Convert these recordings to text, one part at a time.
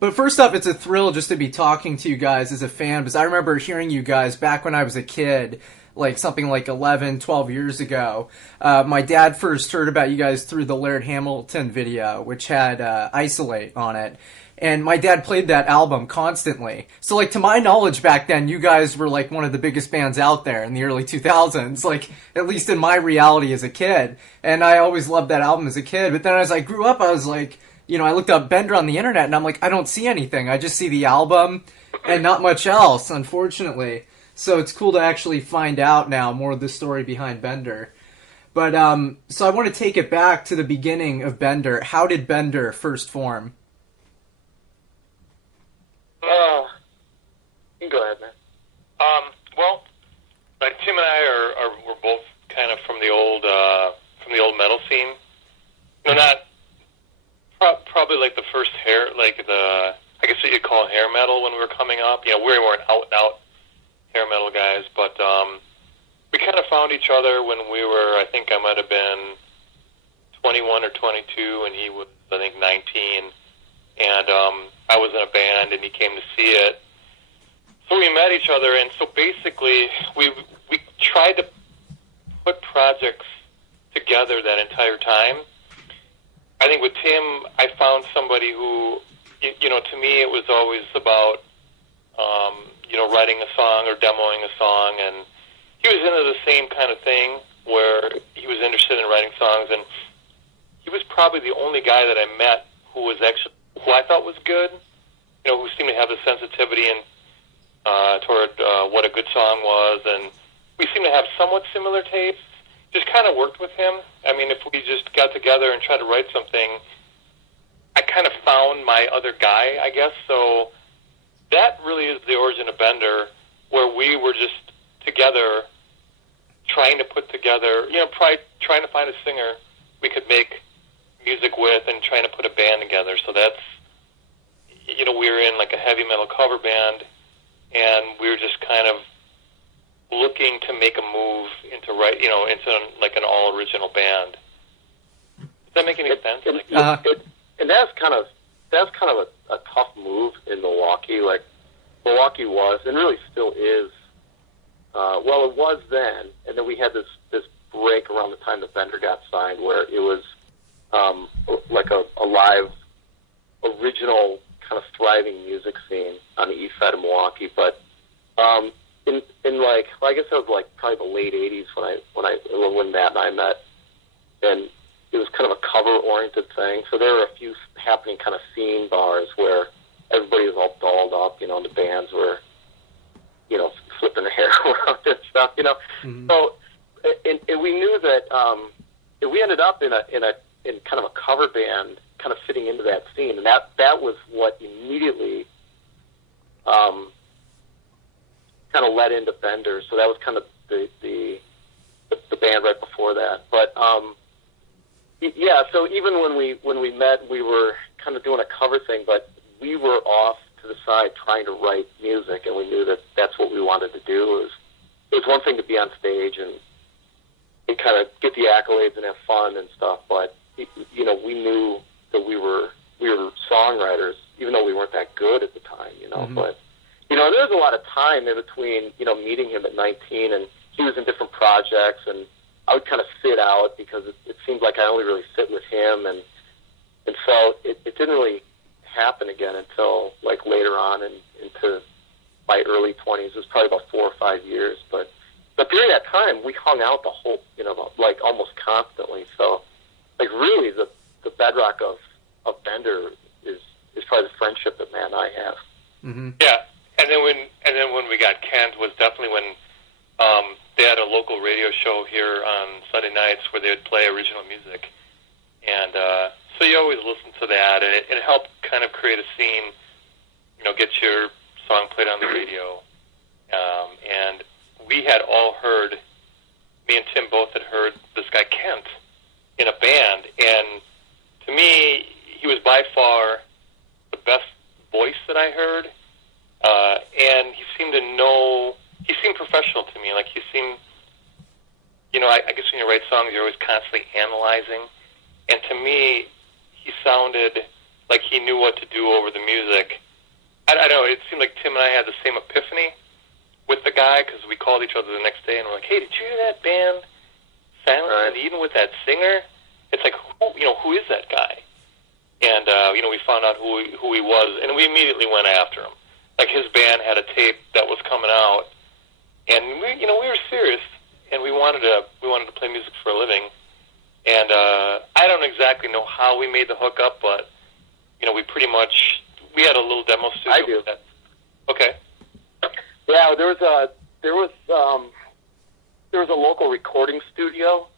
But first up, it's a thrill just to be talking to you guys as a fan, because I remember hearing you guys back when I was a kid, like something like 11, 12 years ago. My dad first heard about you guys through the Laird Hamilton video, which had Isolate on it. And my dad played that album constantly. So, like, to my knowledge back then, you guys were, like, one of the biggest bands out there in the early 2000s, like, at least in my reality as a kid. And I always loved that album as a kid. But then as I grew up, I was like, I looked up Bender on the internet, and I'm like, I don't see anything. I just see the album and not much else, unfortunately. So it's cool to actually find out now more of the story behind Bender. But, so I want to take it back to the beginning of Bender. How did Bender first form? You can go ahead, man. Well, like Tim and I we're both kind of from the old metal scene. No, not probably like the first hair, like I guess what you'd call hair metal when we were coming up. We weren't out and out hair metal guys, but we kind of found each other when we were. I think I might have been 21 or 22, and he was, I think, 19, and I was in a band, and he came to see it. So we met each other, and so basically we tried to put projects together that entire time. I think with Tim, I found somebody who, to me it was always about, writing a song or demoing a song, and he was into the same kind of thing where he was interested in writing songs, and he was probably the only guy that I met who I thought was good, who seemed to have the sensitivity and toward what a good song was, and we seemed to have somewhat similar tastes. Just kind of worked with him. I mean, if we just got together and tried to write something, I kind of found my other guy, I guess. So that really is the origin of Bender, where we were just together trying to put together, trying to find a singer we could make music with and trying to put a band together. So that's, we were in like a heavy metal cover band, and we were just kind of looking to make a move into into like an all original band. Does that make any sense? And that's kind of a tough move in Milwaukee. Like Milwaukee was, and really still is. It was then, and then we had this break around the time that Bender got signed, where it was like a live, original kind of thriving music scene on the east side of Milwaukee. But in like, well, I guess it was like probably the late '80s when Matt and I met, and it was kind of a cover-oriented thing. So there were a few happening kind of scene bars where everybody was all dolled up, and the bands were, flipping their hair around and stuff, Mm-hmm. So, and we knew that we ended up in kind of a cover band, kind of fitting into that scene, and that was what immediately kind of led into Bender. So that was kind of the band right before that. But yeah, so even when we met, we were kind of doing a cover thing, but we were off to the side trying to write music, and we knew that that's what we wanted to do. It was one thing to be on stage and kind of get the accolades and have fun and stuff, but we knew that we were songwriters, even though we weren't that good at the time, Mm-hmm. But there was a lot of time in between, meeting him at 19, and he was in different projects, and I would kind of sit out because it seemed like I only really fit with him, and so it didn't really happen again until like later on and into my early 20s. It was probably about 4 or 5 years, but during that time we hung out the whole, like almost constantly. So like really the bedrock of Bender is probably the friendship that Matt and I have. Mm-hmm. Yeah, and then when we got Kent was definitely when they had a local radio show here on Sunday nights where they would play original music, and so you always listen to that, and it helped kind of create a scene, get your song played on the radio, and we had all heard, me and Tim both had heard this guy Kent in a band, and to me, he was by far the best voice that I heard, and he seemed professional to me. Like he seemed, I guess when you write songs, you're always constantly analyzing, and to me, he sounded like he knew what to do over the music. I don't know. It seemed like Tim and I had the same epiphany with the guy because we called each other the next day and we're like, "Hey, did you hear that band, Silence and Eden, with that singer?" It's like, who is that guy? And we found out who he was, and we immediately went after him. Like his band had a tape that was coming out, and we were serious, and we wanted to play music for a living. And I don't exactly know how we made the hookup, but we had a little demo studio. I do. Okay. Yeah, there was a local recording studio,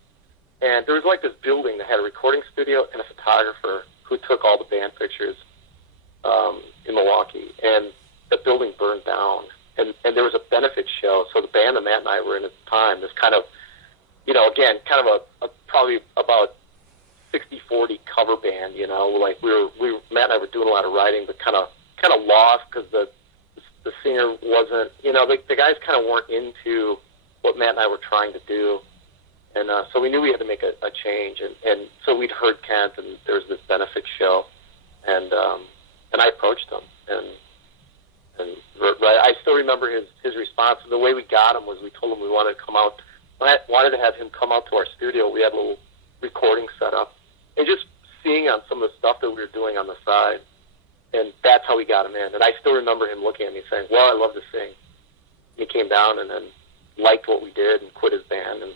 and there was like this building that had a recording studio and a photographer who took all the band pictures in Milwaukee, and the building burned down, and there was a benefit show. So the band that Matt and I were in at the time, this kind of, again, kind of a probably about 60-40 cover band, like Matt and I were doing a lot of writing, but kind of lost because the singer wasn't, the guys kind of weren't into what Matt and I were trying to do. And so we knew we had to make a change. And so we'd heard Kent, and there was this benefit show. And I approached him. And I still remember his response. The way we got him was we told him we wanted to have him come out to our studio. We had a little recording set up. And just seeing on some of the stuff that we were doing on the side. And that's how we got him in. And I still remember him looking at me saying, "Well, I love to sing." He came down and then liked what we did and quit his band, and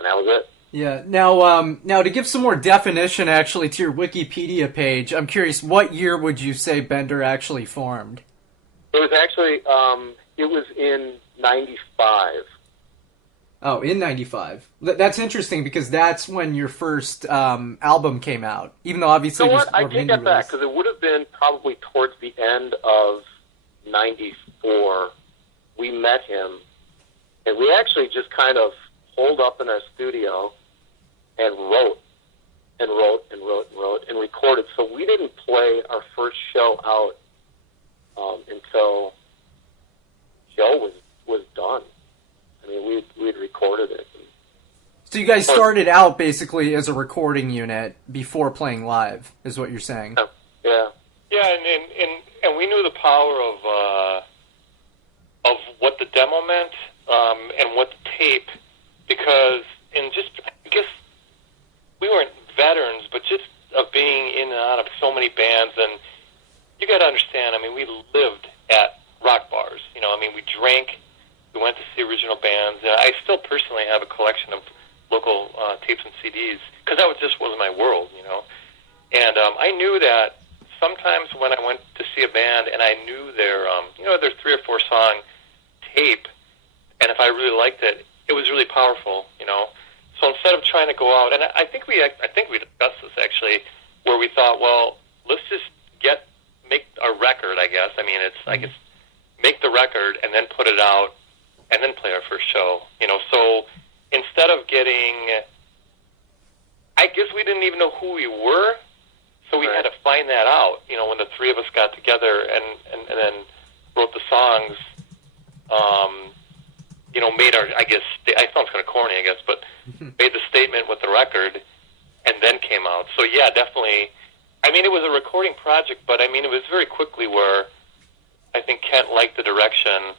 that was it. Yeah. Now to give some more definition, actually, to your Wikipedia page, I'm curious, what year would you say Bender actually formed? It was actually it was in '95. Oh, in '95. That's interesting because that's when your first album came out. Even though obviously, I take that back because it would have been probably towards the end of '94. We met him, and we actually just kind of holed up in our studio and wrote and recorded. So we didn't play our first show out until Joe was done. I mean, we'd recorded it. So you guys started out basically as a recording unit before playing live, is what you're saying? Yeah. Yeah, and we knew the power of what the demo meant and what the tape, because I guess we weren't veterans, but just of being in and out of so many bands, and you got to understand, I mean, we lived at rock bars. We drank, we went to see original bands. I still personally have a collection of local tapes and CDs because that just was my world, And I knew that sometimes when I went to see a band and I knew their 3 or 4 song tape, and if I really liked it, it was really powerful, So instead of trying to go out, and I think we discussed this actually, where we thought, well, let's just make a record, I guess. I guess make the record and then put it out and then play our first show, So instead of I guess we didn't even know who we were, so we had to find that out, when the 3 of us got together and then wrote the songs, made our, I guess, I sounds kind of corny, I guess, but made the statement with the record and then came out. So yeah, definitely. It was a recording project, but it was very quickly where I think Kent liked the direction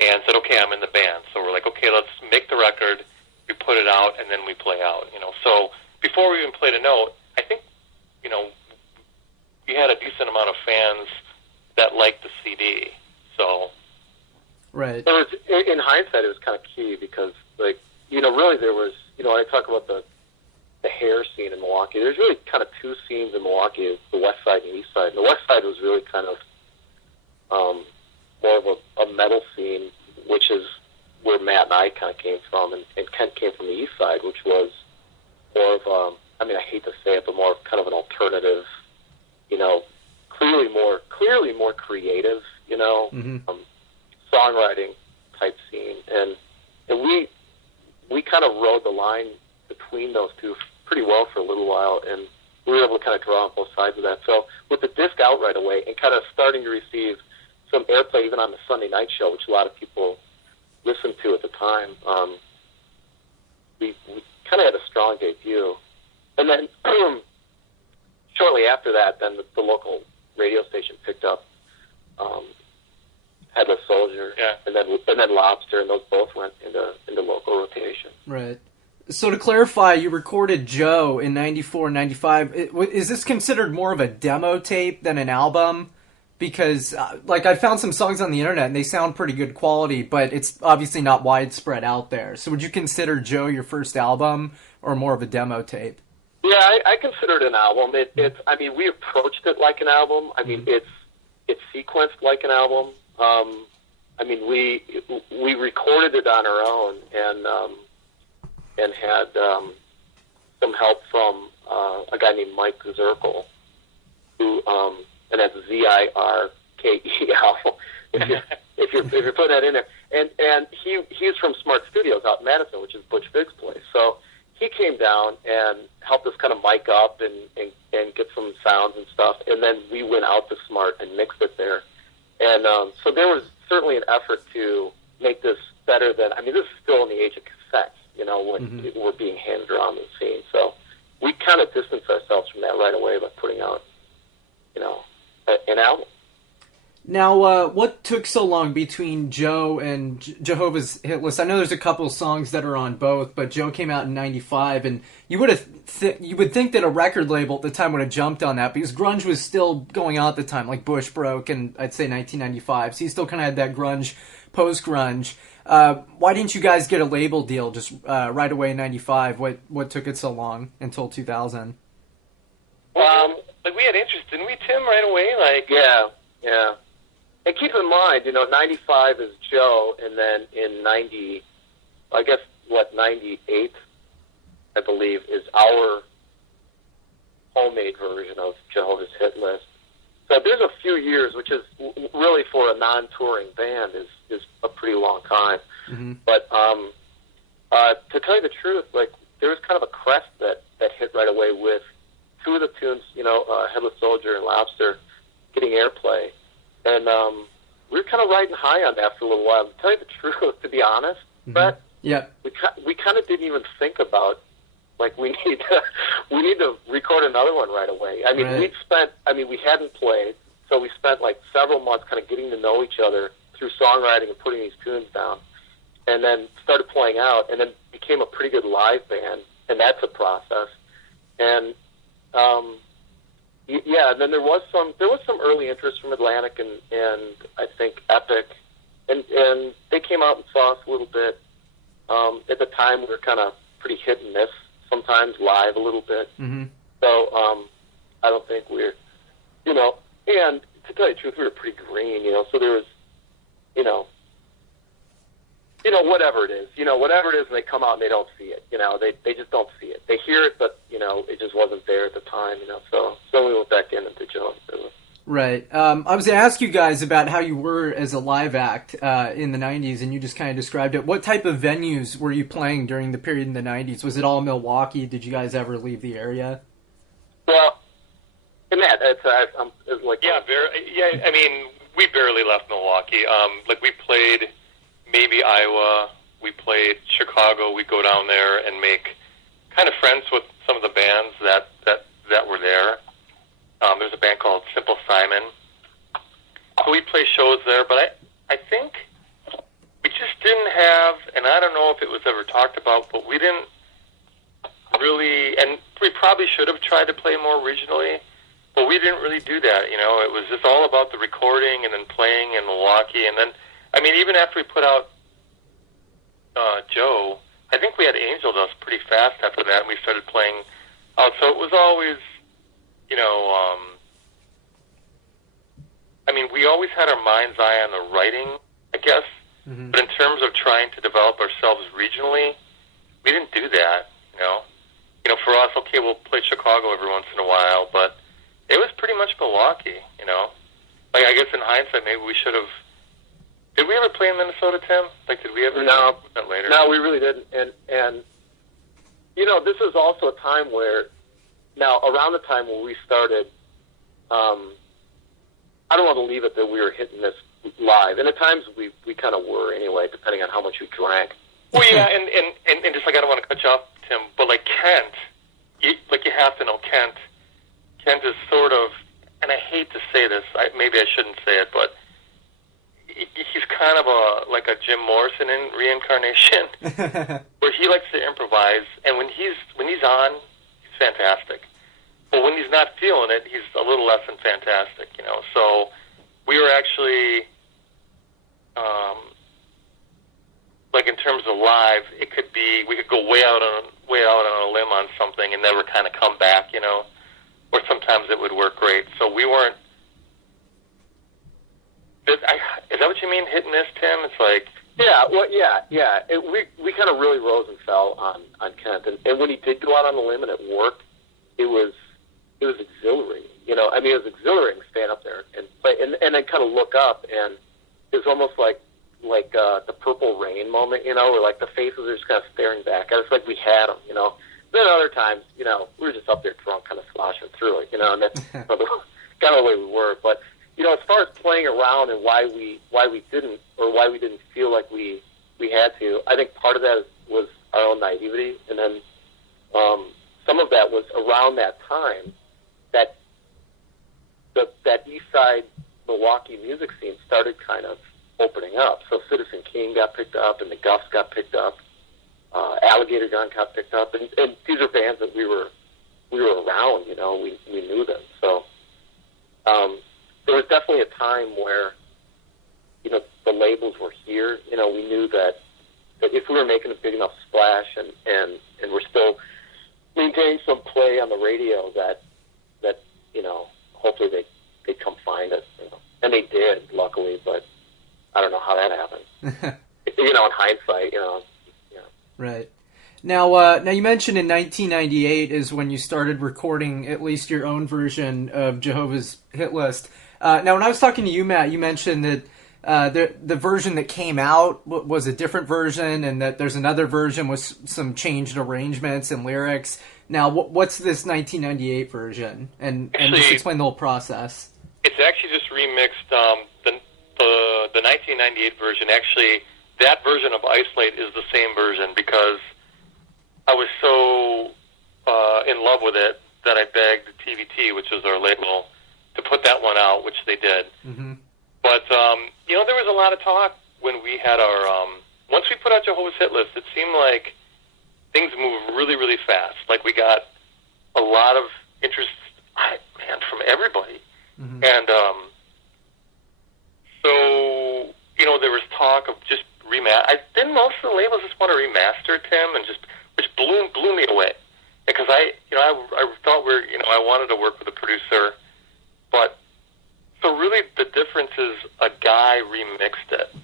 and said, "Okay, I'm in the band." So we're like, "Okay, let's make the record, we put it out, and then we play out." So before we even played a note, I think, we had a decent amount of fans that liked the CD. So, right. It was, in hindsight, it was kind of key because, really there was, I talk about the hair scene in Milwaukee. There's really kind of 2 scenes in Milwaukee: the West Side and the East Side. And the West Side was really kind of more of a metal scene, which is where Matt and I kind of came from, and Kent came from the East Side, which was more of I hate to say it, but more of kind of an alternative, clearly more creative, songwriting type scene, and we kind of rode the line between those two pretty well for a little while, and we were able to kind of draw on both sides of that. So with the disc out right away and kind of starting to receive some airplay even on the Sunday night show, which a lot of people listened to at the time, we kind of had a strong debut. And then shortly after that, then the local radio station picked up Headless Soldier, and then Lobster, and those both went into local rotation. Right. So to clarify, you recorded Joe in 94, 95. Is this considered more of a demo tape than an album? Because, I found some songs on the internet, and they sound pretty good quality, but it's obviously not widespread out there. So would you consider Joe your first album, or more of a demo tape? Yeah, I consider it an album. We approached it like an album. It's sequenced like an album. We recorded it on our own, and had some help from a guy named Mike Zirkel, who and that's Zirkel. if you're putting that in there, and he's from Smart Studios out in Madison, which is Butch Vig's place. So he came down and helped us kind of mic up and get some sounds and stuff, and then we went out to Smart and mixed it there. And so there was certainly an effort to make this better than, this is still in the age of cassettes, when we're being hand-drawn and seen. So we kind of distanced ourselves from that right away by putting out, an album. Now, what took so long between Joe and Jehovah's Hit List? I know there's a couple of songs that are on both, but Joe came out in 95, and you would think that a record label at the time would have jumped on that, because grunge was still going on at the time, like Bush broke, and I'd say 1995, so you still kind of had that grunge, post-grunge. Why didn't you guys get a label deal just right away in 95? What took it so long until 2000? We had interest, didn't we, Tim, right away? Yeah. And keep in mind, 95 is Joe, and then in 98, I believe, is our homemade version of Jehovah's Hit List. So there's a few years, which is really for a non-touring band is a pretty long time. Mm-hmm. But to tell you the truth, there was kind of a crest that hit right away with two of the tunes, Headless Soldier and Lobster, getting airplay. And we were kind of riding high on that for a little while. To tell you the truth, to be honest, Brett, we kind of didn't even think about, we need to record another one right away. We hadn't played, so we spent several months kind of getting to know each other through songwriting and putting these tunes down, and then started playing out, and then became a pretty good live band, and that's a process. And and then there was some early interest from Atlantic and I think Epic, and they came out and saw us a little bit. At the time, we were kind of pretty hit and miss, sometimes live a little bit. Mm-hmm. So I don't think we're, and to tell you the truth, we were pretty green, so there was, whatever it is, and they come out and they don't see it, they just don't see it. They hear it, but, it just wasn't there at the time, so we went back into Joe. Right. I was going to ask you guys about how you were as a live act in the 90s, and you just kind of described it. What type of venues were you playing during the period in the 90s? Was it all Milwaukee? Did you guys ever leave the area? Well, Matt, we barely left Milwaukee. We played maybe Iowa. We played Chicago. We'd go down there and make kind of friends with some of the bands that were there. There's a band called Simple Simon. So we play shows there, but I think we just didn't have, and I don't know if it was ever talked about, but we didn't really, and we probably should have tried to play more regionally, but we didn't really do that. It was just all about the recording and then playing in Milwaukee. And then, even after we put out Joe, I think we had Angel Dust pretty fast after that, and we started playing out. So it was always, we always had our mind's eye on the writing, I guess. Mm-hmm. But in terms of trying to develop ourselves regionally, we didn't do that, For us, okay, we'll play Chicago every once in a while, but it was pretty much Milwaukee, I guess in hindsight, maybe we should have. Did we ever play in Minnesota, Tim? Did we ever? No. That later? No, we really didn't. And this is also a time where, now, around the time when we started, I don't want to leave it that we were hitting this live. And at times we kind of were anyway, depending on how much we drank. Well, yeah, and just I don't want to cut you off, Tim, but Kent, you have to know Kent Kent is sort of, and I hate to say this, maybe I shouldn't say it, but he's kind of like a Jim Morrison in reincarnation, where he likes to improvise, and when he's on, he's fantastic. But when he's not feeling it, he's a little less than fantastic, you know. So we were actually, like in terms of live, it could be we could go way out on a limb on something and never kind of come back, you know. Or sometimes it would work great. So we weren't. Is that what you mean, hit and miss, Tim? It's like we kind of really rose and fell on Kent, and when he did go out on the limb and it worked, it was exhilarating. You know, I mean, it was exhilarating to stand up there and play, and then kind of look up, and it was almost like the Purple Rain moment, you know, where like the faces are just kind of staring back at us, like we had them, you know. Then other times, you know, we were just up there drunk, kind of sloshing through it, you know, and that's kind of the way we were. But you know, as far as playing around and why we didn't feel like we had to, I think part of that was our own naivety, and then some of that was around that time that East Side Milwaukee music scene started kind of opening up. So Citizen King got picked up, and the Guffs got picked up, Alligator Gun got picked up, and these are bands that we were around. You know, we knew them. So there was definitely a time where, you know, the labels were here. You know, we knew that if we were making a big enough splash and we're still maintaining some play on the radio, that you know, hopefully they'd come find us. You know. And they did, luckily, but I don't know how that happened. You know, in hindsight, you know. Right. Now you mentioned in 1998 is when you started recording at least your own version of Jehovah's Hit List. Now, when I was talking to you, Matt, you mentioned that the version that came out was a different version, and that there's another version with some changed arrangements and lyrics. Now, what's this 1998 version? And just explain the whole process. It's actually just remixed. The 1998 version, actually, that version of Isolate is the same version because I was so in love with it that I begged TVT, which is our label, to put that one out, which they did. Mm-hmm. But, you know, there was a lot of talk when we had our... once we put out Jehovah's Hit List, it seemed like things moved really, really fast. Like, we got a lot of interest, from everybody. Mm-hmm. And so, you know, there was talk of just then most of the labels just want to remaster Tim, and which blew me away. Because I thought I wanted to work with a producer, but so really the difference is a guy remixed it,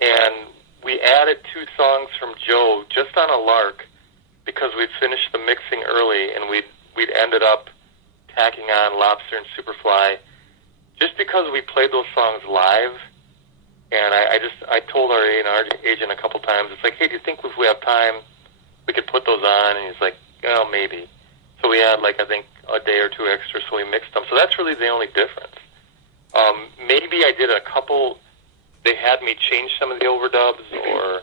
and we added 2 songs from Joe just on a lark because we'd finished the mixing early, and we'd ended up tacking on Lobster and Superfly just because we played those songs live. And I told our A&R agent a couple times, it's like, hey, do you think if we have time we could put those on? And he's like, oh, maybe. So we had, like, I think a day or 2 extra, so we mixed them. So that's really the only difference. Maybe I did a couple, they had me change some of the overdubs, or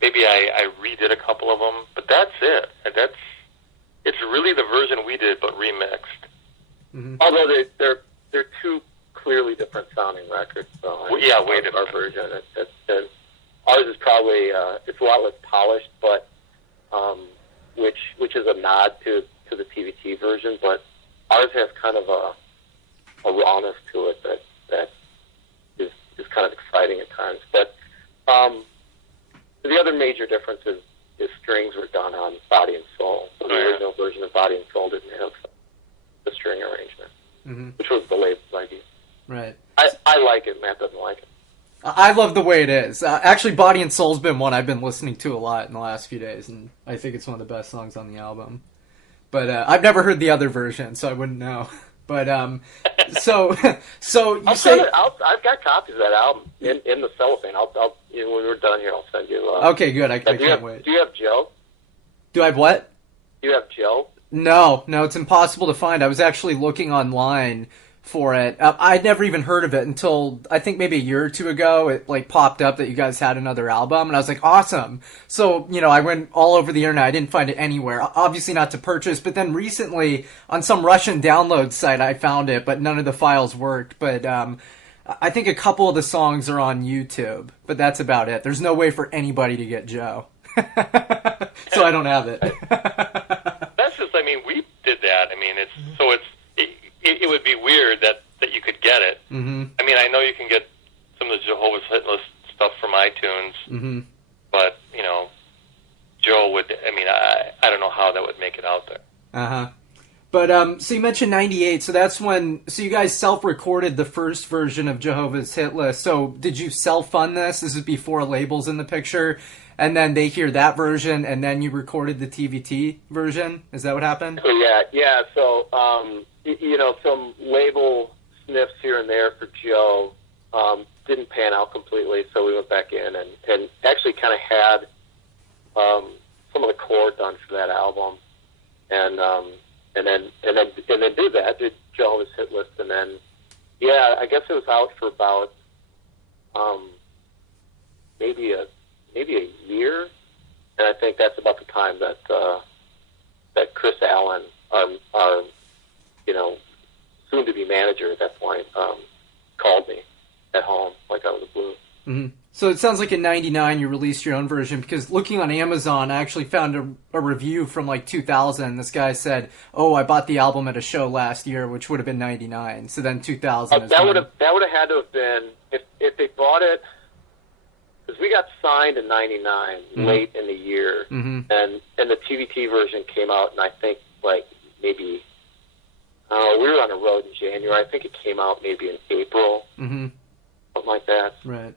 maybe I redid a couple of them, but that's it. It's really the version we did, but remixed. Mm-hmm. Although they're 2 clearly different sounding records. So yeah, way different. Our version. Ours is probably it's a lot less polished, but which is a nod to the TVT version. But ours has kind of a rawness to it that is kind of exciting at times. But the other major difference is strings were done on Body and Soul. So the original version of Body and Soul didn't have the string arrangement, mm-hmm. which was the label's idea. Right. I like it. Matt doesn't like it. I love the way it is. Actually, Body and Soul's been one I've been listening to a lot in the last few days, and I think it's one of the best songs on the album. But I've never heard the other version, so I wouldn't know. But so you say I've got copies of that album in the cellophane. I'll when we're done here, I'll send you. Okay, good. I can't wait. Do you have Joe? Do I have what? Do you have Joe? No, it's impossible to find. I was actually looking online for it. I'd never even heard of it until I think maybe a year or two ago. It like popped up that you guys had another album, and I was like, awesome. So I went all over the internet. I didn't find it anywhere. Obviously not to purchase, but then recently on some Russian download site I found it, but none of the files worked. But I think a couple of the songs are on YouTube, but that's about it. There's no way for anybody to get Joe. So I don't have it. That's just, I mean, we did that. I mean, it would be weird that you could get it. Mm-hmm. I mean, I know you can get some of the Jehovah's Witness stuff from iTunes, mm-hmm. but, Joe would, I mean, I don't know how that would make it out there. Uh-huh. But, so you mentioned 98, so that's when, so you guys self-recorded the first version of Jehovah's Hit List. So did you self-fund this? This is before labels in the picture, and then they hear that version, and then you recorded the TVT version? Is that what happened? Yeah. So, some label sniffs here and there for Joe didn't pan out completely, so we went back in and actually kind of had some of the core done for that album, and then did Jehovah's Hit List, and then I guess it was out for about maybe a year, and I think that's about the time that Chris Allen, our soon to be manager at that point, called me at home like out of the blue. Mm-hmm. So it sounds like in 99 you released your own version, because looking on Amazon, I actually found a review from like 2000. This guy said, "Oh, I bought the album at a show last year," which would have been 99. So then 2000 that would have had to have been if they bought it, because we got signed in 99 mm-hmm. late in the year, mm-hmm. and the TVT version came out, and I think like maybe we were on the road in January. I think it came out maybe in April, mm-hmm. something like that. Right.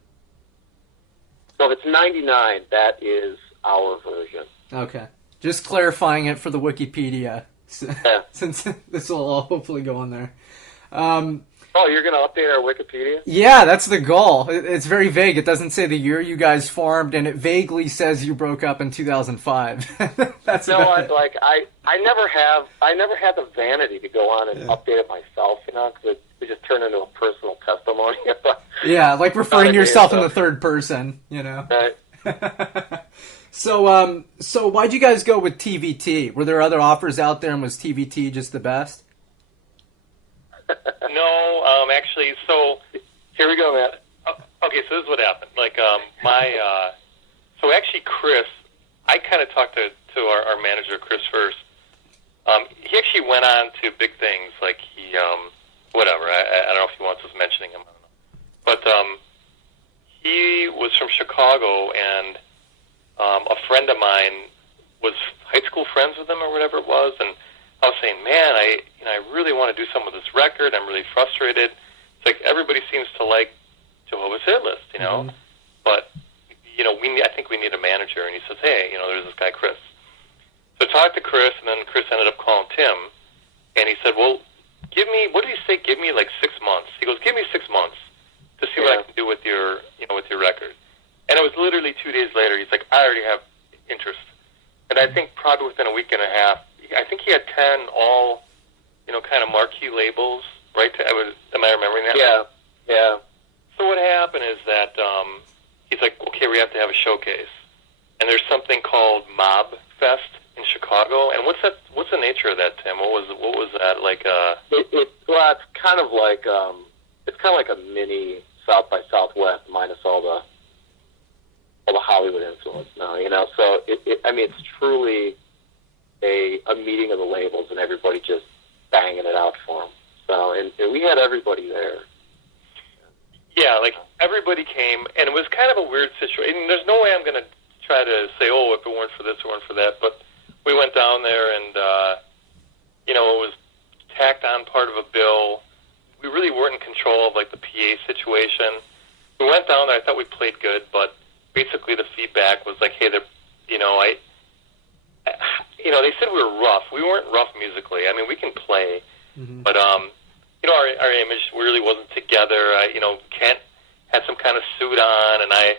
So if it's 99, that is our version. Okay. Just clarifying it for the Wikipedia, Yeah. since this will all hopefully go on there. You're going to update our Wikipedia? Yeah, that's the goal. It's very vague. It doesn't say the year you guys formed, and it vaguely says you broke up in 2005. That's I never had the vanity to go on and update it myself, because it just turned into a personal testimony. Yeah, like referring to yourself in the third person, Right. So why'd you guys go with TVT? Were there other offers out there, and was TVT just the best? No, actually, so Here we go, man. okay, so this is what happened. Like, so actually, Chris, I kind of talked to our manager, Chris, first. He actually went on to big things, like he, whatever. I don't know if he wants us mentioning him. I don't know. But he was from Chicago, and a friend of mine was high school friends with him or whatever it was, and I was saying, man, I really want to do some of this record. I'm really frustrated. It's like everybody seems to like Jehovah's Hit List, Mm-hmm. but I think we need a manager. And he says, hey, there's this guy Chris. So I talked to Chris, and then Chris ended up calling Tim, and he said, well, what did he say? Give me like 6 months. He goes, give me 6 months to see what I can do with your record. And it was literally 2 days later. He's like, I already have interest. And I think probably within a week and a half, I think he had 10 all, kind of marquee labels, right? Am I remembering that? Yeah. So what happened is that he's like, okay, we have to have a showcase. And there's something called Mob Fest in Chicago. And what's the nature of that, Tim? What was that like? It's kind of like a mini South by Southwest minus all the Hollywood influence now, So it's truly a meeting of the labels and everybody just banging it out for them. So and we had everybody there. Yeah, like everybody came, and it was kind of a weird situation. There's no way I'm going to try to say, oh, if it weren't for this, it weren't for that. But we went down there, and it was tacked on part of a bill. We really weren't in control of like the PA situation. We went down there. I thought we played good, but basically the feedback was like, hey, they said we were rough. We weren't rough musically. I mean, we can play, Mm-hmm. but our image really wasn't together. Kent had some kind of suit on, and I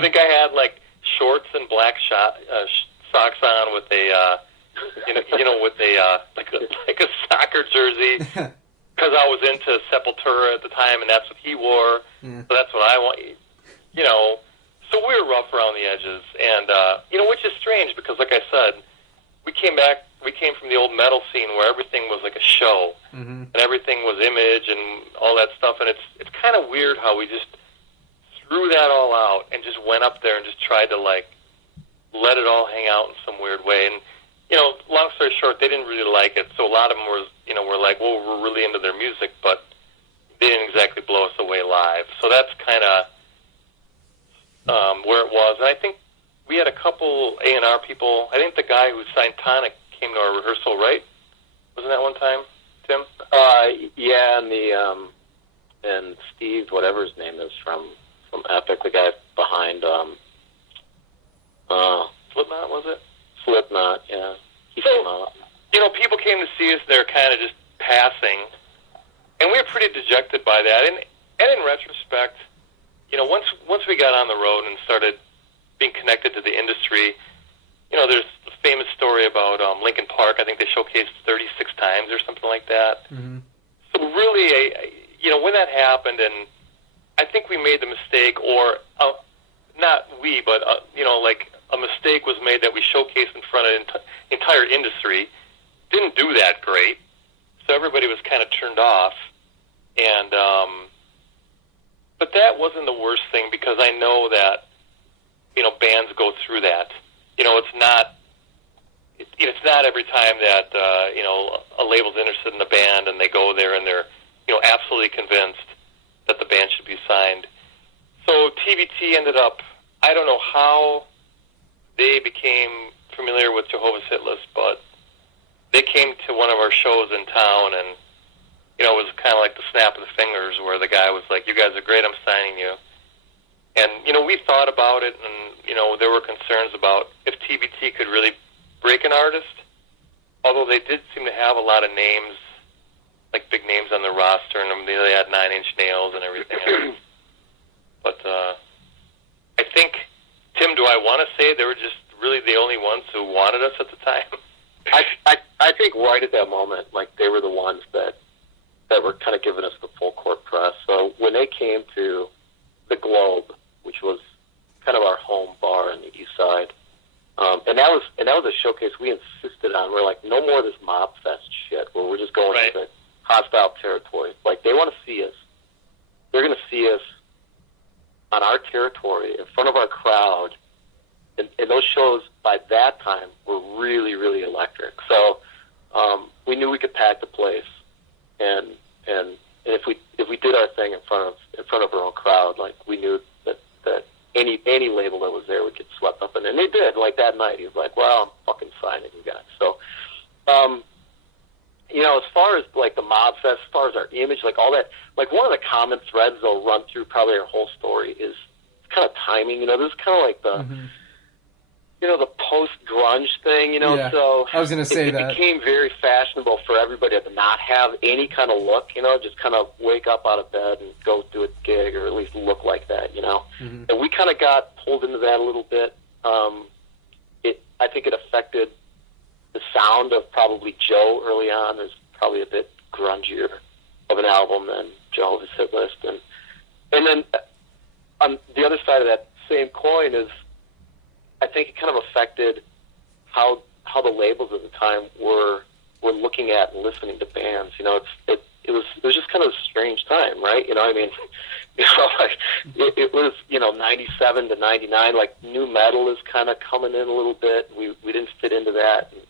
think I had like shorts and black socks on with a with a like a soccer jersey. because I was into Sepultura at the time, and that's what he wore, so that's what I want. You know, so we were rough around the edges, and you know, which is strange because, like I said, we came from the old metal scene where everything was like a show, and everything was image and all that stuff, and it's kind of weird how we just threw that all out and just went up there and just tried to like let it all hang out in some weird way. And you know, long story short, they didn't really like it, so a lot of them were like, well, we're really into their music, but they didn't exactly blow us away live. So that's kind of where it was. And I think we had a couple A&R people. I think the guy who signed Tonic came to our rehearsal, right? Wasn't that one time, Tim? Yeah, and Steve, whatever his name is, from Epic, the guy behind Slipknot, was it? Slipknot, yeah. He came out. You know, people came to see us. They're kind of just passing, and we were pretty dejected by that. And in retrospect, you know, once we got on the road and started being connected to the industry, you know, there's a famous story about Linkin Park. I think they showcased 36 times or something like that. So really, you know, when that happened, and I think we made the mistake, or not we, but you know, like a mistake was made that we showcased in front of the entire industry. Didn't do that great, so everybody was kind of turned off. And but that wasn't the worst thing, because I know that, you know, bands go through that. You know, it's not every time that you know, a label's interested in a band and they go there and they're, you know, absolutely convinced that the band should be signed. So TBT ended up, I don't know how they became familiar with Jehovah's Hit List, but they came to one of our shows in town, and you know, it was kind of like the snap of the fingers, where the guy was like, "You guys are great, I'm signing you." And you know, we thought about it, and you know, there were concerns about if TBT could really break an artist, although they did seem to have a lot of names, like big names on their roster, and they had 9 Inch Nails and everything. But I think, Tim, do I want to say they were just really the only ones who wanted us at the time? I think right at that moment, like, they were the ones that were kind of giving us the full court press. So when they came to the Globe, which was kind of our home bar on the east side, and that was a showcase we insisted on. We're like, no more of this mob fest shit where we're just going into hostile territory. Like, they want to see us. They're going to see us on our territory, in front of our crowd. And those shows by that time were really, really electric. So we knew we could pack the place, and if we did our thing in front of our own crowd, like, we knew that any label that was there would get swept up in it. And they did. Like, that night, he was like, "Well, I'm fucking signing you guys." So, you know, as far as like the mob fest, as far as our image, like all that, like one of the common threads they'll run through probably our whole story is kind of timing. You know, this is kind of like the you know, the post-grunge thing, you know, Yeah, so I was going to say that. It became very fashionable for everybody to not have any kind of look, you know, just kind of wake up out of bed and go do a gig, or at least look like that, you know. And we kind of got pulled into that a little bit. I think it affected the sound of probably Joe early on. Is probably a bit grungier of an album than Jehovah's Hit List. And then on the other side of that same coin is, I think it kind of affected how the labels at the time were looking at and listening to bands. You know, it was just kind of a strange time, right? You know, I mean, you know, like, it was, you know, 97 to 99. Like, new metal is kind of coming in a little bit. We didn't fit into that. And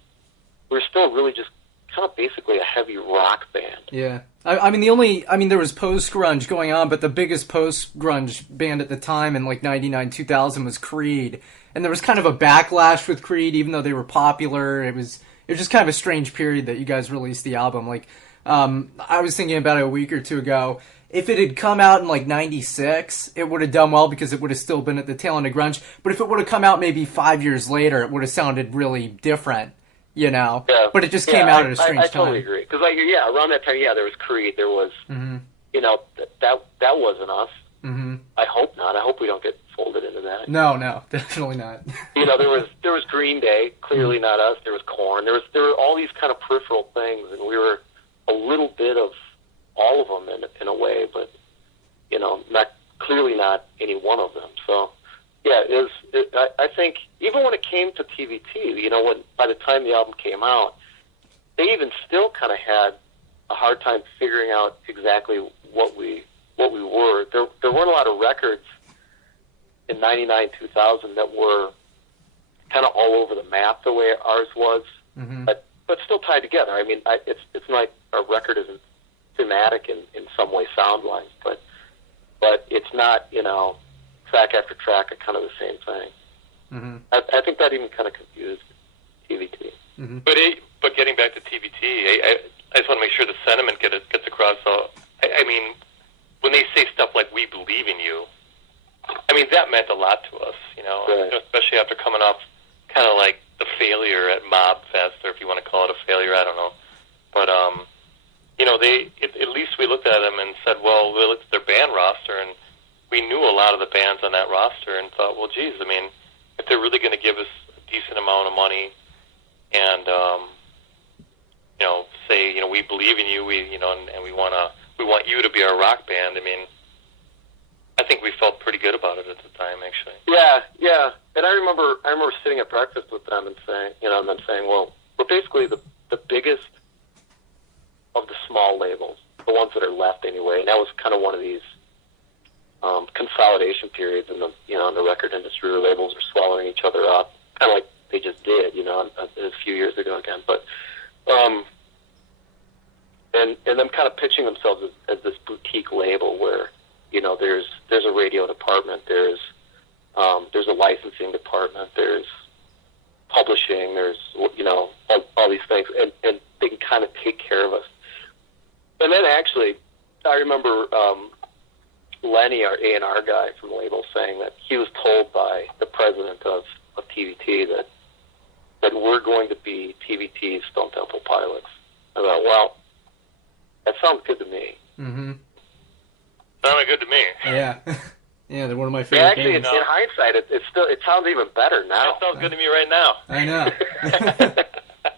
we were still really just kind of basically a heavy rock band. Yeah. I mean, there was post-grunge going on, but the biggest post-grunge band at the time in like 99, 2000 was Creed. And there was kind of a backlash with Creed, even though they were popular. It was just kind of a strange period that you guys released the album. Like, I was thinking about it a week or two ago. If it had come out in like 96, it would have done well because it would have still been at the tail end of grunge. But if it would have come out maybe 5 years later, it would have sounded really different, you know? Yeah. But it just came out at a strange time. I totally agree. Because, like, yeah, around that time, yeah, there was Creed. There was, you know, that wasn't us. I hope not. I hope we don't get folded into that. No, definitely not. You know, there was Green Day, clearly not us. There was Korn. There were all these kind of peripheral things, and we were a little bit of one of them. So, yeah, I think even when it came to TVT, when by the time the album came out, they even still kind of had a hard time figuring out exactly what we were. There weren't a lot of records in 99, 2000 that were kind of all over the map the way ours was, but still tied together. I mean, it's not like our record isn't thematic in some way sound-wise, but it's not, track after track are kind of the same thing. I think that even kind of confused TVT. But getting back to TVT, I just want to make sure the sentiment gets across. So, I mean, when they say stuff like "We believe in you," I mean that meant a lot to us, Right. especially after coming off kind of like the failure at Mob Fest, or if you want to call it a failure, I don't know. But at least we looked at them and said, well, we looked at their band roster, and we knew a lot of the bands on that roster, and thought, well, geez, I mean, if they're really going to give us a decent amount of money, and say, we believe in you, and we want you to be our rock band. I mean, I think we felt pretty good about it at the time, actually. Yeah. And I remember sitting at breakfast with them and saying, and them saying, well, we're basically the biggest of the small labels, the ones that are left anyway. And that was kind of one of these consolidation periods in the record industry where labels are swallowing each other up, kind of like they just did, a few years ago again. But and them kind of pitching themselves as this boutique label where there's a radio department, there's a licensing department, there's publishing, there's all these things, and they can kind of take care of us. And then actually, I remember Lenny, our A&R guy from the label, saying that he was told by the president of TVT that we're going to be TVT's Stone Temple Pilots. I thought, well, that sounds good to me. Sounded good to me. Yeah. Yeah, they're one of my favorite Actually, bands. in hindsight, it sounds even better now. That sounds good to me right now. I know.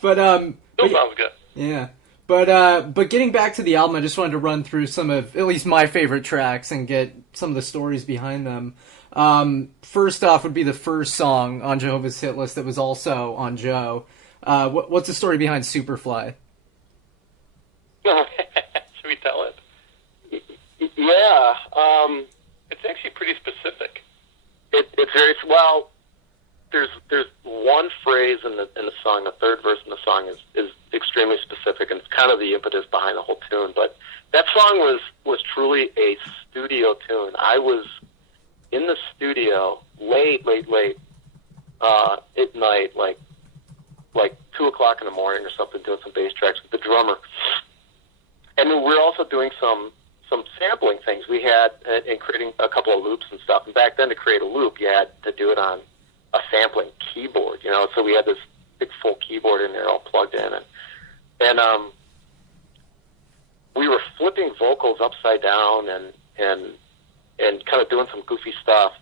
But Still sounds good. Yeah. But getting back to the album, I just wanted to run through some of at least my favorite tracks and get some of the stories behind them. First off would be the first song on Jehovah's Hit List that was also on Joe. What's the story behind Superfly? Should we tell it? Yeah. It's actually pretty specific. It's very well. There's one phrase in the song, the third verse in the song is extremely specific, and it's kind of the impetus behind the whole tune. But that song was truly a studio tune. I was in the studio late at night, like 2:00 in the morning or something, doing some bass tracks with the drummer, and we were also doing some sampling things. We had and creating a couple of loops and stuff. And back then, to create a loop, you had to do it on a sampling keyboard, So we had this big full keyboard in there, all plugged in, and we were flipping vocals upside down and kind of doing some goofy stuff.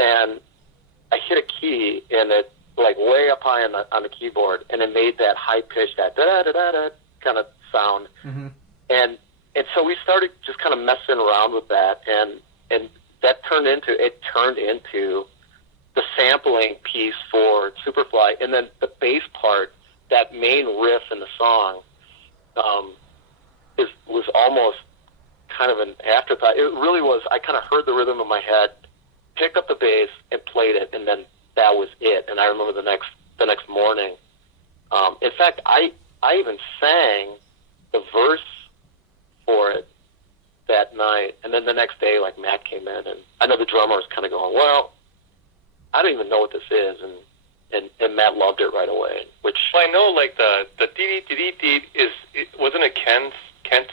And I hit a key, and it like way up high on the keyboard, and it made that high pitch, that da da da da kind of sound, and so we started just kind of messing around with that, and that turned into the sampling piece for Superfly, and then the bass part, that main riff in the song, was almost kind of an afterthought. It really was. I kind of heard the rhythm in my head, picked up the bass, and played it, and then that was it. And I remember the next morning. In fact, I even sang the verse for it that night, and then the next day, like, Matt came in, and I know the drummer was kind of going, well, I don't even know what this is, and Matt loved it right away. Which, well, I know, like the dee dee dee wasn't it Kent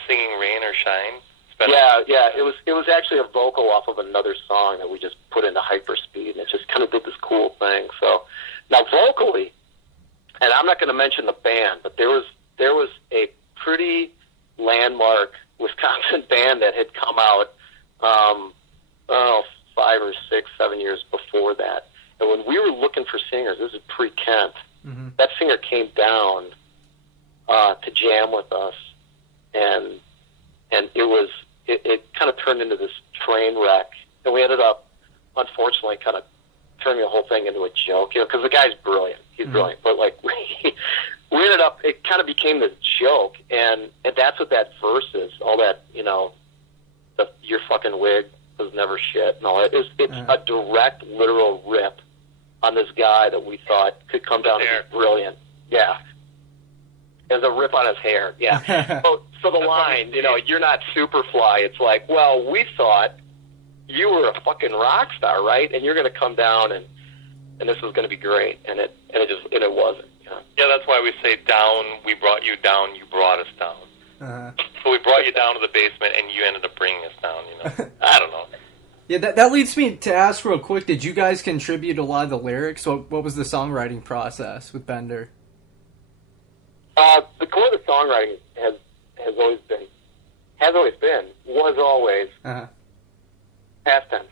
singing "Rain or Shine"? Yeah. It was actually a vocal off of another song that we just put into hyperspeed, and it just kind of did this cool thing. So now vocally, and I'm not going to mention the band, but there was a pretty landmark Wisconsin band that had come out, 5 or 6, 7 years before that. And when we were looking for singers, this is pre-Kent, that singer came down to jam with us, and it kind of turned into this train wreck. And we ended up unfortunately kind of turned the whole thing into a joke, because the guy's brilliant. He's brilliant. But, like, we ended up, it kind of became this joke, and that's what that verse is, all that, your fucking wig was never shit and all that. It's a direct, literal rip on this guy that we thought could come down and be brilliant. Yeah. As a rip on his hair, yeah. So the line, you're not Superfly. It's like, well, we thought you were a fucking rock star, right? And you're going to come down and this was going to be great, and it wasn't. Yeah, that's why we say down. We brought you down. You brought us down. So we brought you down to the basement, and you ended up bringing us down. I don't know. Yeah, that leads me to ask real quick. Did you guys contribute a lot of the lyrics? What was the songwriting process with Bender? The core of the songwriting was always past tense,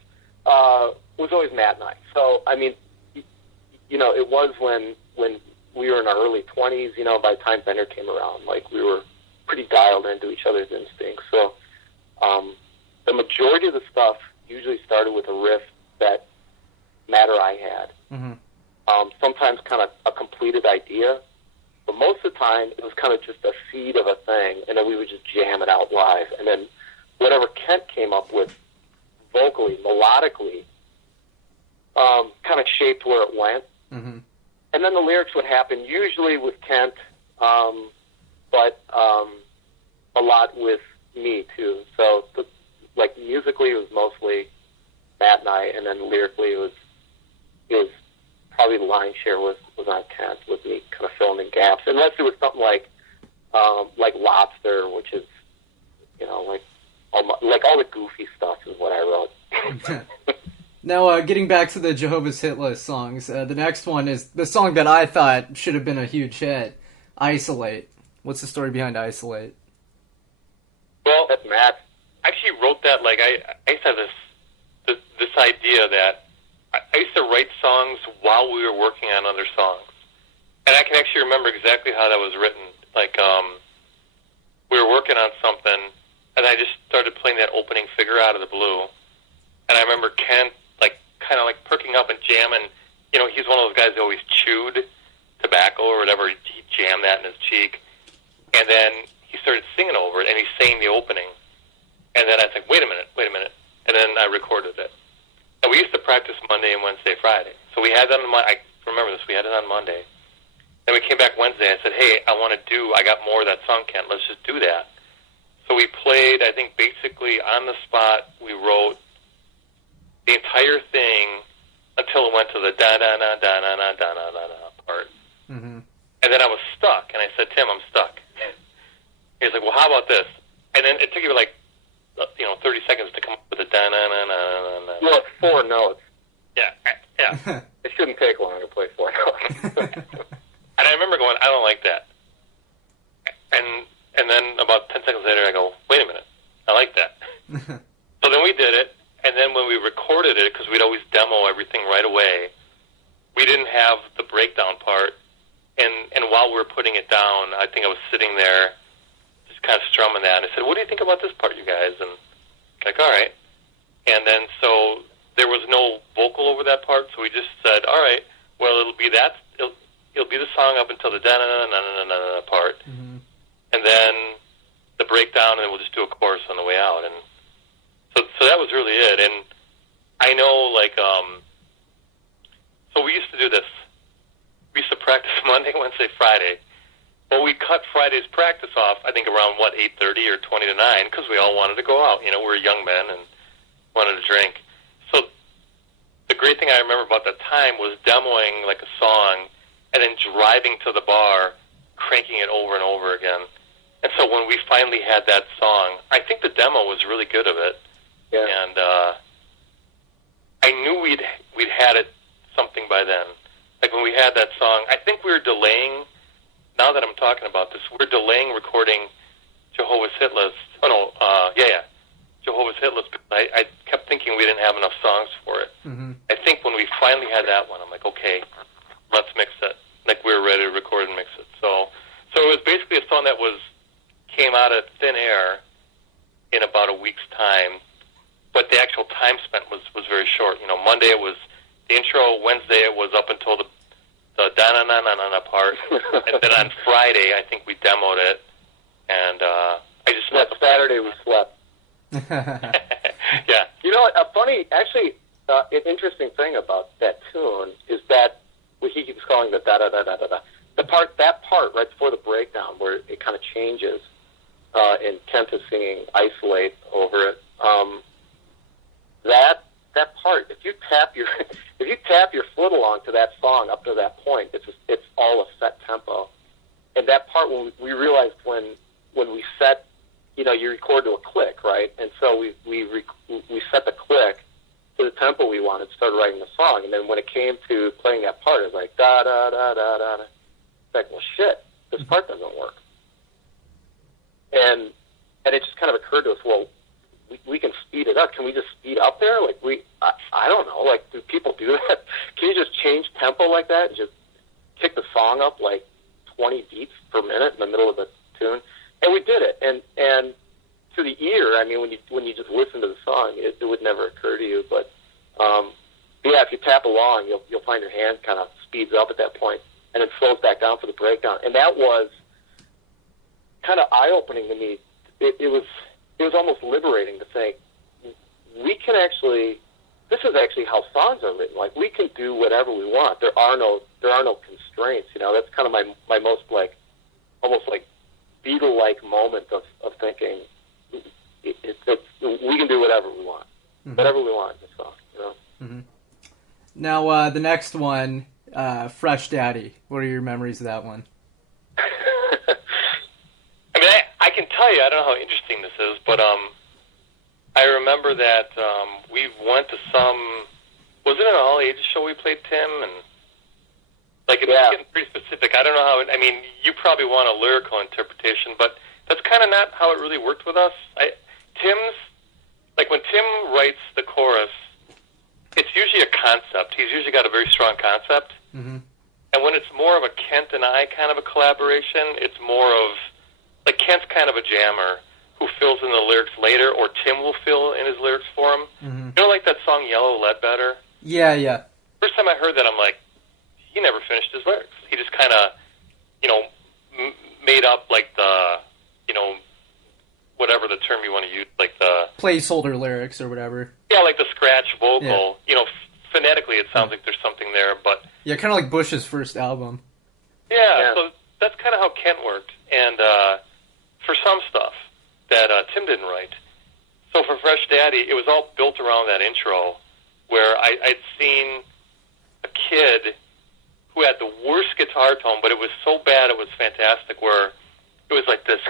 was always Matt and I. So, I mean, it was when we were in our early 20s, by the time Bender came around, like, we were pretty dialed into each other's instincts. So, the majority of the stuff usually started with a riff that Matt or I had. Sometimes kind of a completed idea, but most of the time it was kind of just a seed of a thing, and then we would just jam it out live. And then whatever Kent came up with vocally, melodically, kind of shaped where it went. And then the lyrics would happen usually with Kent, but a lot with me too. So, like, musically it was mostly Matt and I, and then lyrically it was probably the lion's share was on Kent, with me kind of filling in gaps. Unless it was something like Lobster, which is, like all the goofy stuff is what I wrote. Now, getting back to the Jehovah's Hit List songs, the next one is the song that I thought should have been a huge hit, Isolate. What's the story behind Isolate? Well, that's Matt. I actually wrote that, like, I used to have this idea that I used to write songs while we were working on other songs. And I can actually remember exactly how that was written. Like, we were working on something, and I just started playing that opening figure out of the blue. And I remember Kent, like, kind of like perking up and jamming. He's one of those guys that always chewed tobacco or whatever. He jammed that in his cheek. And then he started singing over it, and he sang the opening. And then I was like, wait a minute. And then I recorded it. And we used to practice Monday and Wednesday, Friday. So we had that on Monday. I remember this. We had it on Monday. Then we came back Wednesday, and I said, hey, I got more of that song, Kent. Let's just do that. So we played, I think, basically on the spot, we wrote the entire thing until it went to the da-da-da-da-da-da-da-da-da part. And then I was stuck, and I said, Tim, I'm stuck. He was like, well, how about this? And then it took you, like, 30 seconds to come up with a da-na-na-na-na-na. Well, it's 4 notes. Yeah. It shouldn't take long to play 4 notes. And I remember going, I don't like that. And then about 10 seconds later, I go, wait a minute, I like that. So then we did it, and then when we recorded it, because we'd always demo everything right away, we didn't have the breakdown part. And while we were putting it down, I think I was sitting there just kind of strumming that. And I said, what do you think about this part, you guys? And like, all right. And then so there was no vocal over that part, so we just said, all right, well, it'll be the song up until the da-na-na-na-na-na-na part. And then the breakdown, and then we'll just do a chorus on the way out. And so that was really it. And I know, like, so we used to do this. We used to practice Monday, Wednesday, Friday. Well, we cut Friday's practice off, I think, around, 8:30 or 20 to 9, because we all wanted to go out. We were young men and wanted to drink. So the great thing I remember about that time was demoing, like, a song and then driving to the bar, cranking it over and over again. And so when we finally had that song, I think the demo was really good of it. Yeah. And I knew we'd had it something by then. Like, when we had that song, I think we were delaying, now that I'm talking about this, we're delaying recording Jehovah's Hit List. Jehovah's Hit List. I kept thinking we didn't have enough songs for it. I think when we finally had that one, I'm like, okay, let's mix it. Like, we were ready to record and mix it. So it was basically a song that came out of thin air in about a week's time. but the actual time spent was very short. You know, Monday it was the intro, Wednesday it was up until the da-na-na-na-na part, and then on Friday I think we demoed it, and I just that Saturday we slept. Yeah. You know, a funny, actually, an interesting thing about that tune is that what he keeps calling the da-da-da-da-da-da. That part right before the breakdown where it kind of changes, and Kent is singing Isolate over it. That part, if you tap your foot along to that song up to that point, it's all a set tempo. And that part, when we realized when we set, you know, you record to a click, right? And so we set the click to the tempo we wanted, started writing the song, and then when it came to playing that part, it was like da da da da da. It's like, well, shit, this part doesn't work. And it just kind of occurred to us, well, we can speed it up. Can we just speed up there? Like I don't know. Like, do people do that? Can you just change tempo like that and just kick the song up like 20 beats per minute in the middle of the tune? And we did it. And to the ear, I mean, when you just listen to the song, it would never occur to you. But yeah, if you tap along, you'll find your hand kind of speeds up at that point, and it slows back down for the breakdown. And that was kind of eye-opening to me. It was almost liberating to think we can actually. This is actually how songs are written. Like, we can do whatever we want. There are no constraints. You know, that's kind of my most like almost like Beatle-like moment of thinking we can do whatever we want, whatever we want in the song. You know. Mm-hmm. Now the next one, Fresh Daddy. What are your memories of that one? I mean, I can tell you, I don't know how interesting this is, but I remember that we went to was it an all-ages show we played, Tim? And like, it's getting pretty specific. I don't know how, I mean, you probably want a lyrical interpretation, but that's kind of not how it really worked with us. When Tim writes the chorus, it's usually a concept. He's usually got a very strong concept. Mm-hmm. And when it's more of a Kent and I kind of a collaboration, it's more of, like, Kent's kind of a jammer who fills in the lyrics later, or Tim will fill in his lyrics for him. Mm-hmm. You know, like that song Yellow Ledbetter? Yeah. First time I heard that, I'm like, he never finished his lyrics. He just kind of, you know, made up, like, the, you know, whatever the term you want to use, like the... placeholder lyrics or whatever. Yeah, like the scratch vocal. Yeah. You know, phonetically it sounds like there's something there, but... Yeah, kind of like Bush's first album. Yeah, so that's kind of how Kent worked. And for some stuff that Tim didn't write. So for Fresh Daddy, it was all built around that intro where I'd seen a kid who had the worst guitar tone, but it was so bad it was fantastic, where it was like this,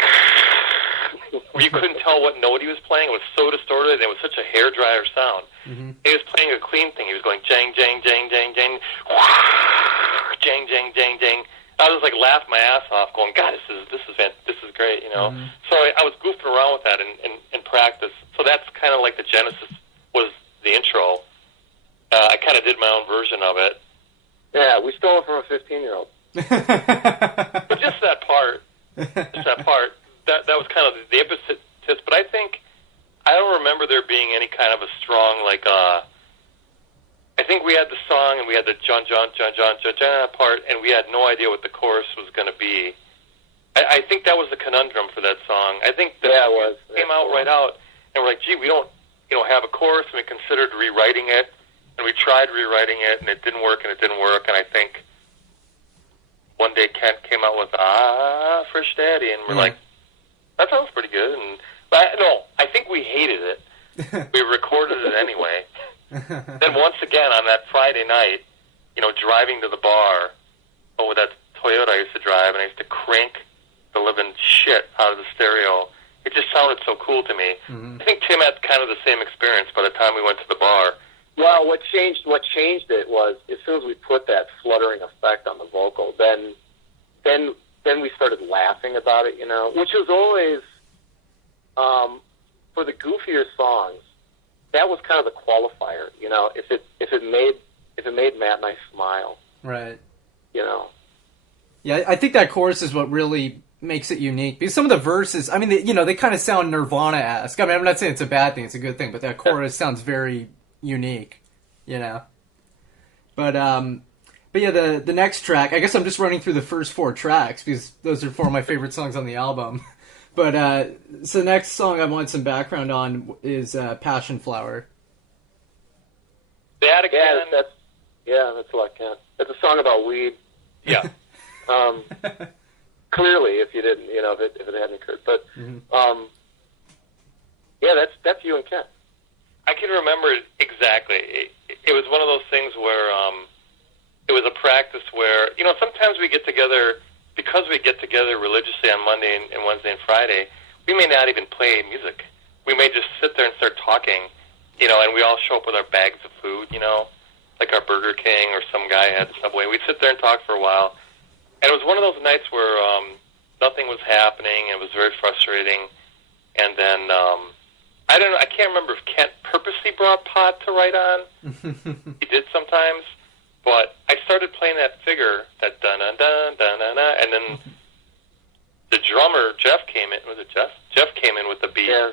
where you couldn't tell what note he was playing. It was so distorted, and it was such a hairdryer sound. Mm-hmm. He was playing a clean thing. He was going jang, jang, jang, jang, jang, jang, jang, jang, jang. I was like laughing my ass off, going, God, this is great, you know. Mm-hmm. So I was goofing around with that in practice. So that's kind of like the genesis was the intro. I kind of did my own version of it. Yeah, we stole it from a 15-year-old. But just that part. That was kind of the impetus. But I think, I don't remember there being any kind of a strong, like, I think we had the song and we had the John part, and we had no idea what the chorus was going to be. I think that was the conundrum for that song. I think that it came out right out, and we're like, gee, we don't, you know, have a chorus, and we considered rewriting it, and we tried rewriting it, and it didn't work, and I think one day Kent came out with Fresh Daddy, and we're like, that sounds pretty good. I think we hated it. We recorded it anyway. Then once again on that Friday night, you know, driving to the bar, with that Toyota I used to drive, and I used to crank the living shit out of the stereo. It just sounded so cool to me. Mm-hmm. I think Tim had kind of the same experience by the time we went to the bar. Well, what changed it was, as soon as we put that fluttering effect on the vocal, then we started laughing about it, you know, which was always, for the goofier songs, that was kind of the qualifier, you know, if it made Matt and I smile. Right. You know. Yeah, I think that chorus is what really makes it unique. Because some of the verses, I mean, they kind of sound Nirvana-esque. I mean, I'm not saying it's a bad thing; it's a good thing. But that chorus sounds very unique, you know. But yeah, the next track. I guess I'm just running through the first four tracks because those are four of my favorite songs on the album. But so the next song I want some background on is "Passion Flower." That again. That's a lot, Kent. It's a song about weed. Yeah. Clearly, if you didn't, if it hadn't occurred, but that's you and Kent. I can remember it exactly. It was one of those things where it was a practice where, sometimes we get together, because we get together religiously on Monday and Wednesday and Friday, we may not even play music. We may just sit there and start talking, and we all show up with our bags of food, like our Burger King or some guy had Subway. We'd sit there and talk for a while. And it was one of those nights where nothing was happening. It was very frustrating. And then I don't know. I can't remember if Kent purposely brought pot to write on. He did sometimes, but I started playing that figure, that dun dun dun dun dun, and then the drummer Jeff came in. Was it Jeff? Jeff came in with the beat. Yeah,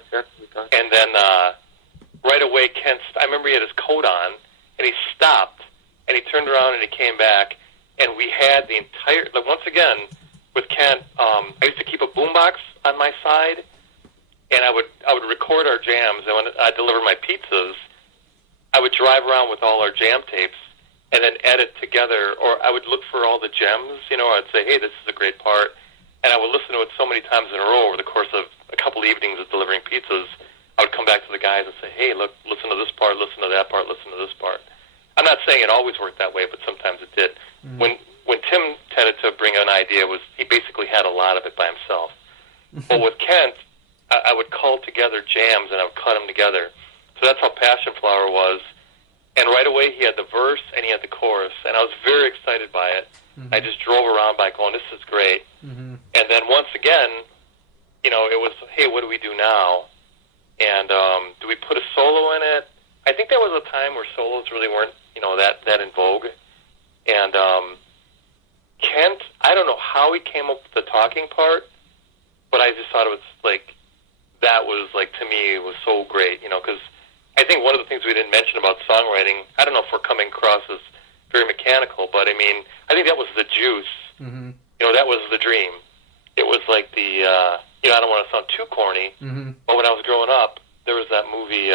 and then right away, I remember he had his coat on, and he stopped, and he turned around and he came back. And we had the entire, once again, with Kent, I used to keep a boombox on my side, and I would record our jams. And when I delivered my pizzas, I would drive around with all our jam tapes and then edit together, or I would look for all the gems, I'd say, hey, this is a great part. And I would listen to it so many times in a row over the course of a couple evenings of delivering pizzas. I would come back to the guys and say, hey, look, listen to this part, listen to that part, listen to this part. I'm not saying it always worked that way, but sometimes it did. When Tim tended to bring an idea, he basically had a lot of it by himself. But with Kent, I would call together jams and I would cut them together. So that's how Passion Flower was. And right away he had the verse and he had the chorus, and I was very excited by it. I just drove around by going, this is great. And then once again, it was, hey, what do we do now? And do we put a solo in it? I think there was a time where solos really weren't, that in vogue. And Kent, I don't know how he came up with the talking part, but I just thought it was that was to me, it was so great, because I think one of the things we didn't mention about songwriting, I don't know if we're coming across as very mechanical, but I mean, I think that was the juice. That was the dream. It was like the, I don't want to sound too corny, but when I was growing up, there was that movie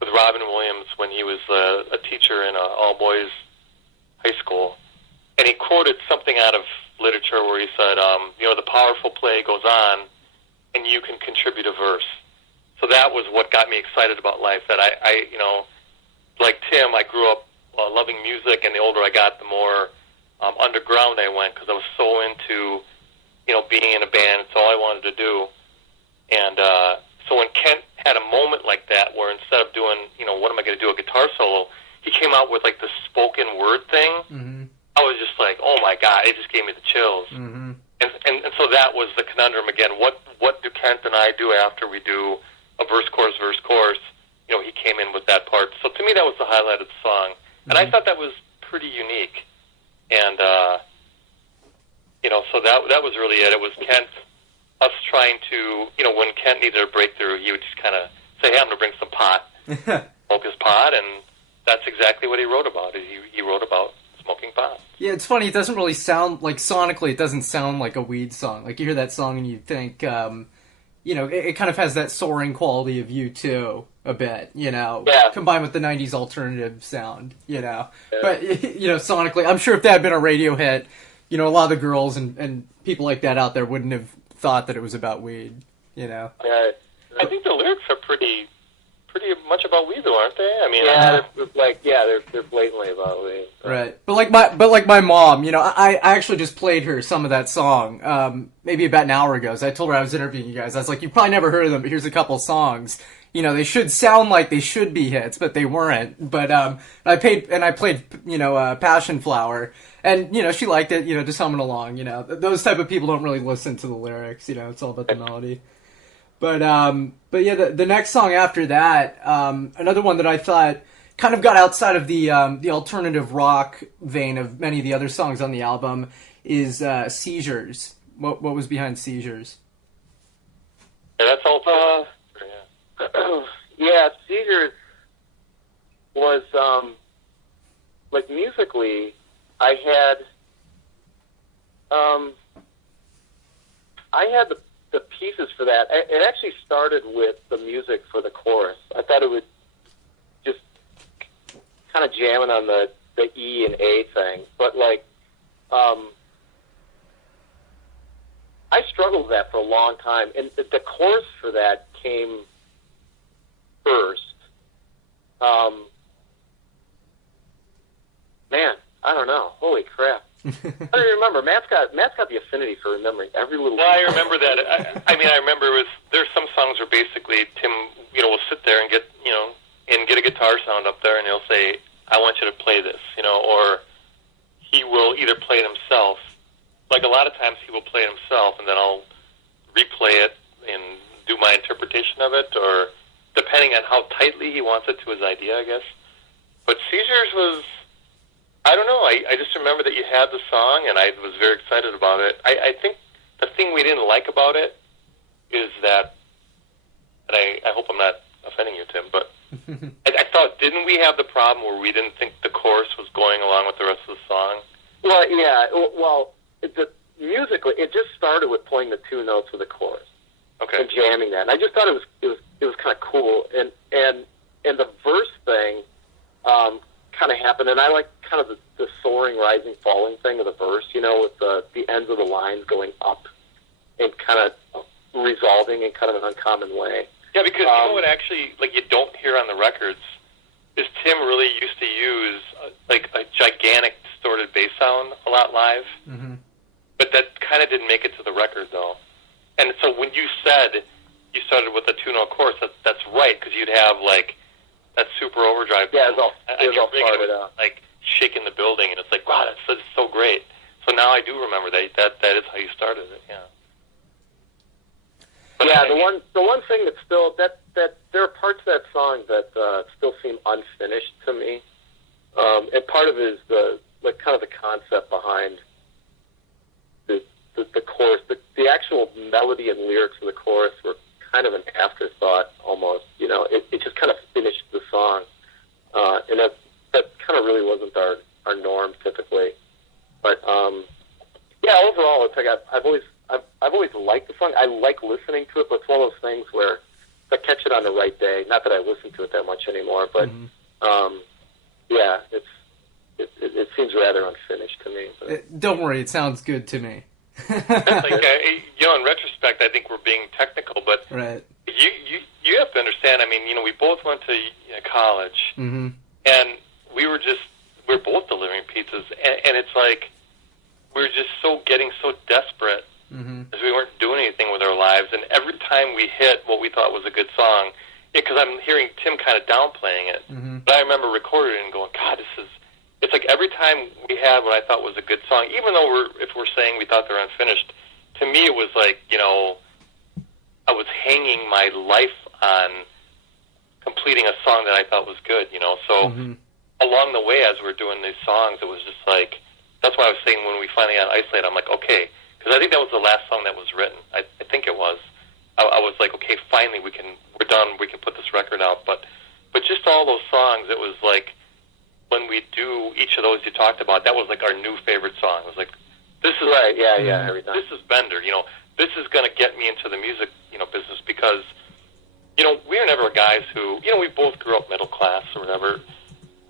with Robin Williams when he was a teacher in an all-boys high school, and he quoted something out of literature where he said, the powerful play goes on, and you can contribute a verse. So that was what got me excited about life, that I like Tim, I grew up loving music, and the older I got, the more underground I went, because I was so into, being in a band. It's all I wanted to do. And so when Kent had a moment like that, where instead of doing, what am I going to do, a guitar solo, he came out with the spoken word thing. I was just like, oh my God, it just gave me the chills. And so that was the conundrum again. What do Kent and I do after we do a verse, chorus? He came in with that part. So to me, that was the highlight of the song. And I thought that was pretty unique. And, so that was really it. It was Kent, us trying to, when Kent needed a breakthrough, he would just kind of say, hey, I'm going to bring some pot, smoke his pot, and that's exactly what he wrote about. He wrote about smoking pot. Yeah, it's funny. It doesn't really sound sonically. It doesn't sound like a weed song. You hear that song and you think, it kind of has that soaring quality of U2 a bit, combined with the '90s alternative sound, Yeah. But sonically, I'm sure if that had been a radio hit, a lot of the girls and people like that out there wouldn't have thought that it was about weed, Yeah. I think the lyrics are pretty much about weed, though, aren't they? I mean, they're blatantly about weed. So. Right, but my mom, I actually just played her some of that song, maybe about an hour ago. So I told her I was interviewing you guys. I was like, you probably never heard of them, but here's a couple songs. They should sound like they should be hits, but they weren't. But I played, Passion Flower, and she liked it. Just humming along. Those type of people don't really listen to the lyrics. It's all about the melody. But yeah, the next song after that, another one that I thought kind of got outside of the alternative rock vein of many of the other songs on the album is Seizures. What was behind Seizures? Yeah, that's all. Yeah, Seizures was like musically, I had the pieces for that. It actually started with the music for the chorus. I thought it would just kind of jamming on the E and A thing, but like I struggled with that for a long time, and the chorus for that came first. Man, I don't know. Holy crap! I don't remember. Matt's got the affinity for remembering every little. Well, I remember that. I remember it was there's some songs where basically Tim, will sit there and get a guitar sound up there, and he'll say, "I want you to play this," or he will either play it himself. Like a lot of times, he will play it himself, and then I'll replay it and do my interpretation of it, or depending on how tightly he wants it to his idea, I guess. But Seizures was. I don't know. I just remember that you had the song, and I was very excited about it. I think the thing we didn't like about it is that, and I hope I'm not offending you, Tim, but I thought, didn't we have the problem where we didn't think the chorus was going along with the rest of the song? Well, yeah. Well, musically, it just started with playing the two notes of the chorus, okay, and jamming that. And I just thought it was kind of cool, and the verse thing kind of happened, and I like kind of the soaring, rising, falling thing of the verse, with the ends of the lines going up and kind of resolving in kind of an uncommon way. Yeah, because what actually, like, you don't hear on the records is Tim really used to use like a gigantic distorted bass sound a lot live, but that kind of didn't make it to the record though. And so when you said you started with a two-note chorus, that's right, because you'd have like that super overdrive. Yeah, it was all started out. Like shaking the building, and it's like, wow, that's so great. So now I do remember that is how you started it. Yeah. But yeah, the one thing that's still that there are parts of that song that still seem unfinished to me, and part of it is the kind of the concept behind the chorus. The actual melody and lyrics of the chorus were kind of an afterthought almost. It just kind of finished the song, and that kind of really wasn't our norm typically. But yeah, overall, it's like I've always liked the song. I like listening to it, but it's one of those things where if I catch it on the right day, not that I listen to it that much anymore, but yeah, it seems rather unfinished to me. But. Don't worry, it sounds good to me. In retrospect, I think we're being technical, but right. You have to understand. I mean, we both went to college, and we're both delivering pizzas, and it's like we're just getting so desperate as we weren't doing anything with our lives, and every time we hit what we thought was a good song, because I'm hearing Tim kind of downplaying it, but I remember recording it and going, God, it's like every time we had what I thought was a good song, even though if we're saying we thought they're unfinished, to me it was like, I was hanging my life on completing a song that I thought was good, so along the way as we're doing these songs, it was just like, that's why I was saying when we finally got Isolate, I'm like, okay, because I think that was the last song that was written. I think it was. I was like, okay, finally we're done, we can put this record out, but just all those songs, it was like, when we do each of those you talked about, that was like our new favorite song. It was like, this is right, yeah, every time. This is Bender, this is going to get me into the music, business because, we were never guys who, we both grew up middle class or whatever. It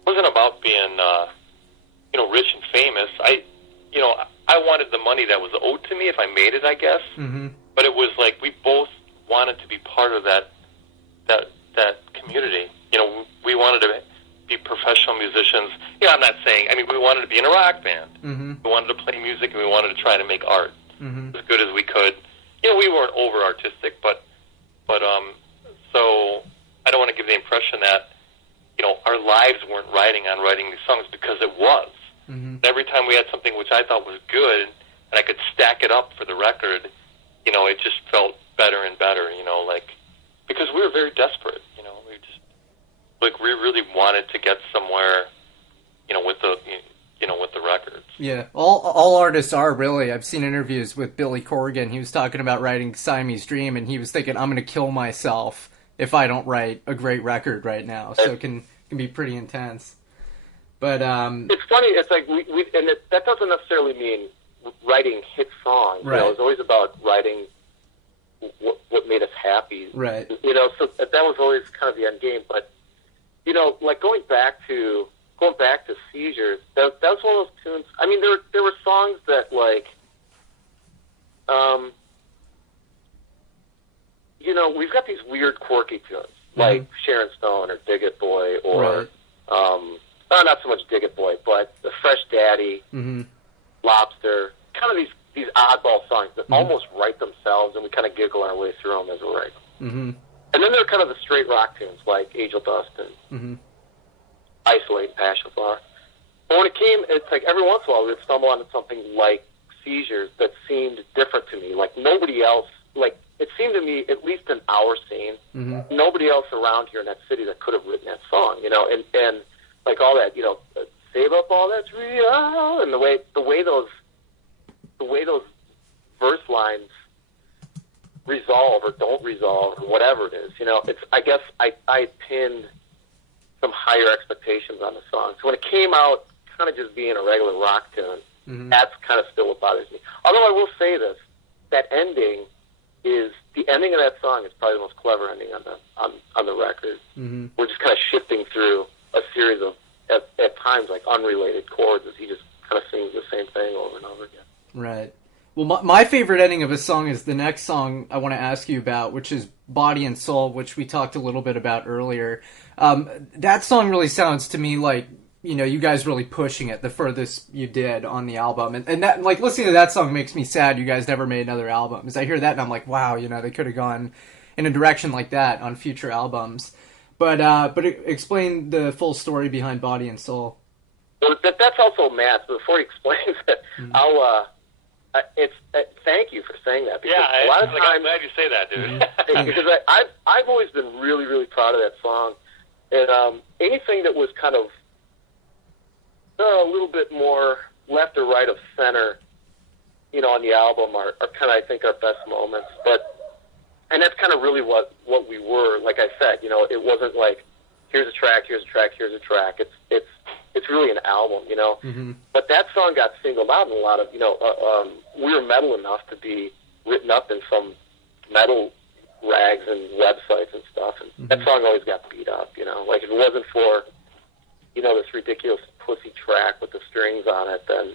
wasn't about being, rich and famous. I wanted the money that was owed to me if I made it, I guess. But it was like we both wanted to be part of that community. We wanted to be professional musicians. I'm not saying. I mean, we wanted to be in a rock band. We wanted to play music, and we wanted to try to make art as good as we could. We weren't over artistic, but so I don't want to give the impression that our lives weren't riding on writing these songs, because it was. Every time we had something which I thought was good, and I could stack it up for the record, it just felt better and better. Because we were very desperate. We really wanted to get somewhere, with with the records. Yeah, all artists are really. I've seen interviews with Billy Corgan. He was talking about writing Siamese Dream, and he was thinking, "I'm going to kill myself if I don't write a great record right now." So it can be pretty intense. But it's funny. It's like that doesn't necessarily mean writing hit songs. Right. It's always about writing what made us happy. Right. So that was always kind of the end game. But like going back to Seizures, that was one of those tunes. I mean, there were songs that like, we've got these weird quirky tunes like Sharon Stone or Dig It Boy or, not so much Dig It Boy, but the Fresh Daddy, Lobster, kind of these oddball songs that almost write themselves, and we kind of giggle our way through them as we write them. And then there are kind of the straight rock tunes like Angel Dust and Isolate and Passion Flower. But when it's like every once in a while we would stumble onto something like Seizures that seemed different to me. Like nobody else, like it seemed to me, at least in our scene, nobody else around here in that city that could have written that song, and like all that, save up all that's real, and the way those verse lines resolve or don't resolve or whatever it is, it's, I guess I pinned some higher expectations on the song. So when it came out kind of just being a regular rock tune, that's kind of still what bothers me. Although I will say this, the ending of that song is probably the most clever ending on the record. We're just kind of shifting through a series of, at times, like unrelated chords as he just kind of sings the same thing over and over again. Right. Well, my favorite ending of a song is the next song I want to ask you about, which is Body and Soul, which we talked a little bit about earlier. That song really sounds to me like, you guys really pushing it the furthest you did on the album. And that, like, listening to that song makes me sad you guys never made another album. As I hear that and I'm like, wow, they could have gone in a direction like that on future albums. But explain the full story behind Body and Soul. Well, that's also Matt. So before he explains it, thank you for saying that. Because a lot of times, I'm glad you say that, dude. Because I've always been really, really proud of that song. And anything that was kind of a little bit more left or right of center, on the album are kind of, I think, our best moments. And that's kind of really what we were. Like I said, it wasn't like, here's a track, here's a track, here's a track. It's really an album, But that song got singled out in a lot of, we were metal enough to be written up in some metal rags and websites and stuff. And that song always got beat up, Like if it wasn't for, this ridiculous pussy track with the strings on it, then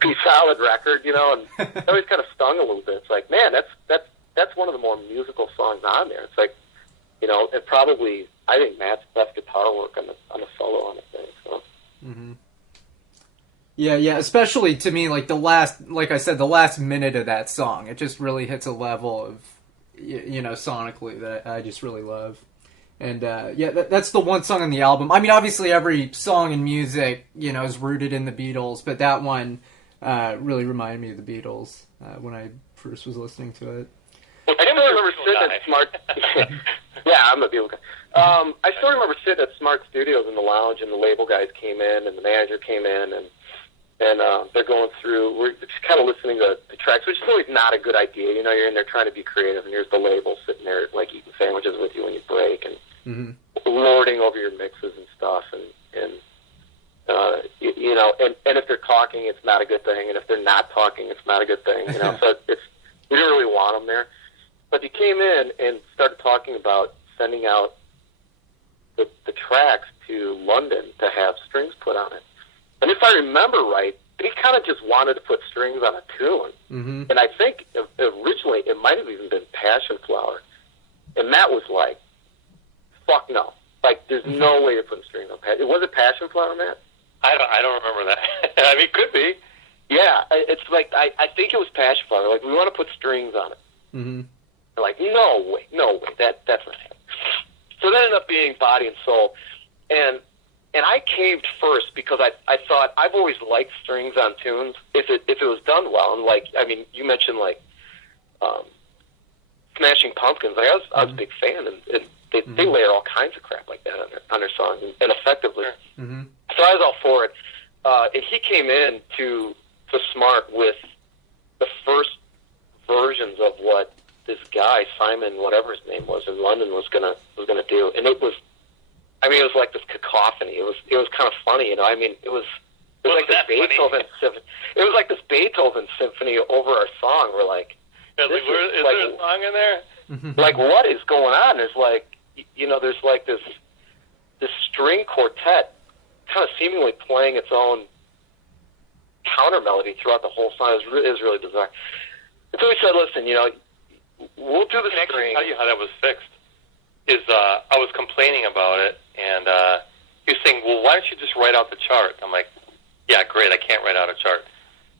be solid record, and it always kind of stung a little bit. It's like, man, that's one of the more musical songs on there. It's like, it probably, I think Matt's best guitar work on the solo on the thing. So. Yeah, especially to me, like like I said, the last minute of that song, it just really hits a level of, sonically that I just really love. And that's the one song on the album. I mean, obviously every song in music, is rooted in the Beatles, but that one really reminded me of the Beatles when I first was listening to it. I still remember sitting at Smart. Yeah, I'm a Beatle guy. I still remember sitting at Smart Studios in the lounge, and the label guys came in, and the manager came in, and they're going through. We're just kind of listening to the tracks, which is always not a good idea. You're in there trying to be creative, and here's the label sitting there like eating sandwiches with you when you break, and lording over your mixes and stuff, and if they're talking, it's not a good thing, and if they're not talking, it's not a good thing. So we didn't really want them there. But he came in and started talking about sending out the tracks to London to have strings put on it. And if I remember right, he kind of just wanted to put strings on a tune. And I think originally it might have even been Passion Flower. And Matt was like, fuck no. Like, there's no way you're putting strings on Passion. Was it Passion Flower, Matt? I don't remember that. I mean, it could be. Yeah, it's like, I think it was Passion Flower. Like, we want to put strings on it. They're like, no way, that's not happening. So that ended up being Body and Soul. And I caved first because I thought I've always liked strings on tunes if it was done well. And like, I mean, you mentioned like Smashing Pumpkins. Like I was a big fan, and they layer all kinds of crap like that on their songs and effectively. So I was all for it. he came in to Smart with the first versions of what this guy Simon, whatever his name was in London, was gonna do, and it was like this cacophony. It was kind of funny, I mean, it was like this Beethoven symphony. It was like this Beethoven symphony over our song. We're like, is there a song in there? Like, what is going on? There's like, there's like this string quartet kind of seemingly playing its own counter melody throughout the whole song. It was really bizarre. And so we said, listen, we'll do the string. I'll tell you how that was fixed. I was complaining about it, and he was saying, well, why don't you just write out the chart? I'm like, yeah, great, I can't write out a chart.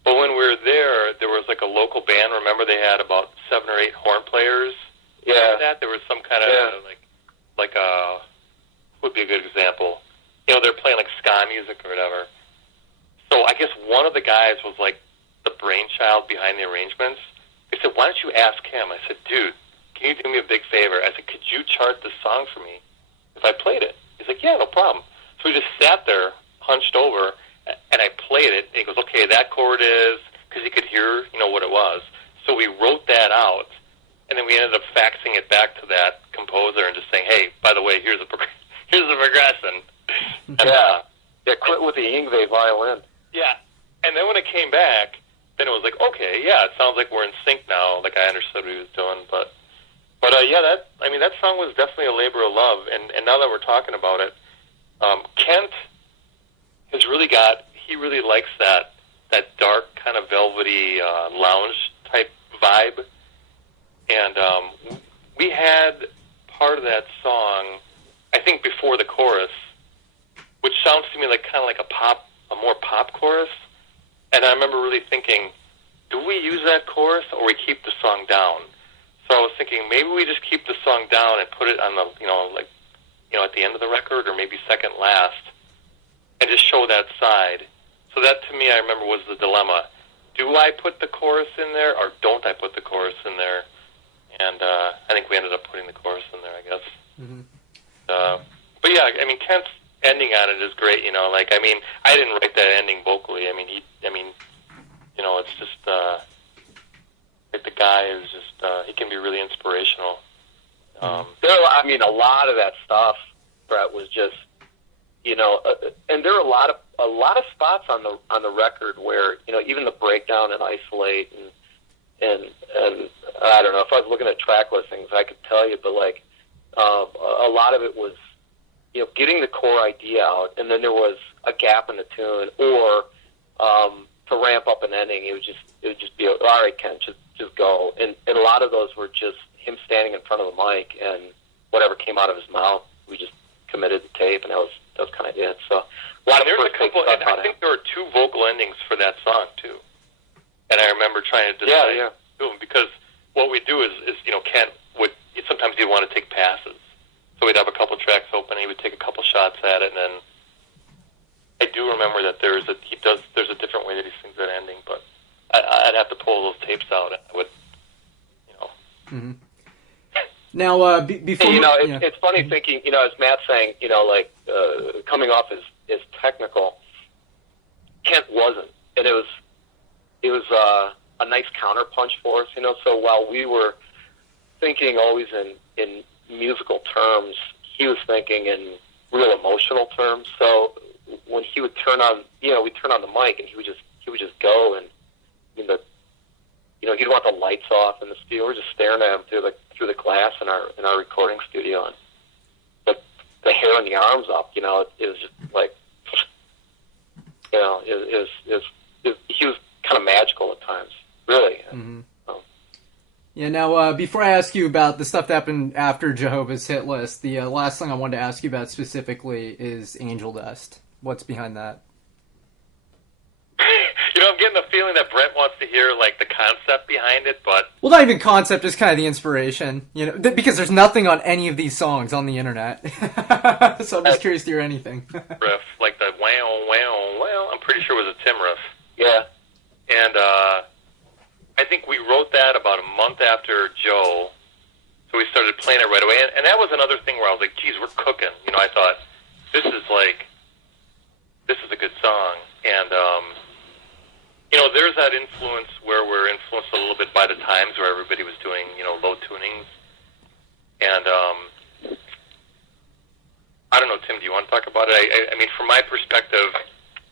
But when we were there was like a local band. Remember, they had about 7 or 8 horn players. Yeah. That there was some kind of like a would be a good example. They're playing like ska music or whatever. So I guess one of the guys was like the brainchild behind the arrangements. They said, why don't you ask him? I said, dude, can you do me a big favor? I said, could you chart this song for me if I played it? He's like, yeah, no problem. So we just sat there, hunched over, and I played it. And he goes, okay, that chord is, because he could hear, what it was. So we wrote that out, and then we ended up faxing it back to that composer and just saying, hey, by the way, here's the progression. Yeah, quit with the Yngwie violin. Yeah, and then when it came back, then it was like, okay, yeah, it sounds like we're in sync now. Like I understood what he was doing, but yeah, that song was definitely a labor of love. And now that we're talking about it, Kent has really he really likes that dark kind of velvety lounge type vibe. And we had part of that song, I think, before the chorus, which sounds to me like kind of like a more pop chorus. And I remember really thinking, do we use that chorus or we keep the song down? So I was thinking maybe we just keep the song down and put it on the, at the end of the record or maybe second last and just show that side. So that to me, I remember, was the dilemma. Do I put the chorus in there or don't I put the chorus in there? And I think we ended up putting the chorus in there, I guess. Mm-hmm. But yeah, I mean, Kent's ending on it is great, I didn't write that ending vocally. It's just, like the guy is just, he can be really inspirational. A lot of that stuff, Brett, was just, and there are a lot of spots on the record where, even the breakdown and isolate and I don't know, if I was looking at track listings, I could tell you, but a lot of it was, getting the core idea out, and then there was a gap in the tune, or to ramp up an ending, it would just be, all right, Ken, just go. And a lot of those were just him standing in front of the mic, and whatever came out of his mouth, we just committed the tape, and that was kind of it. So a lot of there's a couple, and I think there were 2 vocal endings for that song too. And I remember trying to decide because what we do is Ken would sometimes he'd want to take passes. So we'd have a couple tracks open, and he would take a couple shots at it, and then I do remember that there's a different way that he sings that ending, but I'd have to pull those tapes out, and I would, Mm-hmm. Now, before it's funny thinking, as Matt's saying, coming off as technical, Kent wasn't, and it was a nice counterpunch for us, So while we were thinking always in musical terms, he was thinking in real emotional terms. So when he would turn on, we'd turn on the mic, and he would just go, and he'd want the lights off in the studio. We're just staring at him through the glass in our recording studio, and the hair on the arms up. It was just like, he was kind of magical at times, really. Mm-hmm. Yeah, now, before I ask you about the stuff that happened after Jehovah's Hit List, the last thing I wanted to ask you about specifically is Angel Dust. What's behind that? I'm getting the feeling that Brent wants to hear, the concept behind it, but... Well, not even concept, just kind of the inspiration, because there's nothing on any of these songs on the internet. So I'm just curious to hear anything. Riff, like the wow, wow, wow, I'm pretty sure it was a Tim riff. Yeah. And, I think we wrote that about a month after Joe, so we started playing it right away. And that was another thing where I was like, geez, we're cooking. I thought, this is a good song. And there's that influence where we're influenced a little bit by the times where everybody was doing, low tunings. And I don't know, Tim, do you want to talk about it? I mean, from my perspective,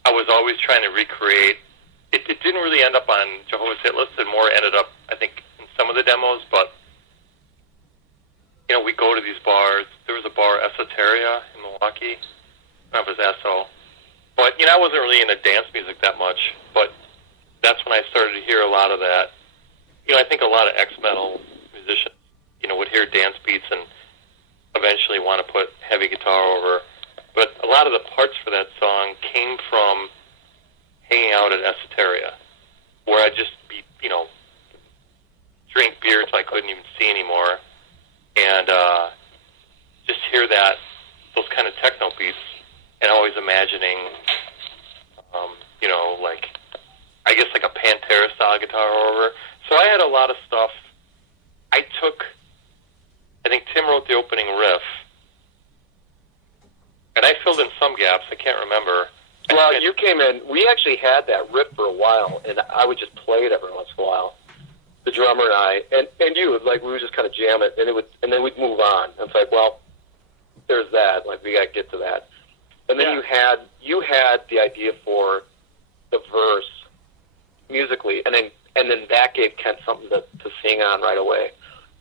I was always trying to recreate. It didn't really end up on Jehovah's Hit List. It more ended up, I think, in some of the demos. But, we go to these bars. There was a bar, Scerpella, in Milwaukee. I don't know if it was Esso. But, I wasn't really into dance music that much. But that's when I started to hear a lot of that. I think a lot of ex-metal musicians, would hear dance beats and eventually want to put heavy guitar over. But a lot of the parts for that song came from hanging out at Scerpella, where I'd just be, drink beer till I couldn't even see anymore, and just hear those kind of techno beats, and always imagining, I guess like a Pantera style guitar over. So I had a lot of stuff. I think Tim wrote the opening riff, and I filled in some gaps. I can't remember. Well, you came in. We actually had that riff for a while, and I would just play it every once in a while. The drummer and I, and you, we would just kind of jam it, and then we'd move on. And it's like, well, there's that. We got to get to that. And then you had the idea for the verse musically, and then that gave Kent something to sing on right away.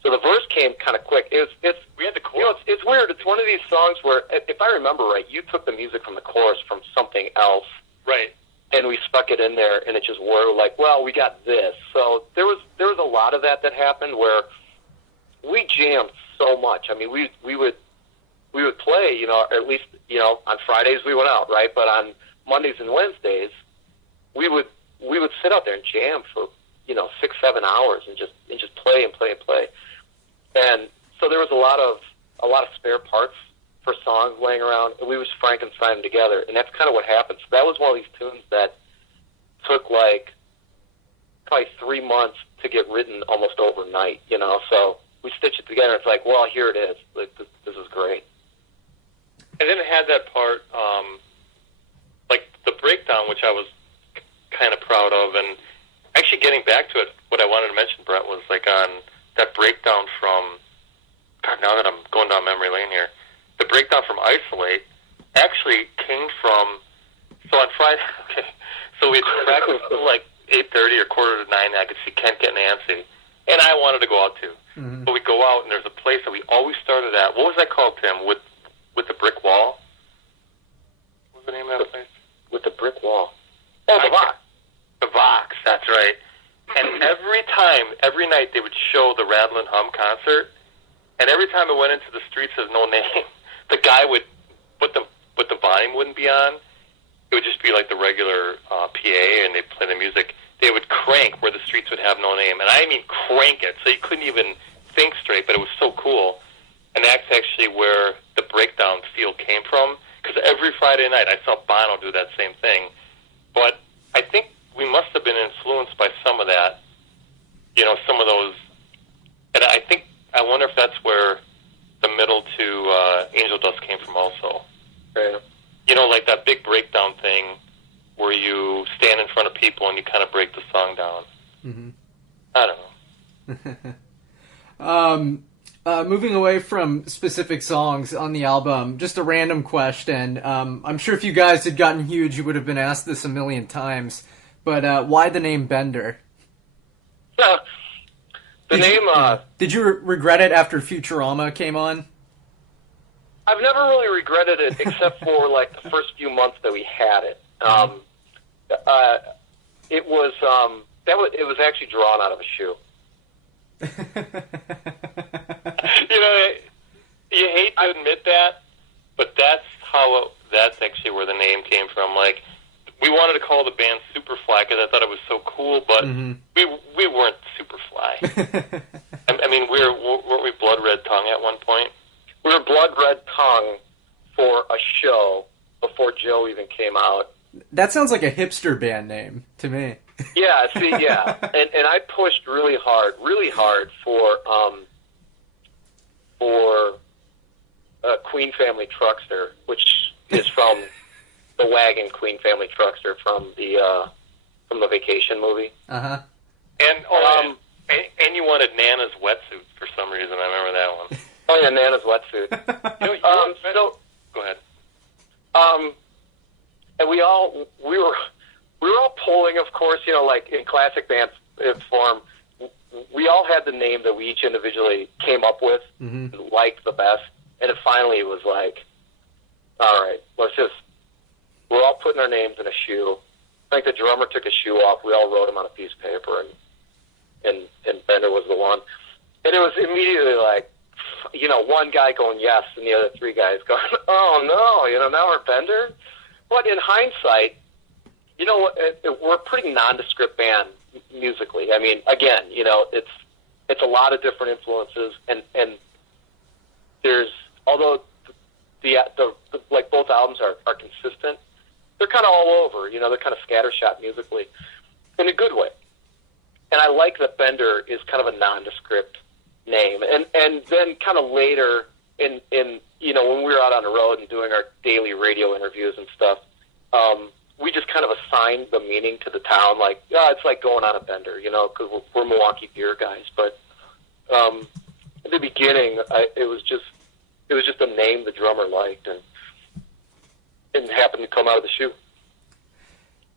So the verse came kind of quick. We had the chorus. It's weird. It's one of these songs where, if I remember right, you took the music from the chorus from something else, right? And we stuck it in there, and it just were like, well, we got this. So there was a lot of that happened where we jammed so much. I mean, we would play, at least on Fridays we went out, right? But on Mondays and Wednesdays, we would sit out there and jam for 6-7 hours and just play and play and play. And so there was a lot of spare parts for songs laying around, and we would just Frankenstein them together, and that's kind of what happened. So that was one of these tunes that took probably 3 months to get written almost overnight, So we stitched it together. It's like, well, here it is. This is great. And then it had that part, the breakdown, which I was kind of proud of, and actually getting back to it, what I wanted to mention, Brett, was on that breakdown from, God, now that I'm going down memory lane here, the breakdown from Isolate actually came from, so on Friday, okay, so we had practiced at 8:30 or 8:45. I could see Kent getting antsy, and I wanted to go out too. Mm-hmm. But we go out, and there's a place that we always started at. What was that called, Tim, with the brick wall? What was the name of that place? With the brick wall. Oh, the Vox. The Vox, that's right. And every night they would show the Rattle and Hum concert, and every time it went into the streets as No Name, the guy would, but the volume wouldn't be on. It would just be like the regular PA, and they'd play the music. They would crank where the streets would have No Name, and I mean crank it, so you couldn't even think straight, but it was so cool. And that's actually where the breakdown feel came from, because every Friday night I saw Bono do that same thing. But I think we must have been influenced by some of that, some of those. And I wonder if that's where the middle to Angel Dust came from also. Right. Like that big breakdown thing where you stand in front of people and you kind of break the song down. Mm-hmm. I don't know. Moving away from specific songs on the album, just a random question. I'm sure if you guys had gotten huge, you would have been asked this a million times. But why the name Bender? Did you regret it after Futurama came on? I've never really regretted it, except for the first few months that we had it. It was actually drawn out of a shoe. You hate to admit that, but that's actually where the name came from. We wanted to call the band Superfly because I thought it was so cool, but we weren't Superfly. I mean, weren't we Blood Red Tongue at one point? We were Blood Red Tongue for a show before Joe even came out. That sounds like a hipster band name to me. Yeah, and I pushed really hard for Queen Family Truckster, which is from the wagon Queen Family Truckster from the Vacation movie. Uh-huh. And you wanted Nana's wetsuit for some reason. I remember that one. Oh yeah, Nana's wetsuit. So go ahead. And we were all pulling, of course, like in classic band form. We all had the name that we each individually came up with and liked the best, and it finally was like, all right, we're all putting our names in a shoe. I think the drummer took a shoe off. We all wrote him on a piece of paper, and Bender was the one. And it was immediately like, one guy going yes, and the other three guys going, oh no, now we're Bender. But in hindsight, we're a pretty nondescript band musically. I mean, again, it's a lot of different influences, and there's, although the like both albums are consistent, they're kind of all over. They're kind of scattershot musically in a good way. And I like that Bender is kind of a nondescript name. And then kind of later in when we were out on the road and doing our daily radio interviews and stuff, we just kind of assigned the meaning to the town, like, it's like going on a Bender, because we're Milwaukee beer guys. But in the beginning, it was just a name the drummer liked, and happened to come out of the shoe.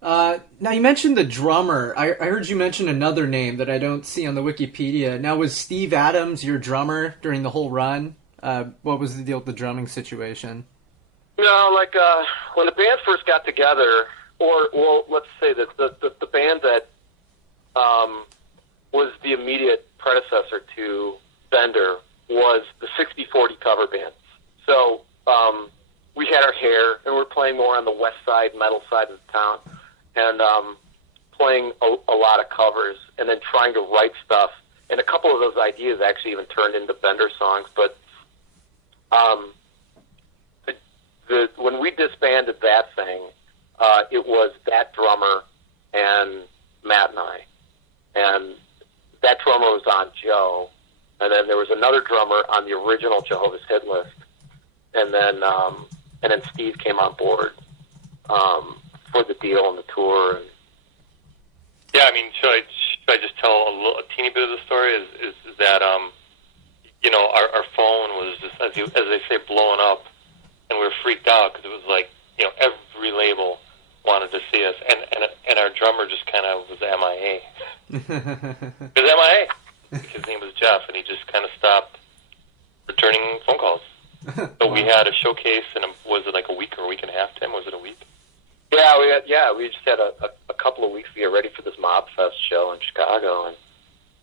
Now, you mentioned the drummer. I heard you mention another name that I don't see on the Wikipedia. Now, was Steve Adams your drummer during the whole run? What was the deal with the drumming situation? No, like when the band first got together, or let's say that the band that was the immediate predecessor to Bender was the 60-40 cover band. So we had our hair, and we were playing more on the west side, metal side of the town, and playing a lot of covers, and then trying to write stuff. And a couple of those ideas actually even turned into Bender songs. But when we disbanded that thing, it was that drummer and Matt and I. And that drummer was on Joe, and then there was another drummer on the original Jehovah's Hit list, and then Steve came on board for the deal and the tour. And yeah, I mean, should I just tell a teeny bit of the story? Is that our phone was just, as they say, blowing up, and we were freaked out because it was like every label wanted to see us, and our drummer just kind of was MIA. He was MIA. His name was Jeff, and he just kind of stopped returning phone calls. So we had a showcase, and was it like a week or a week and a half, Tim? Was it a week? Yeah, we just had a couple of weeks to get ready for this Mob Fest show in Chicago,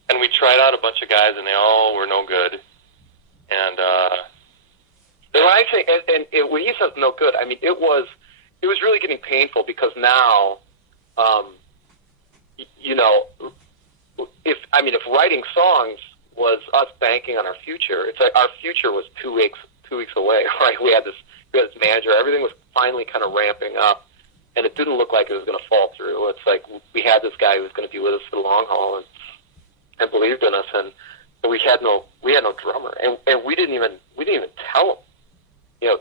and we tried out a bunch of guys, and they all were no good. And when I say, and when he says no good, I mean it was really getting painful because now, if writing songs was us banking on our future, it's like our future was 2 weeks away, right? We had this manager, everything was finally kind of ramping up, and it didn't look like it was going to fall through. It's like we had this guy who was going to be with us for the long haul and believed in us, and we had no drummer, and we didn't even tell him.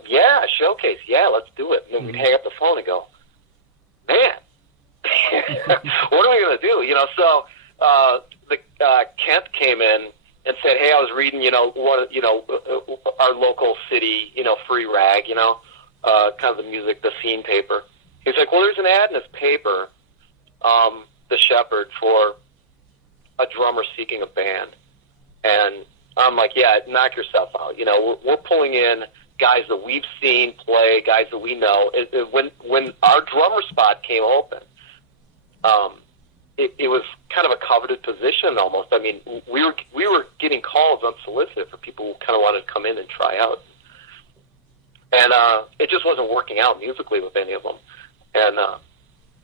Yeah, showcase, yeah, let's do it. And then we'd hang up the phone and go, man, what are we going to do? So Kent came in and said, hey, I was reading, our local city, Free Rag, kind of the scene paper. He's like, well, there's an ad in this paper, The Shepherd, for a drummer seeking a band. And I'm like, yeah, knock yourself out. We're pulling in guys that we've seen play, guys that we know. When our drummer spot came open, it was kind of a coveted position almost. I mean, we were getting calls unsolicited for people who kind of wanted to come in and try out. And it just wasn't working out musically with any of them. And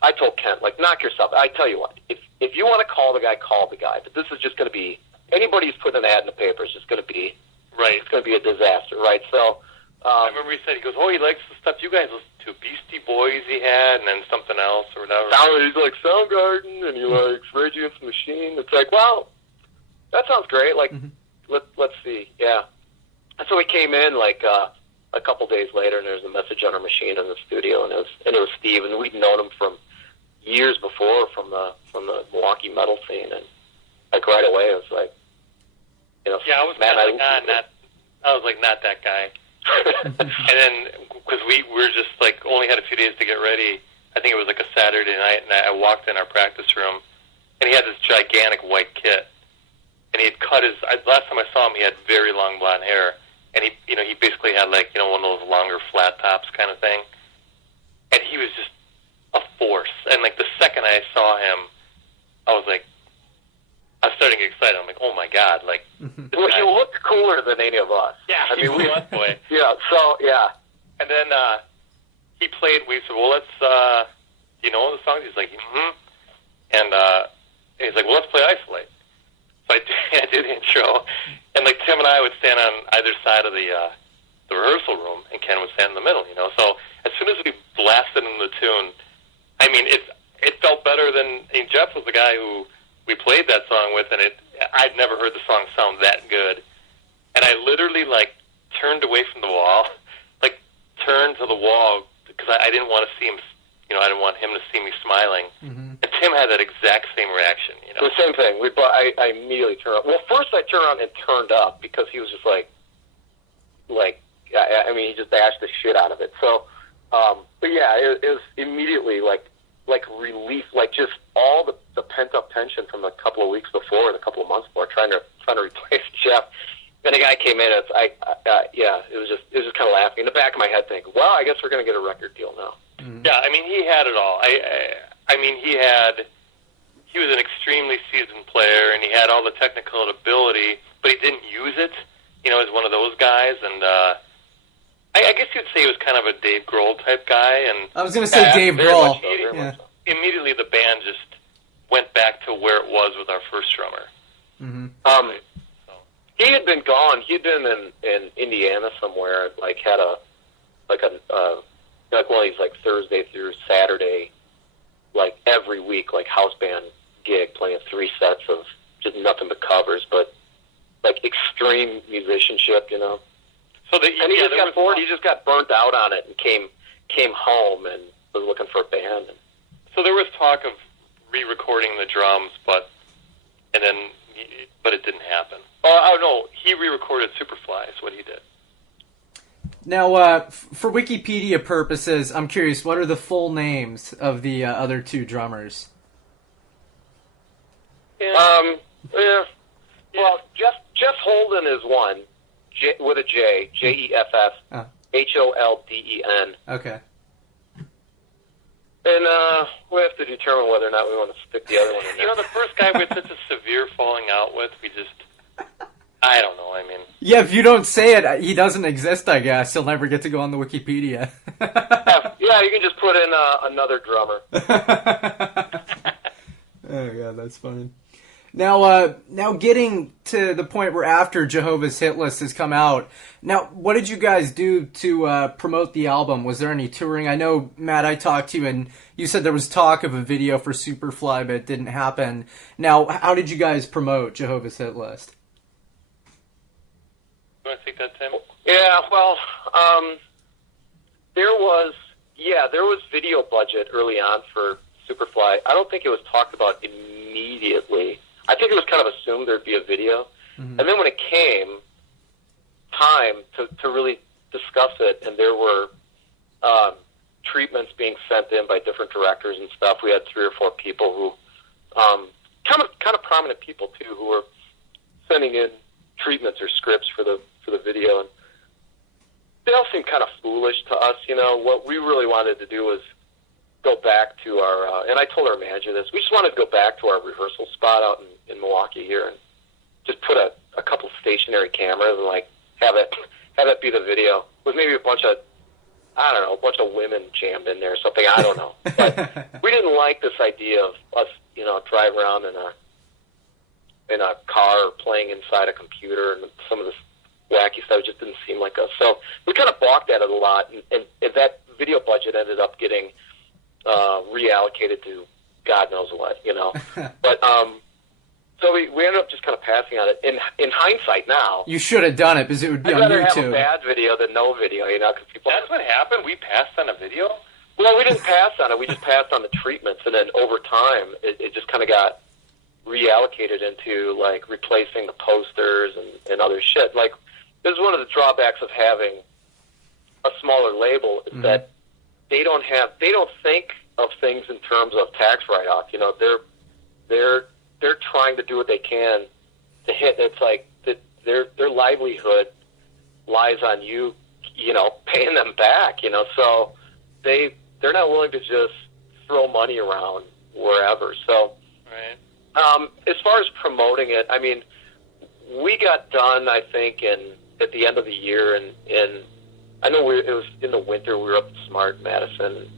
I told Kent, like, knock yourself. I tell you what, if you want to call the guy, call the guy. But this is just going to be, anybody who's putting an ad in the paper is just going to be, right. It's going to be a disaster, right? So I remember he said, he goes, he likes the stuff you guys listen to. Beastie Boys he had, and then something else or whatever. He's like Soundgarden, and he likes Rage Against the Machine. It's like, well, that sounds great. Like, let's see, yeah. And so he came in, like, a couple days later, and there's a message on our machine in the studio, and it was Steve, and we'd known him from years before from the Milwaukee metal scene, and like right away, it was like, you know, yeah, I was kind of like, I was like, not that guy. And then, because we were just like only had a few days to get ready. I think it was like a Saturday night, and I walked in our practice room, and he had this gigantic white kit, and he had cut his. Last time I saw him, he had very long blonde hair, and he basically had like one of those longer flat tops kind of thing, and he was just a force. And like the second I saw him, I was starting to get excited. I'm like, oh my god, like. Well, he looked cooler than any of us. Yeah, I mean, we went boy. Yeah, so yeah. And then he played. We said, well, let's. Do you know the songs? He's like, mm-hmm. And he's like, well, let's play Isolate. So I did the intro, and like Tim and I would stand on either side of the rehearsal room, and Ken would stand in the middle. So as soon as we blasted in the tune, I mean, it felt better than. I mean, Jeff was the guy who we played that song with, and I'd never heard the song sound that good. And I literally like turned away from the wall, like turned to the wall because I didn't want to see him. I didn't want him to see me smiling. Mm-hmm. And Tim had that exact same reaction. The same thing. I immediately turned up. Well, first I turned around and turned up because he was just like, I mean, he just bashed the shit out of it. So, but yeah, it was immediately like relief, like just all the pent up tension from a couple of weeks before and a couple of months before, trying to replace Jeff. And the guy came in. It was just kind of laughing in the back of my head, thinking, well, I guess we're going to get a record deal now. Mm-hmm. Yeah, I mean, he had it all. I mean, he was an extremely seasoned player, and he had all the technical ability, but he didn't use it. As one of those guys, and I guess you'd say he was kind of a Dave Grohl type guy. And I was going to say Dave Grohl. Immediately, the band just went back to where it was with our first drummer. Mm-hmm. He had been gone. He'd been in Indiana somewhere. Like had like one of these like Thursday through Saturday, like every week, like house band gig, playing 3 sets of just nothing but covers, but like extreme musicianship, So and he just got bored. He just got burnt out on it and came home and was looking for a band. So there was talk of re-recording the drums, but it didn't happen. Oh no, he re-recorded Superfly is what he did. Now, for Wikipedia purposes, I'm curious, what are the full names of the other 2 drummers? Yeah. Well, Jeff Holden is one, with a J, Jeffs, Holden. Okay. And we have to determine whether or not we want to stick the other one in there. The first guy we had such a severe falling out with, I don't know, I mean... Yeah, if you don't say it, he doesn't exist, I guess. He'll never get to go on the Wikipedia. Yeah, you can just put in another drummer. Oh, God, that's funny. Now getting to the point where after Jehovah's Hit List has come out, now, what did you guys do to promote the album? Was there any touring? I know, Matt, I talked to you, and you said there was talk of a video for Superfly, but it didn't happen. Now, how did you guys promote Jehovah's Hit List? You want to take that, Tim? Yeah, well, there was video budget early on for Superfly. I don't think it was talked about immediately. I think it was kind of assumed there'd be a video. Mm-hmm. And then when it came time to really discuss it, and there were treatments being sent in by different directors and stuff, we had 3 or 4 people who, kind of prominent people too, who were sending in treatments or scripts for the video, and they all seemed kind of foolish to us. What we really wanted to do was go back to our, and I told our manager this, we just wanted to go back to our rehearsal spot out in Milwaukee here and just put a couple stationary cameras and like have it be the video with maybe a bunch of women jammed in there or something, I don't know. But we didn't like this idea of us, drive around in a car playing inside a computer and some of this wacky stuff. It just didn't seem like us. So we kind of balked at it a lot, and that video budget ended up getting reallocated to God knows what, But So we ended up just kind of passing on it. In hindsight now, You should have done it because it would be I'd on rather have a YouTube. bad video than no video, because people... That's what happened? We passed on a video? Well, we didn't pass on it. We just passed on the treatments, and then over time, it just kind of got reallocated into, like, replacing the posters and other shit. Like, this is one of the drawbacks of having a smaller label is that they don't think of things in terms of tax write-off. They're trying to do what they can to hit. It's like their livelihood lies on you, paying them back. So they're not willing to just throw money around wherever. So, right. As far as promoting it, I mean, we got done, I think, at the end of the year, and I know it was in the winter. We were up at Smart, Madison,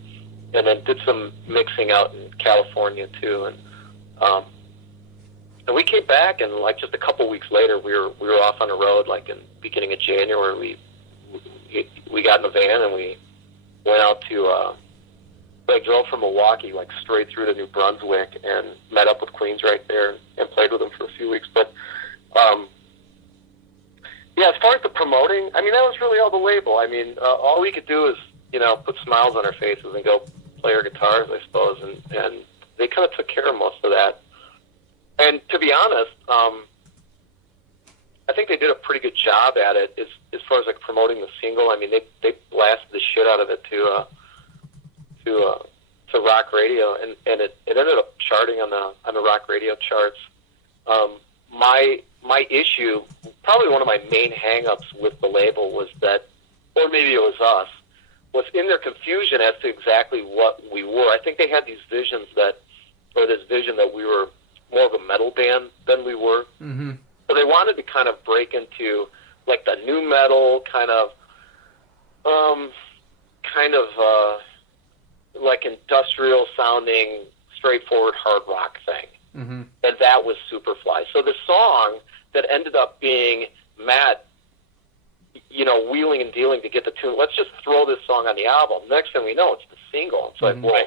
and then did some mixing out in California too, and we came back, and like just a couple weeks later, we were off on the road. Like in beginning of January, we got in a van and we went out to. I drove from Milwaukee like straight through to New Brunswick and met up with Queens right there and played with them for a few weeks. But yeah, as far as the promoting, I mean, that was really all the label. I mean, all we could do is put smiles on our faces and go play our guitars, I suppose, and they kind of took care of most of that. And to be honest, I think they did a pretty good job at it as far as like promoting the single. I mean, they blasted the shit out of it to rock radio, and it ended up charting on the rock radio charts. My issue, probably one of my main hang-ups with the label was that, or maybe it was us, was in their confusion as to exactly what we were. I think they had this vision that we were more of a metal band than we were. Mm-hmm. So they wanted to kind of break into like the new metal kind of like industrial sounding, straightforward hard rock thing. Mm-hmm. And that was Superfly. So the song that ended up being Matt, wheeling and dealing to get the tune, let's just throw this song on the album. Next thing we know, it's the single. It's like, well,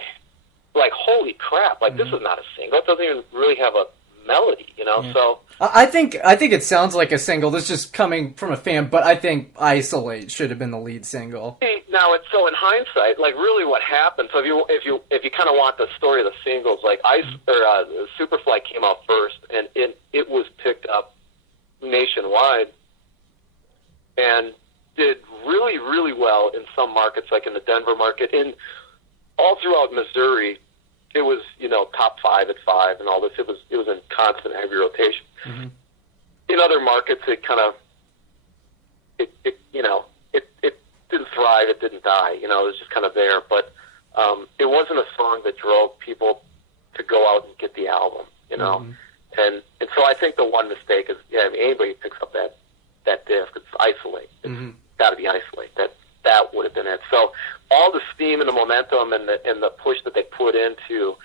like, holy crap, like, this is not a single. It doesn't even really have a melody, Yeah. So I think it sounds like a single. This is just coming from a fan, but I think "Isolate" should have been the lead single. now it's so in hindsight, like really what happened. So if you kind of want the story of the singles, like Superfly came out first, and it was picked up nationwide and did really, really well in some markets, like in the Denver market, and all throughout Missouri. It was, top 5 at 5 and all this. It was in constant heavy rotation. Mm-hmm. In other markets, it kind of, it didn't thrive. It didn't die. It was just kind of there. But it wasn't a song that drove people to go out and get the album. Mm-hmm. And so I think the one mistake is, anybody who picks up that disc, it's Isolate. It's got to be Isolate. That would have been it. So all the steam and the momentum and the push that they put into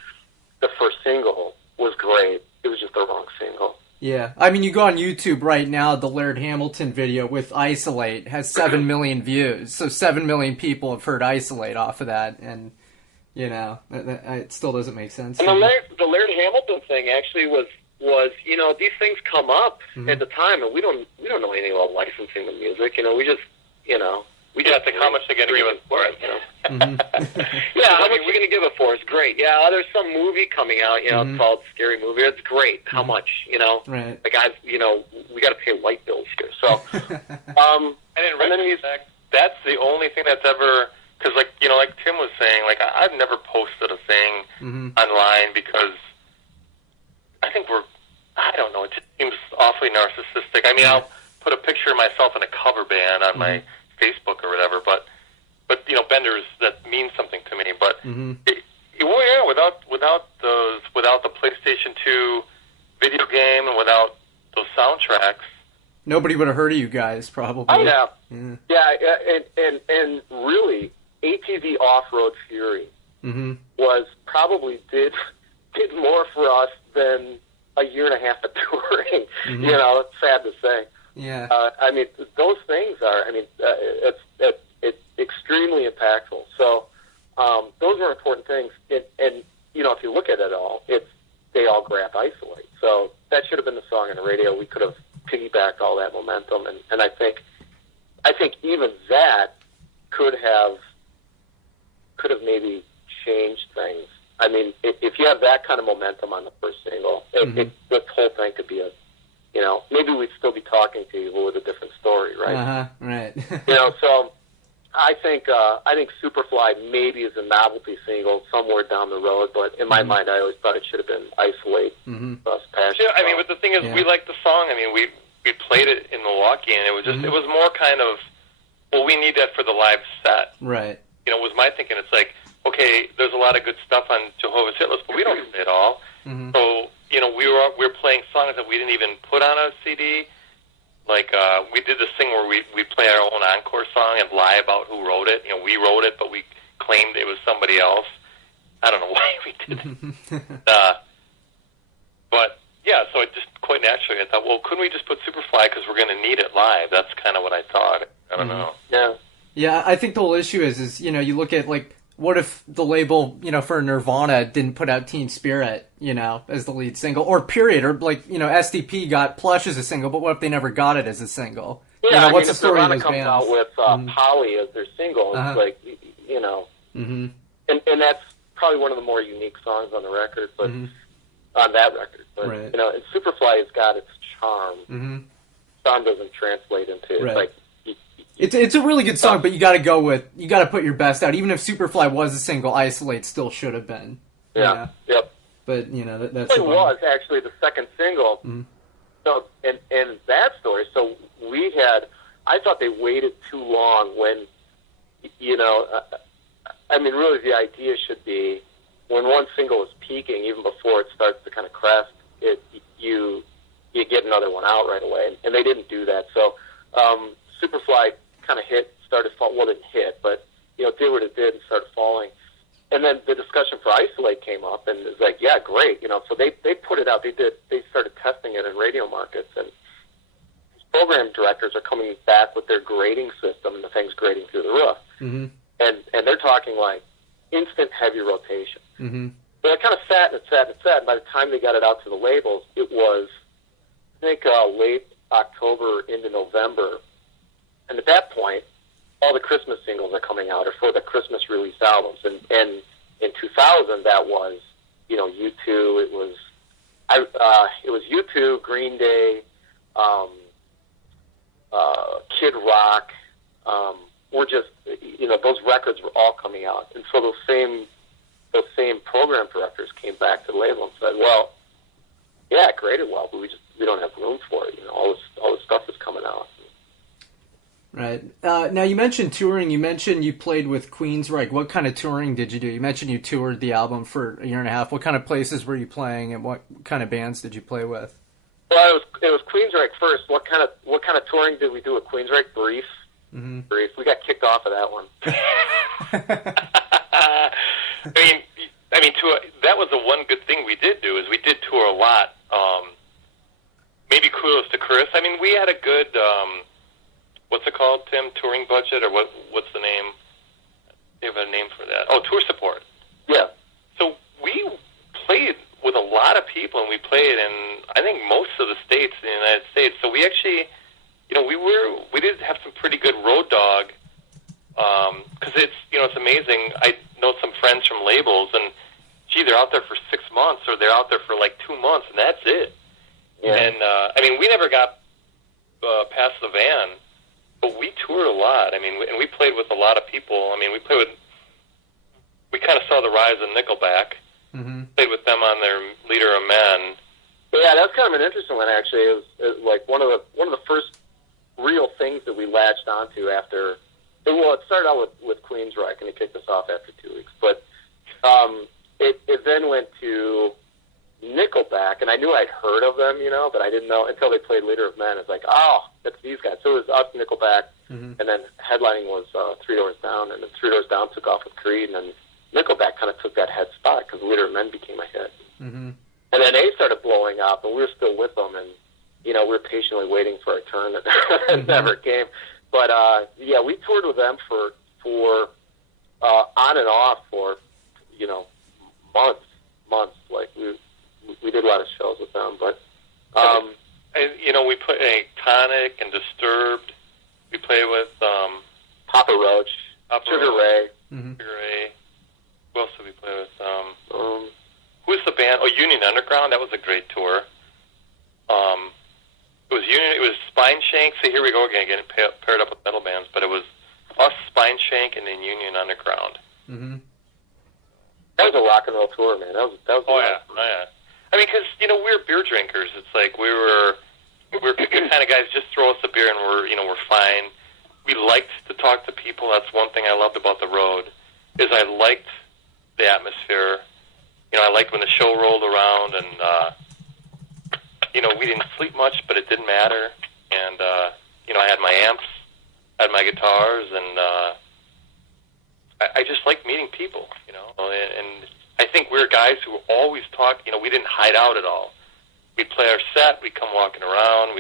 the first single was great. It was just the wrong single. Yeah. I mean, you go on YouTube right now, the Laird Hamilton video with Isolate has 7 million views. So 7 million people have heard Isolate off of that. And, it still doesn't make sense. And the Laird Hamilton thing actually was these things come up at the time, and we don't know anything about licensing the music. We just, we just think how much they're going to give us for it. Yeah, how much are we going to give it for? It's great. Yeah, there's some movie coming out, it's called Scary Movie. It's great. How much, Right. The guys, we got to pay light bills here. So, and in retrospect, that's the only thing that's ever, because like Tim was saying, like I've never posted a thing online because I think I don't know, it just seems awfully narcissistic. I mean, I'll put a picture of myself in a cover band on my Facebook or whatever, but Benders, that means something to me. But without the PlayStation 2 video game and without those soundtracks, nobody would have heard of you guys, probably. Oh, yeah. And really, ATV Off-Road Fury was probably did more for us than a year and a half of touring. It's sad to say. Yeah. I mean, those things are. I mean, it's extremely impactful. So those are important things. And if you look at it all, they all grab Isolate. So that should have been song on the radio, we could have piggybacked all that momentum, and I think even that could have maybe changed things. I mean, if you have that kind of momentum on the first single, this whole thing could be maybe we'd still be talking to you with a different story, right? Right. So I think Superfly maybe is a novelty single somewhere down the road, but in my mind, I always thought it should have been Isolate. Passion. Yeah, I mean, but the thing is, we liked the song. I mean, we played it in Milwaukee, and it was just it was more kind of, well, we need that for the live set. Right. Was my thinking. It's like, okay, there's a lot of good stuff on Jehovah's Hit List, but we don't play it all. So, we were playing songs that we didn't even put on a CD. Like, we did this thing where we play our own encore song and lie about who wrote it. We wrote it, but we claimed it was somebody else. I don't know why we did it. But, yeah, so it just quite naturally, I thought, well, couldn't we just put Superfly because we're going to need it live? That's kind of what I thought. I don't know. Yeah. Yeah, I think the whole issue is you look at, like, what if the label, for Nirvana didn't put out Teen Spirit, as the lead single, or period, or like, SDP got Plush as a single, but what if they never got it as a single? Yeah, what's the story of Nirvana those comes bands? out with Polly as their single, it's like, and that's probably one of the more unique songs on the record, but on that record. But, right. and Superfly has got its charm. Sound doesn't translate into it. Right. Like, it's a really good song, but you got to put your best out. Even if Superfly was a single, Isolate still should have been. Yeah. Yep. But that's it was actually the second single. So and that story. So I thought they waited too long when, I mean, really the idea should be when one single is peaking, even before it starts to kind of crest, you get another one out right away, and they didn't do that. So Superfly kind of didn't hit, but did what it did and started falling. And then the discussion for Isolate came up, and it was like, yeah, great, So they put it out. They started testing it in radio markets, and program directors are coming back with their grading system, and the thing's grading through the roof. And they're talking like instant heavy rotation. But it kind of sat and sat and sat. And by the time they got it out to the labels, it was, I think, late October into November. And at that point, all the Christmas singles are coming out, or for the Christmas release albums. And in 2000, that was, U2. It was U2, Green Day, Kid Rock. Were just, those records were all coming out. And so those same program directors came back to the label and said, well, yeah, it graded well, but we don't have room for it. All this stuff is coming out. Right. Now, you mentioned touring. You mentioned you played with Queensryche. What kind of touring did you do? You mentioned you toured the album for a year and a half. What kind of places were you playing, and what kind of bands did you play with? Well, it was Queensryche first. What kind of touring did we do with Queensryche? Brief. Brief. We got kicked off of that one. I mean, that was the one good thing we did do, is we did tour a lot. Maybe kudos to Chris. I mean, we had a good, what's it called, Tim? Touring budget, or what's the name? You have a name for that? Oh, tour support. Yeah. So we played with a lot of people, and we played in, I think, most of the states in the United States. So we actually, we did have some pretty good road dog, because it's amazing. I know some friends from labels, and gee, they're out there for 6 months, or they're out there for like 2 months, and that's it. Yeah. And I mean, we never got past the van, but we toured a lot. I mean, and we played with a lot of people. I mean, we kind of saw the rise of Nickelback. Played with them on their Leader of Men. Yeah, that's kind of an interesting one, actually. It was like one of the first real things that we latched onto after. Well, it started out with Queensryche, and it kicked us off after 2 weeks. But it then went to Nickelback, and I knew I'd heard of them, but I didn't know until they played Leader of Men. It's like, oh, that's these guys. So it was us, Nickelback, and then headlining was Three Doors Down, and then Three Doors Down took off with Creed, and then Nickelback kind of took that head spot because Leader of Men became a hit. And then they started blowing up, and we were still with them, and we were patiently waiting for our turn, and it never came. But yeah, we toured with them for on and off for months. Like we did a lot of shows with them, but we play Tonic and Disturbed. We play with Papa Roach, Sugar Ray. Mm-hmm. Sugar Ray. Who else did we play with? Who's the band? Oh, Union Underground. That was a great tour. It was Union. It was Spine Shank. See, here we go again, getting paired up with metal bands. But it was us, Spine Shank, and then Union Underground. Mm-hmm. That was a rock and roll tour, man. That was. Oh yeah. I mean, because we're beer drinkers. It's like we're the kind of guys. Just throw us a beer and we're fine. We liked to talk to people. That's one thing I loved about the road. Is I liked the atmosphere. I liked when the show rolled around, and we didn't sleep much, but it didn't matter. And I had my amps, I had my guitars, and I just liked meeting people. And I think we're guys who always talk. We didn't hide out at all. We'd play our set. We'd come walking around.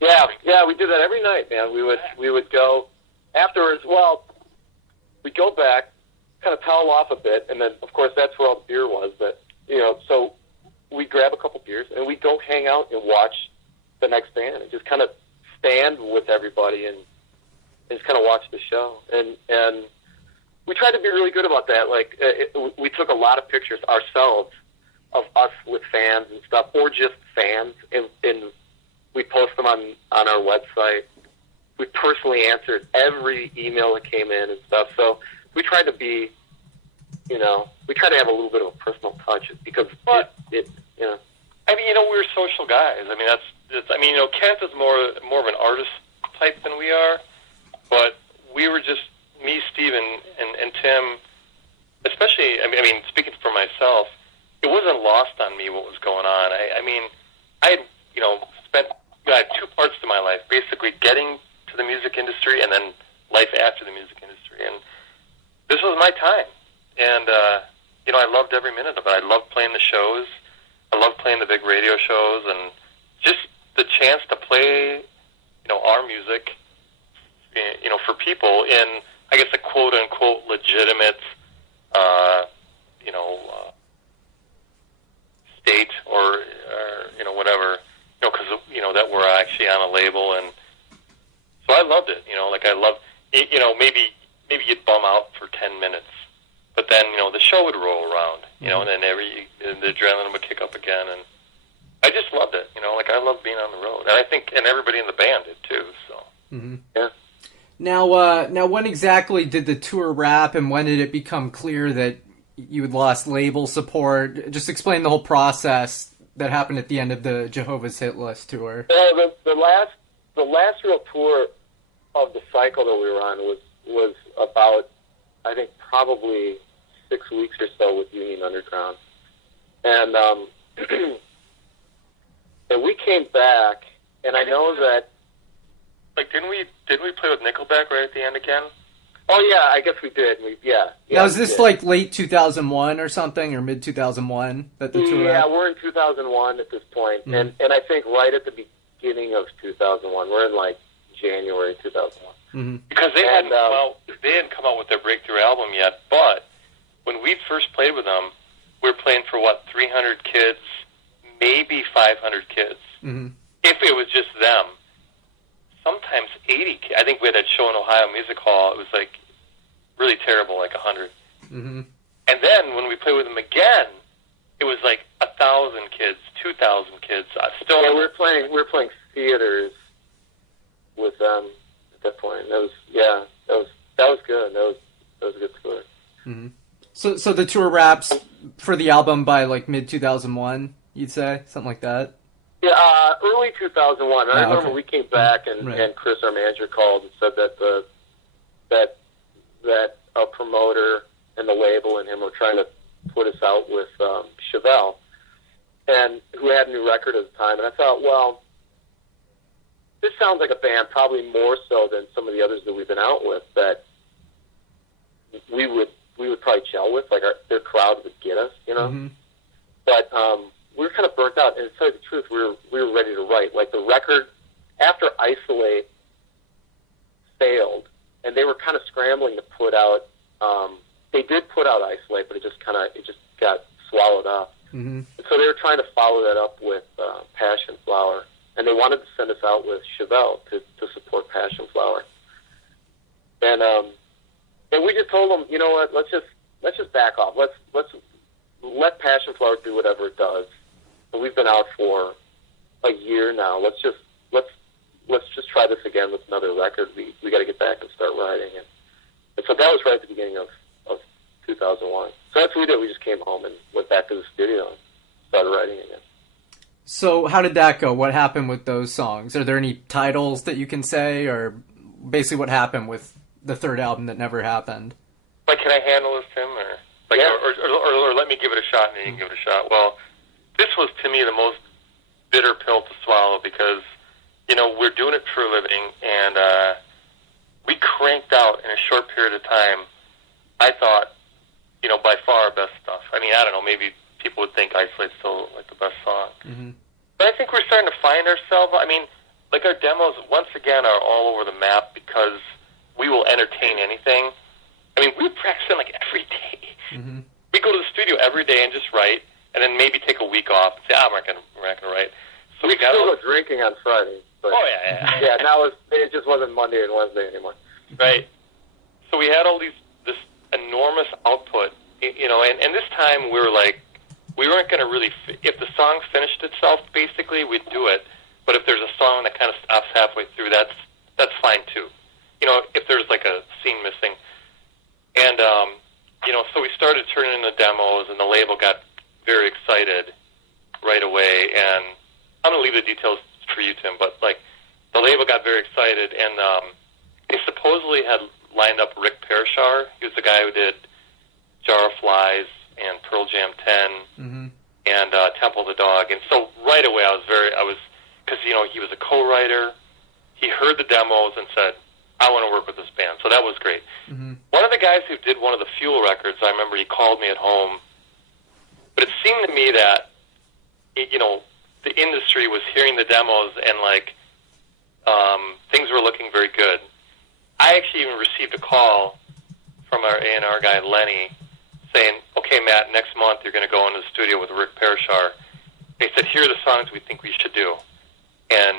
Yeah, we did that every night, man. We would go afterwards. Well, we'd go back, kind of towel off a bit, and then of course that's where all the beer was. But so we'd grab a couple beers and we'd go hang out and watch the next band and just kind of stand with everybody and just kind of watch the show. And we tried to be really good about that. Like we took a lot of pictures ourselves of us with fans and stuff, or just fans, and we post them on our website. We personally answered every email that came in and stuff. So we tried to be, we tried to have a little bit of a personal touch because it. I mean, we're social guys. I mean, Kent is more of an artist type than we are, but we were just me, Steve, and Tim. Especially, I mean, speaking for myself, it wasn't lost on me what was going on. I had I had two parts to my life, basically getting to the music industry and then life after the music industry. And this was my time. And, I loved every minute of it. I loved playing the shows. I loved playing the big radio shows. And just the chance to play, our music, for people in, I guess, a quote-unquote legitimate, state or whatever, because, that we're actually on a label. And so I loved it, I loved it, maybe you'd bum out for 10 minutes, but then, the show would roll around, and then the adrenaline would kick up again. And I just loved it, I loved being on the road. And I think, and everybody in the band did too, so. Mm-hmm. Yeah. Now, when exactly did the tour wrap, and when did it become clear that you had lost label support? Just explain the whole process that happened at the end of the Jehovah's Hit List tour. The last real tour of the cycle that we were on was about, I think, probably 6 weeks or so with Union Underground, and and we came back, and I know that. Like, didn't we play with Nickelback right at the end again? Oh yeah, I guess we did. Now, is this like late 2001 or something, or mid 2001 that the tour? Yeah, we're in 2001 at this point, and I think right at the beginning of 2001, we're in like January 2001. Mm-hmm. Because they hadn't come out with their breakthrough album yet. But when we first played with them, we were playing for 300 kids, maybe 500 kids, if it was just them. Sometimes 80. I think we had that show in Ohio Music Hall. It was like really terrible, like 100. Mm-hmm. And then when we played with them again, it was like 1,000 kids, 2,000 kids. Yeah, we were playing theaters with them at that point. That was good. That was a good tour. Mm-hmm. So the tour wraps for the album by like mid 2001, you'd say, something like that. Yeah, early 2001. I remember we came back and Chris, our manager, called and said that that our promoter and the label and him were trying to put us out with Chevelle, and who had a new record at the time. And I thought, well, this sounds like a band probably more so than some of the others that we've been out with that we would probably gel with, like their crowd would get us, Mm-hmm. But we were kind of burnt out, and to tell you the truth, we were ready to write. Like the record, after Isolate failed, and they were kind of scrambling to put out. They did put out Isolate, but it just got swallowed up. Mm-hmm. And so they were trying to follow that up with Passion Flower, and they wanted to send us out with Chevelle to support Passion Flower. And we just told them, you know what, let's just back off. Let's let Passion Flower do whatever it does. And we've been out for a year now. Let's just try this again with another record. We got to get back and start writing. And so that was right at the beginning of 2001. So that's what we did. We just came home and went back to the studio and started writing again. So how did that go? What happened with those songs? Are there any titles that you can say, or basically what happened with the third album that never happened? Like, can I handle this, Tim? Or let me give it a shot, and then you can give it a shot. Well, this was, to me, the most bitter pill to swallow because, you know, we're doing it for a living, and we cranked out in a short period of time, I thought, you know, by far our best stuff. I mean, I don't know, maybe people would think Isolate's still, like, the best song. Mm-hmm. But I think we're starting to find ourselves. I mean, like, our demos, once again, are all over the map because we will entertain anything. I mean, we practice like every day. Mm-hmm. We go to the studio every day and just write, and then maybe take a week off and say, we're not gonna write. So we still go drinking on Fridays. But yeah. Now it just wasn't Monday and Wednesday anymore. Right. So we had this enormous output, you know, and this time we were like, we weren't going to really, if the song finished itself, basically, we'd do it. But if there's a song that kind of stops halfway through, that's fine too. You know, if there's like a scene missing. And, you know, so we started turning in the demos, and the label got very excited right away. And I'm going to leave the details for you, Tim, but, like, the label got very excited, and they supposedly had lined up Rick Parashar. He was the guy who did Jar of Flies and Pearl Jam 10 and Temple of the Dog. And so right away because, you know, he was a co-writer. He heard the demos and said, I want to work with this band. So that was great. Mm-hmm. One of the guys who did one of the Fuel records, I remember he called me at home. But it seemed to me that, you know, the industry was hearing the demos and, like, things were looking very good. I actually even received a call from our A&R guy, Lenny, saying, okay, Matt, next month you're going to go into the studio with Rick Parashar. They said, here are the songs we think we should do. And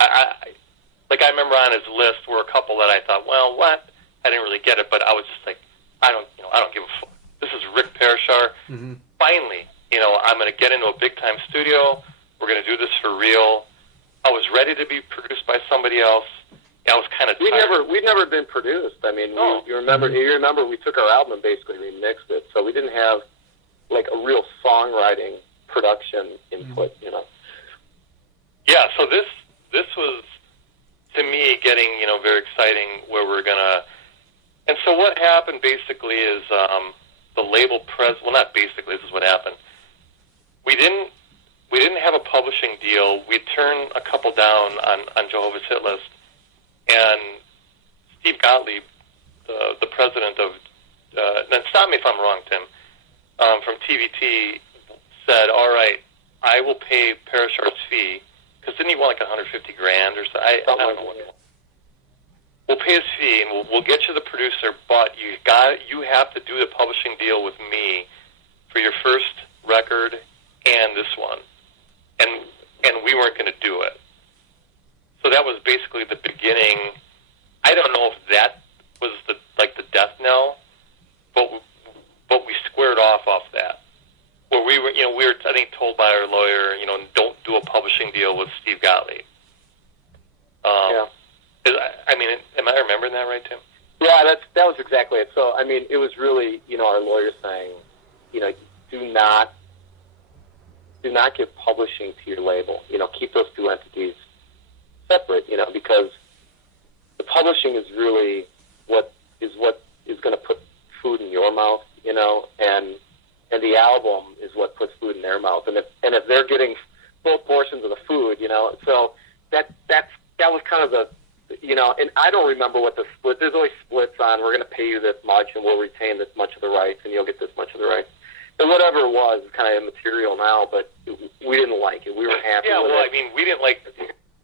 I remember on his list were a couple that I thought, well, what? I didn't really get it, but I was just like, I don't give a fuck. This is Rick Parashar. Mm-hmm. Finally, you know, I'm going to get into a big-time studio. We're going to do this for real. I was ready to be produced by somebody else. I was kind of tired. We've never been produced. I mean, you remember we took our album and basically remixed it, so we didn't have, like, a real songwriting production input, you know. Yeah, so this was, to me, getting, you know, very exciting where we're going to... And so what happened basically is the label well, not basically, this is what happened. We didn't have a publishing deal. We turned a couple down on Jehovah's Hit List, and Steve Gottlieb, the president of... and stop me if I'm wrong, Tim, from TVT, said, all right, I will pay Parashar's fee, because didn't he want like $150,000 or so? I don't know what it was. We'll pay his fee, and we'll get you the producer, but you have to do the publishing deal with me for your first record and this one. And we weren't going to do it. So that was basically the beginning. I don't know if that was the death knell, but we squared off that. Where we were, I think, told by our lawyer, you know, don't do a publishing deal with Steve Gottlieb. Yeah. I mean, am I remembering that right, Tim? Yeah, that was exactly it. So, I mean, it was really, you know, our lawyer saying, you know, do not give publishing to your label. You know, keep those two entities separate, you know, because the publishing is really what is going to put food in your mouth, you know, and the album is what puts food in their mouth. And if they're getting both portions of the food, you know, so that was kind of the, you know, and I don't remember what the split. There's always splits on. We're going to pay you this much, and we'll retain this much of the rights, and you'll get this much of the rights. And whatever it was is kind of immaterial now, but we didn't like it. We were happy. Yeah, with well, it. I mean, we didn't like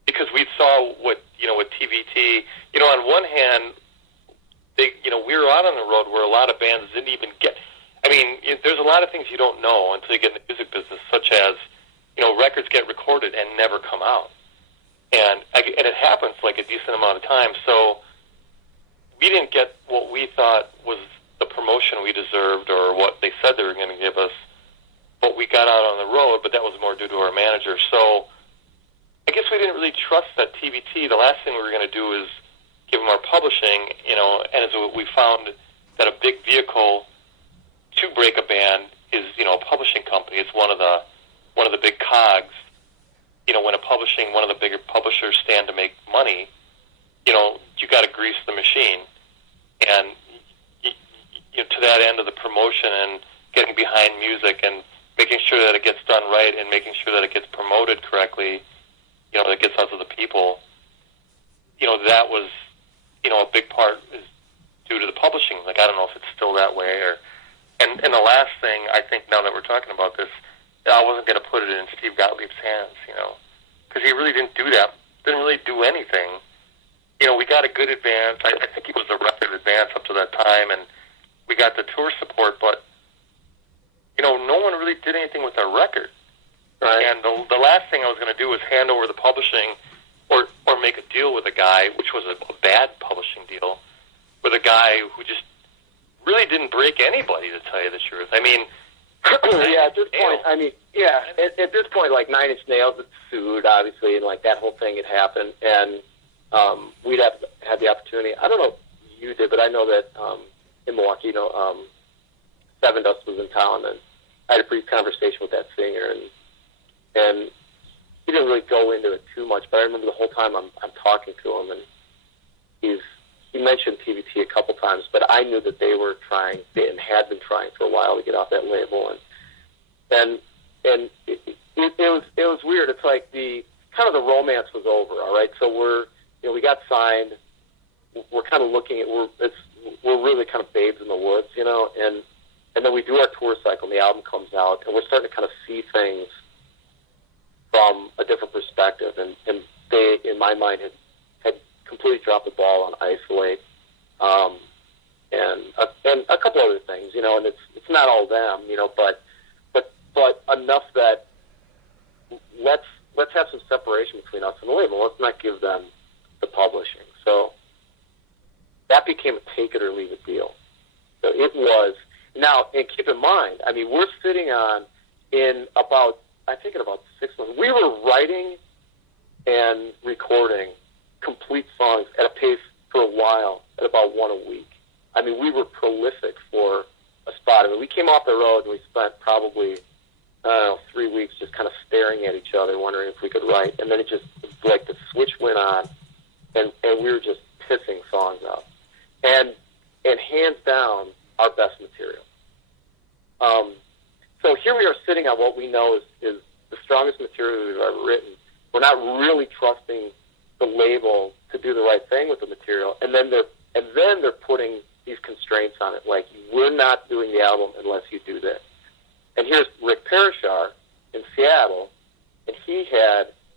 because we saw what, you know, with TVT. You know, on one hand, we were out on the road where a lot of bands didn't even get. I mean, there's a lot of things you don't know until you get in the music business, such as, records get recorded and never come out. And it happens like a decent amount of time. So we didn't get what we thought was the promotion we deserved or what they said they were going to give us. But we got out on the road, but that was more due to our manager. So I guess we didn't really trust that TBT. The last thing we were going to do is give them our publishing, and as we found that a big vehicle to break a band is, a publishing company. It's one of the big cogs. When one of the bigger publishers stand to make money, you got to grease the machine. And to that end of the promotion and getting behind music and making sure that it gets done right and making sure that it gets promoted correctly, that it gets out to the people, that was, a big part is due to the publishing. Like, I don't know if it's still that way and the last thing, I think now that we're talking about this, I wasn't going to put it in Steve Gottlieb's hands, because he really didn't do that, didn't really do anything. We got a good advance. I think he was a record advance up to that time, and we got the tour support, but, no one really did anything with our record. Right. And the last thing I was going to do was hand over the publishing or make a deal with a guy, which was a bad publishing deal, with a guy who just really didn't break anybody, to tell you the truth. I mean, yeah, at this point, at this point, like Nine Inch Nails had sued, obviously, and like that whole thing had happened, and we'd have had the opportunity. I don't know if you did, but I know that in Milwaukee, Seven Dust was in town, and I had a brief conversation with that singer, and he didn't really go into it too much, but I remember the whole time I'm talking to him, and he mentioned TBT a couple times, but I knew that they were trying, and had been trying for a while to get off that label, and it was weird. It's like the romance was over. All right, so we got signed. We're kind of looking at we're really kind of babes in the woods, and then we do our tour cycle, and the album comes out, and we're starting to kind of see things from a different perspective, and they, in my mind, had completely dropped the ball on Isolate, and a couple other things, and it's not all them, but enough that let's have some separation between us and the label. Let's not give them the publishing. So that became a take it or leave it deal. So it was now, and keep in mind, I mean, we're sitting on in about 6 months. We were writing and recording complete songs at a pace for a while at about one a week. I mean, we were prolific for a spot. I mean, we came off the road and we spent probably, 3 weeks just kind of staring at each other, wondering if we could write. And then it just, like, the switch went on, and we were just pissing songs out. And hands down, our best material. So here we are sitting on what we know is the strongest material we've ever written. We're not really trusting the label to do the right thing with the material, and then they're putting these constraints on it, like, we're not doing the album unless you do this. And here's Rick Parashar in Seattle, and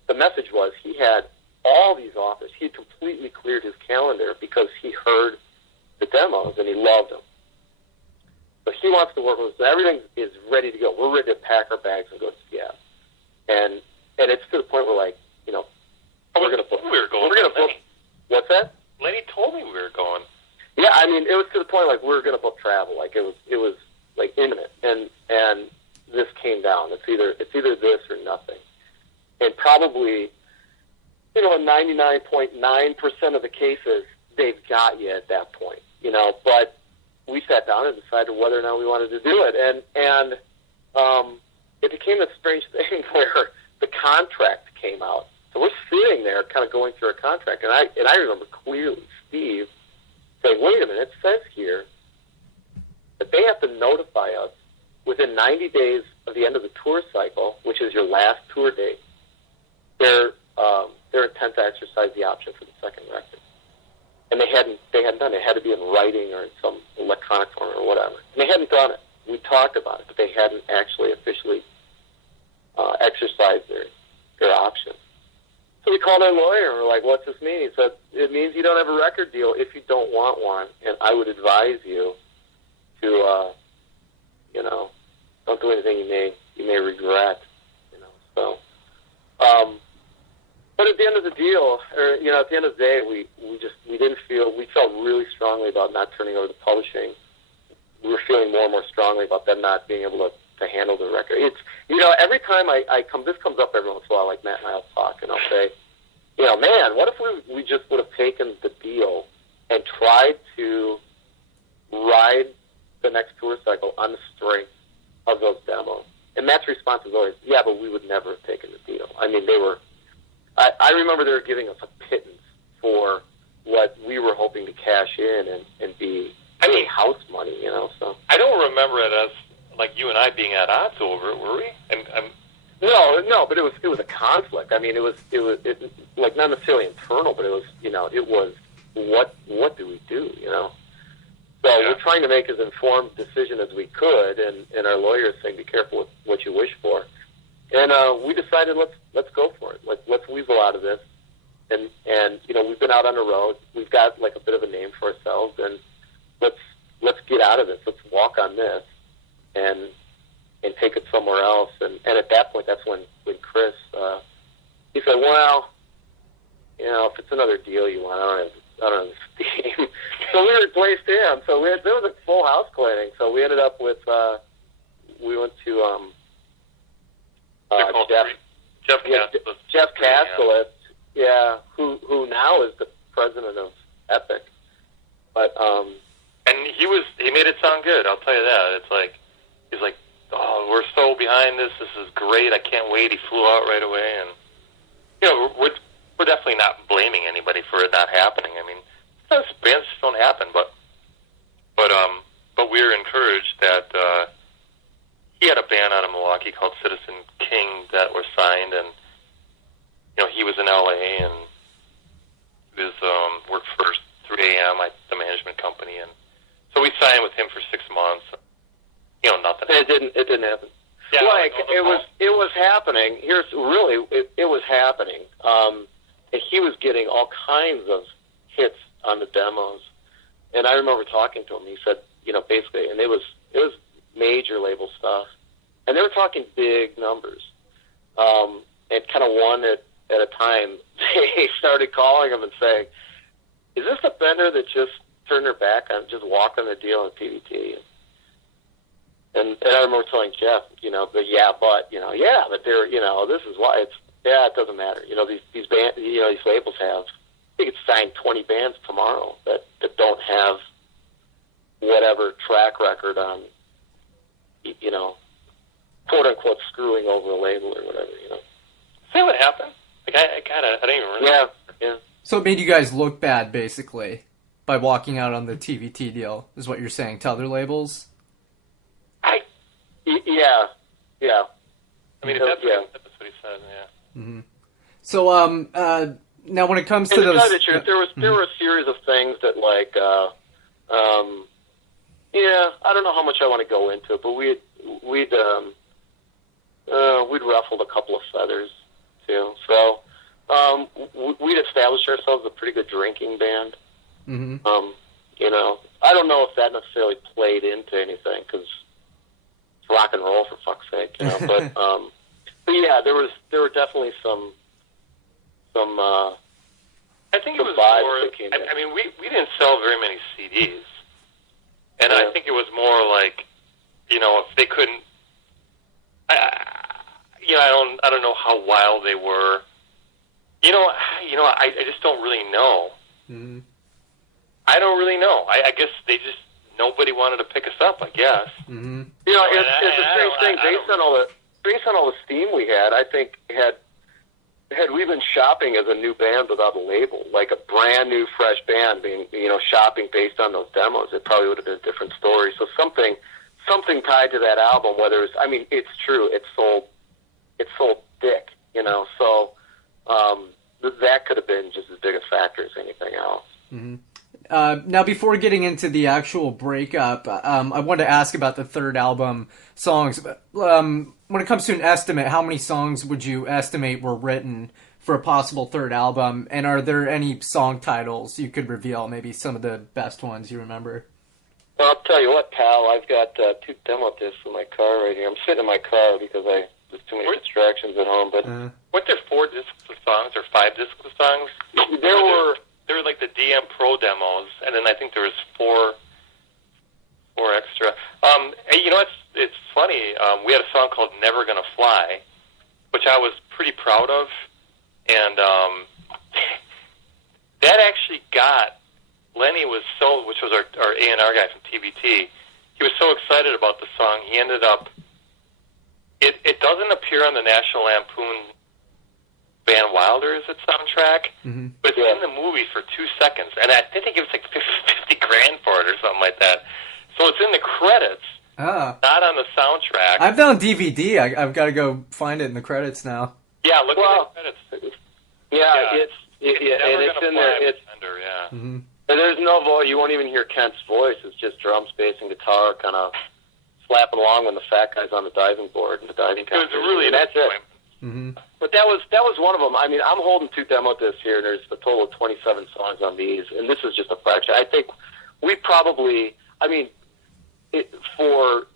the message was he had all these offers. He had completely cleared his calendar because he heard the demos and he loved them. So he wants to work with us. So everything is ready to go. We're ready to pack our bags and go to Seattle. And it's to the point where, like, we're going to book. We were going. We're going to book. What's that? Lenny told me we were going. Yeah, I mean, it was to the point like we were going to book travel. Like it was like imminent, and this came down. It's either this or nothing. And probably, in 99.9% of the cases, they've got you at that point. But we sat down and decided whether or not we wanted to do it, and it became a strange thing where the contract came out. So we're sitting there, kind of going through a contract, and I remember clearly Steve saying, "Wait a minute, it says here that they have to notify us within 90 days of the end of the tour cycle, which is your last tour date, their intent to exercise the option for the second record." And they hadn't done it. It had to be in writing or in some electronic form or whatever. And they hadn't done it. We talked about it, but they hadn't actually officially exercised their option. So we called our lawyer and we're like, "What's this mean?" He said, "It means you don't have a record deal if you don't want one, and I would advise you to, don't do anything you may regret." So, but at the end of the deal, or at the end of the day, we felt really strongly about not turning over the publishing. We were feeling more and more strongly about them not being able to handle the record. It's every time this comes up every once in a while, like Matt and I'll talk, and I'll say, man, what if we just would have taken the deal and tried to ride the next tour cycle on the strength of those demos? And Matt's response is always, yeah, but we would never have taken the deal. I mean, I remember they were giving us a pittance for what we were hoping to cash in and be house money, so. I don't remember it as, like, you and I being at odds over it, were we? No, but it was a conflict. I mean, it was like not necessarily internal, but it was what do we do, So Yeah. we're trying to make as informed decision as we could, and our lawyers saying be careful with what you wish for, and we decided let's go for it. Let's weasel out of this, and we've been out on the road. We've got like a bit of a name for ourselves, and let's get out of this. Let's walk on this, and take it somewhere else. And at that point, that's when Chris, he said, well, if it's another deal you want, I don't have the steam. So we replaced him. So there was a full house cleaning. So we ended up with, we went to Jeff Castellitz, who now is the president of Epic. But and he made it sound good. I'll tell you that. It's like he's like, oh, we're so behind this. This is great. I can't wait. He flew out right away, and we're definitely not blaming anybody for it not happening. I mean, sometimes bands just don't happen, but we're encouraged that he had a band out of Milwaukee called Citizen King that were signed, and he was in LA and he was worked for 3 AM at the management company, and so we signed with him for 6 months. Nothing. It didn't happen. Yeah, it was happening. It was happening. And he was getting all kinds of hits on the demos. And I remember talking to him. He said, basically, and it was major label stuff, and they were talking big numbers. And kind of one at a time, they started calling him and saying, "Is this a bender that just turned their back on just walking the deal on PVT?" And I remember telling Jeff, but they're, this is why it doesn't matter. These bands, these labels have, they could sign 20 bands tomorrow that don't have whatever track record on, quote unquote screwing over a label or whatever, See what happened? Like I didn't even remember. Yeah. So it made you guys look bad, basically, by walking out on the TVT deal, is what you're saying to other labels? Yeah. I mean, that's what he said, yeah. Mm-hmm. So, now when it comes to those... To tell you the truth, there were a series of things that, like, I don't know how much I want to go into, but we'd ruffled a couple of feathers, too. So, we'd established ourselves a pretty good drinking band. Mm-hmm. I don't know if that necessarily played into anything, because it's rock and roll, for fuck's sake, but yeah, there were definitely some I think it was more. I mean, we didn't sell very many CDs, and I think it was more like, if they couldn't, I don't know how wild they were. I just don't really know. Mm-hmm. I don't really know. I guess nobody wanted to pick us up, I guess. Mm-hmm. It's a strange thing. Based on all the steam we had, I think had we been shopping as a new band without a label, like a brand new, fresh band being, shopping based on those demos, it probably would have been a different story. So something tied to that album, whether it's, I mean, it's true, it sold dick, so that could have been just as big a factor as anything else. Mm-hmm. Now, before getting into the actual breakup, I wanted to ask about the third album songs. When it comes to an estimate, how many songs would you estimate were written for a possible third album? And are there any song titles you could reveal, maybe some of the best ones you remember? Well, I'll tell you what, pal, I've got 2 demo discs in my car right here. I'm sitting in my car because I there's too many distractions at home. But weren't there 4 discs of songs or 5 discs of songs? There were like the DM Pro demos, and then I think there was four extra. And you know, it's funny. We had a song called "Never Gonna Fly," which I was pretty proud of, and that actually got Lenny which was our A&R guy from TBT. He was so excited about the song. He ended up. It doesn't appear on the National Lampoon Van Wilder is its soundtrack, but it's in the movie for 2 seconds, and I think they give us like $50,000 for it or something like that. So it's in the credits, not on the soundtrack. I've done DVD. I've got to go find it in the credits now. Yeah, look at the credits. It's in there. It's under, And there's no voice. You won't even hear Kent's voice. It's just drums, bass, and guitar, kind of slapping along when the fat guy's on the diving board and the diving. It was really that's it. But that was one of them. I mean, I'm holding 2 demo discs here, and there's a total of 27 songs on these, and this is just a fraction. I think we probably, for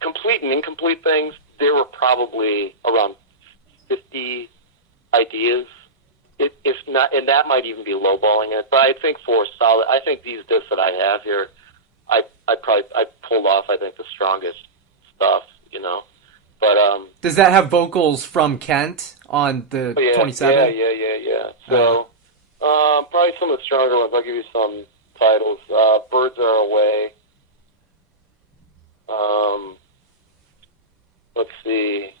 complete and incomplete things, there were probably around 50 ideas. If not, and that might even be lowballing it. But I think for solid, I think these discs that I have here, I pulled off, I think, the strongest stuff, you know. But does that have vocals from Kent on the 27? Yeah. So probably some of the stronger ones. I'll give you some titles. Birds Are Away. Let's see.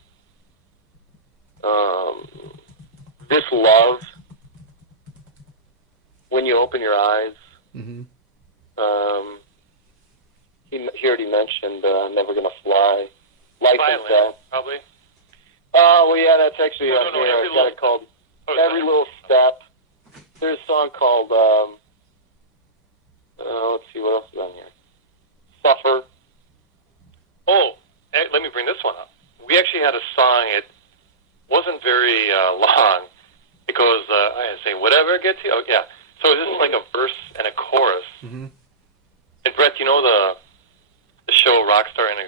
This Love. When You Open Your Eyes. He already mentioned Never Gonna Fly. Life and Death. Probably. Well, yeah, that's actually on here. I've got it called Every Little Step. There's a song called, let's see, what else is on here? Suffer. Oh, let me bring this one up. We actually had a song, it wasn't very long. It goes, I say, whatever gets you. Oh, yeah. So this is like a verse and a chorus. And Brett, you know the show Rockstar in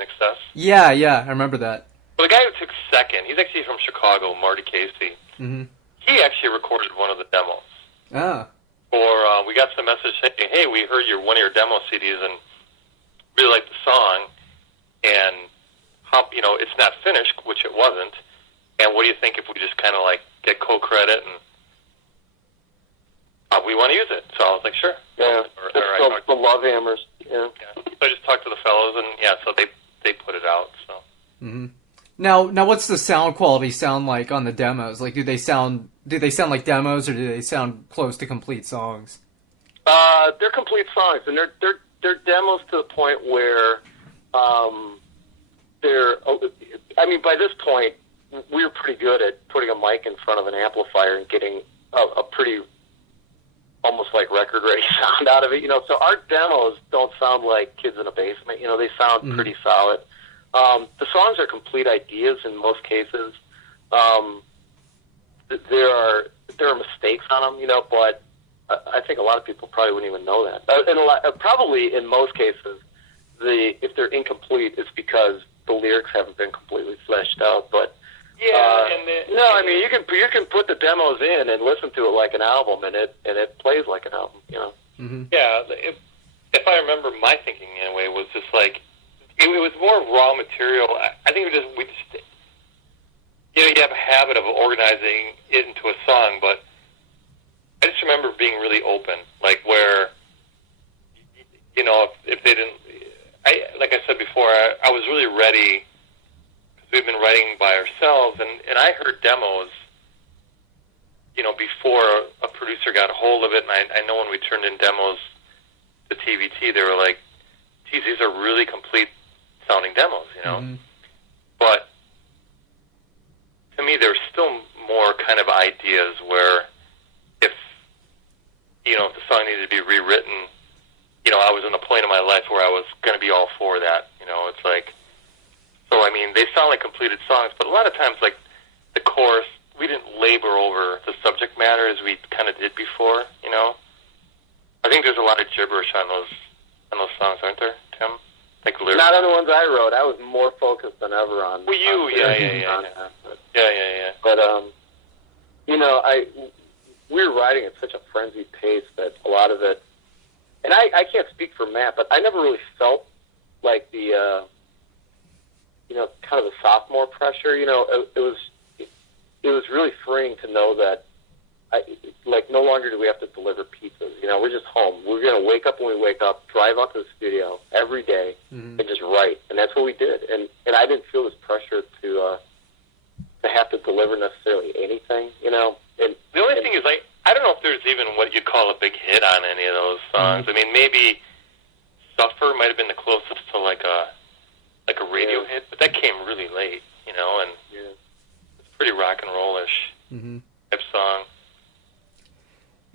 Excess? Yeah, I remember that. Well, the guy who took second, he's actually from Chicago, Marty Casey. He actually recorded one of the demos. Or we got some message saying, hey, we heard one of your demo CDs and really liked the song, and it's not finished, which it wasn't, and what do you think if we just kind of like get co-credit and we want to use it? So I was like, sure. Yeah, the Love Hammers. Yeah. So I just talked to the fellows, and so they put it out. So. Now, what's the sound quality sound like on the demos? Like, do they sound like demos, or do they sound close to complete songs? They're complete songs, and they're demos to the point where they're. I mean, by this point, we were pretty good at putting a mic in front of an amplifier and getting a pretty almost like record-ready sound out of it, you know. So our demos don't sound like Kids in a Basement, you know. They sound pretty solid. The songs are complete ideas in most cases. There are mistakes on them, you know, but I think a lot of people probably wouldn't even know that. And probably in most cases, if they're incomplete, it's because the lyrics haven't been completely fleshed out. But I mean, you can put the demos in and listen to it like an album, and it plays like an album, you know. Yeah, if I remember, my thinking anyway was just like it was more raw material. I think we just you have a habit of organizing it into a song, but I just remember being really open, like where if they didn't, like I said before, I was really ready. We've been writing by ourselves, and I heard demos, before a producer got a hold of it, and I know when we turned in demos to TBT, they were like, geez, these are really complete sounding demos, But to me, there's still more kind of ideas where if the song needed to be rewritten, I was in a point in my life where I was going to be all for that, it's like, so, I mean, they sound like completed songs, but a lot of times, like, the chorus, we didn't labor over the subject matter as we kind of did before, I think there's a lot of gibberish on those songs, aren't there, Tim? Like lyrics? Not on the ones I wrote. I was more focused than ever on. Well, you, on yeah. But we were writing at such a frenzied pace that a lot of it, and I can't speak for Matt, but I never really felt like the kind of the sophomore pressure. It was really freeing to know that no longer do we have to deliver pizzas. We're just home. We're going to wake up when we wake up, drive out to the studio every day, and just write. And that's what we did. And I didn't feel this pressure to have to deliver necessarily anything. And the only thing is, I don't know if there's even what you'd call a big hit on any of those songs. I mean, maybe "Suffer" might have been the closest to like a radio hit, but that came really late, and it's pretty rock and rollish type song.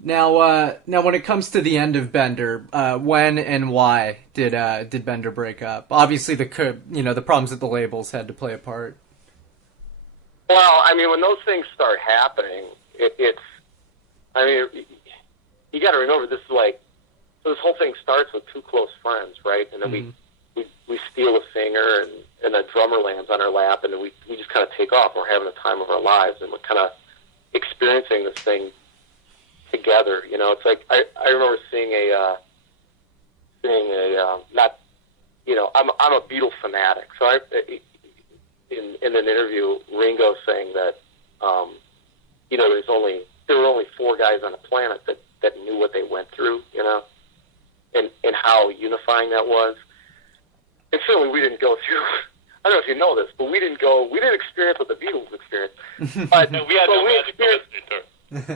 Now, when it comes to the end of Bender, when and why did Bender break up? Obviously, the problems at the labels had to play a part. Well, I mean, when those things start happening, you got to remember this this whole thing starts with two close friends, right? And then we steal a singer and a drummer lands on our lap, and then we just kind of take off. We're having the time of our lives, and we're kind of experiencing this thing together. It's like I remember I'm a Beatles fanatic, so in an interview, Ringo saying that there were only 4 guys on the planet that knew what they went through, and how unifying that was. And certainly we didn't go through. I don't know if you know this, but we didn't experience what the Beatles experienced. But no, we had no magic experienced.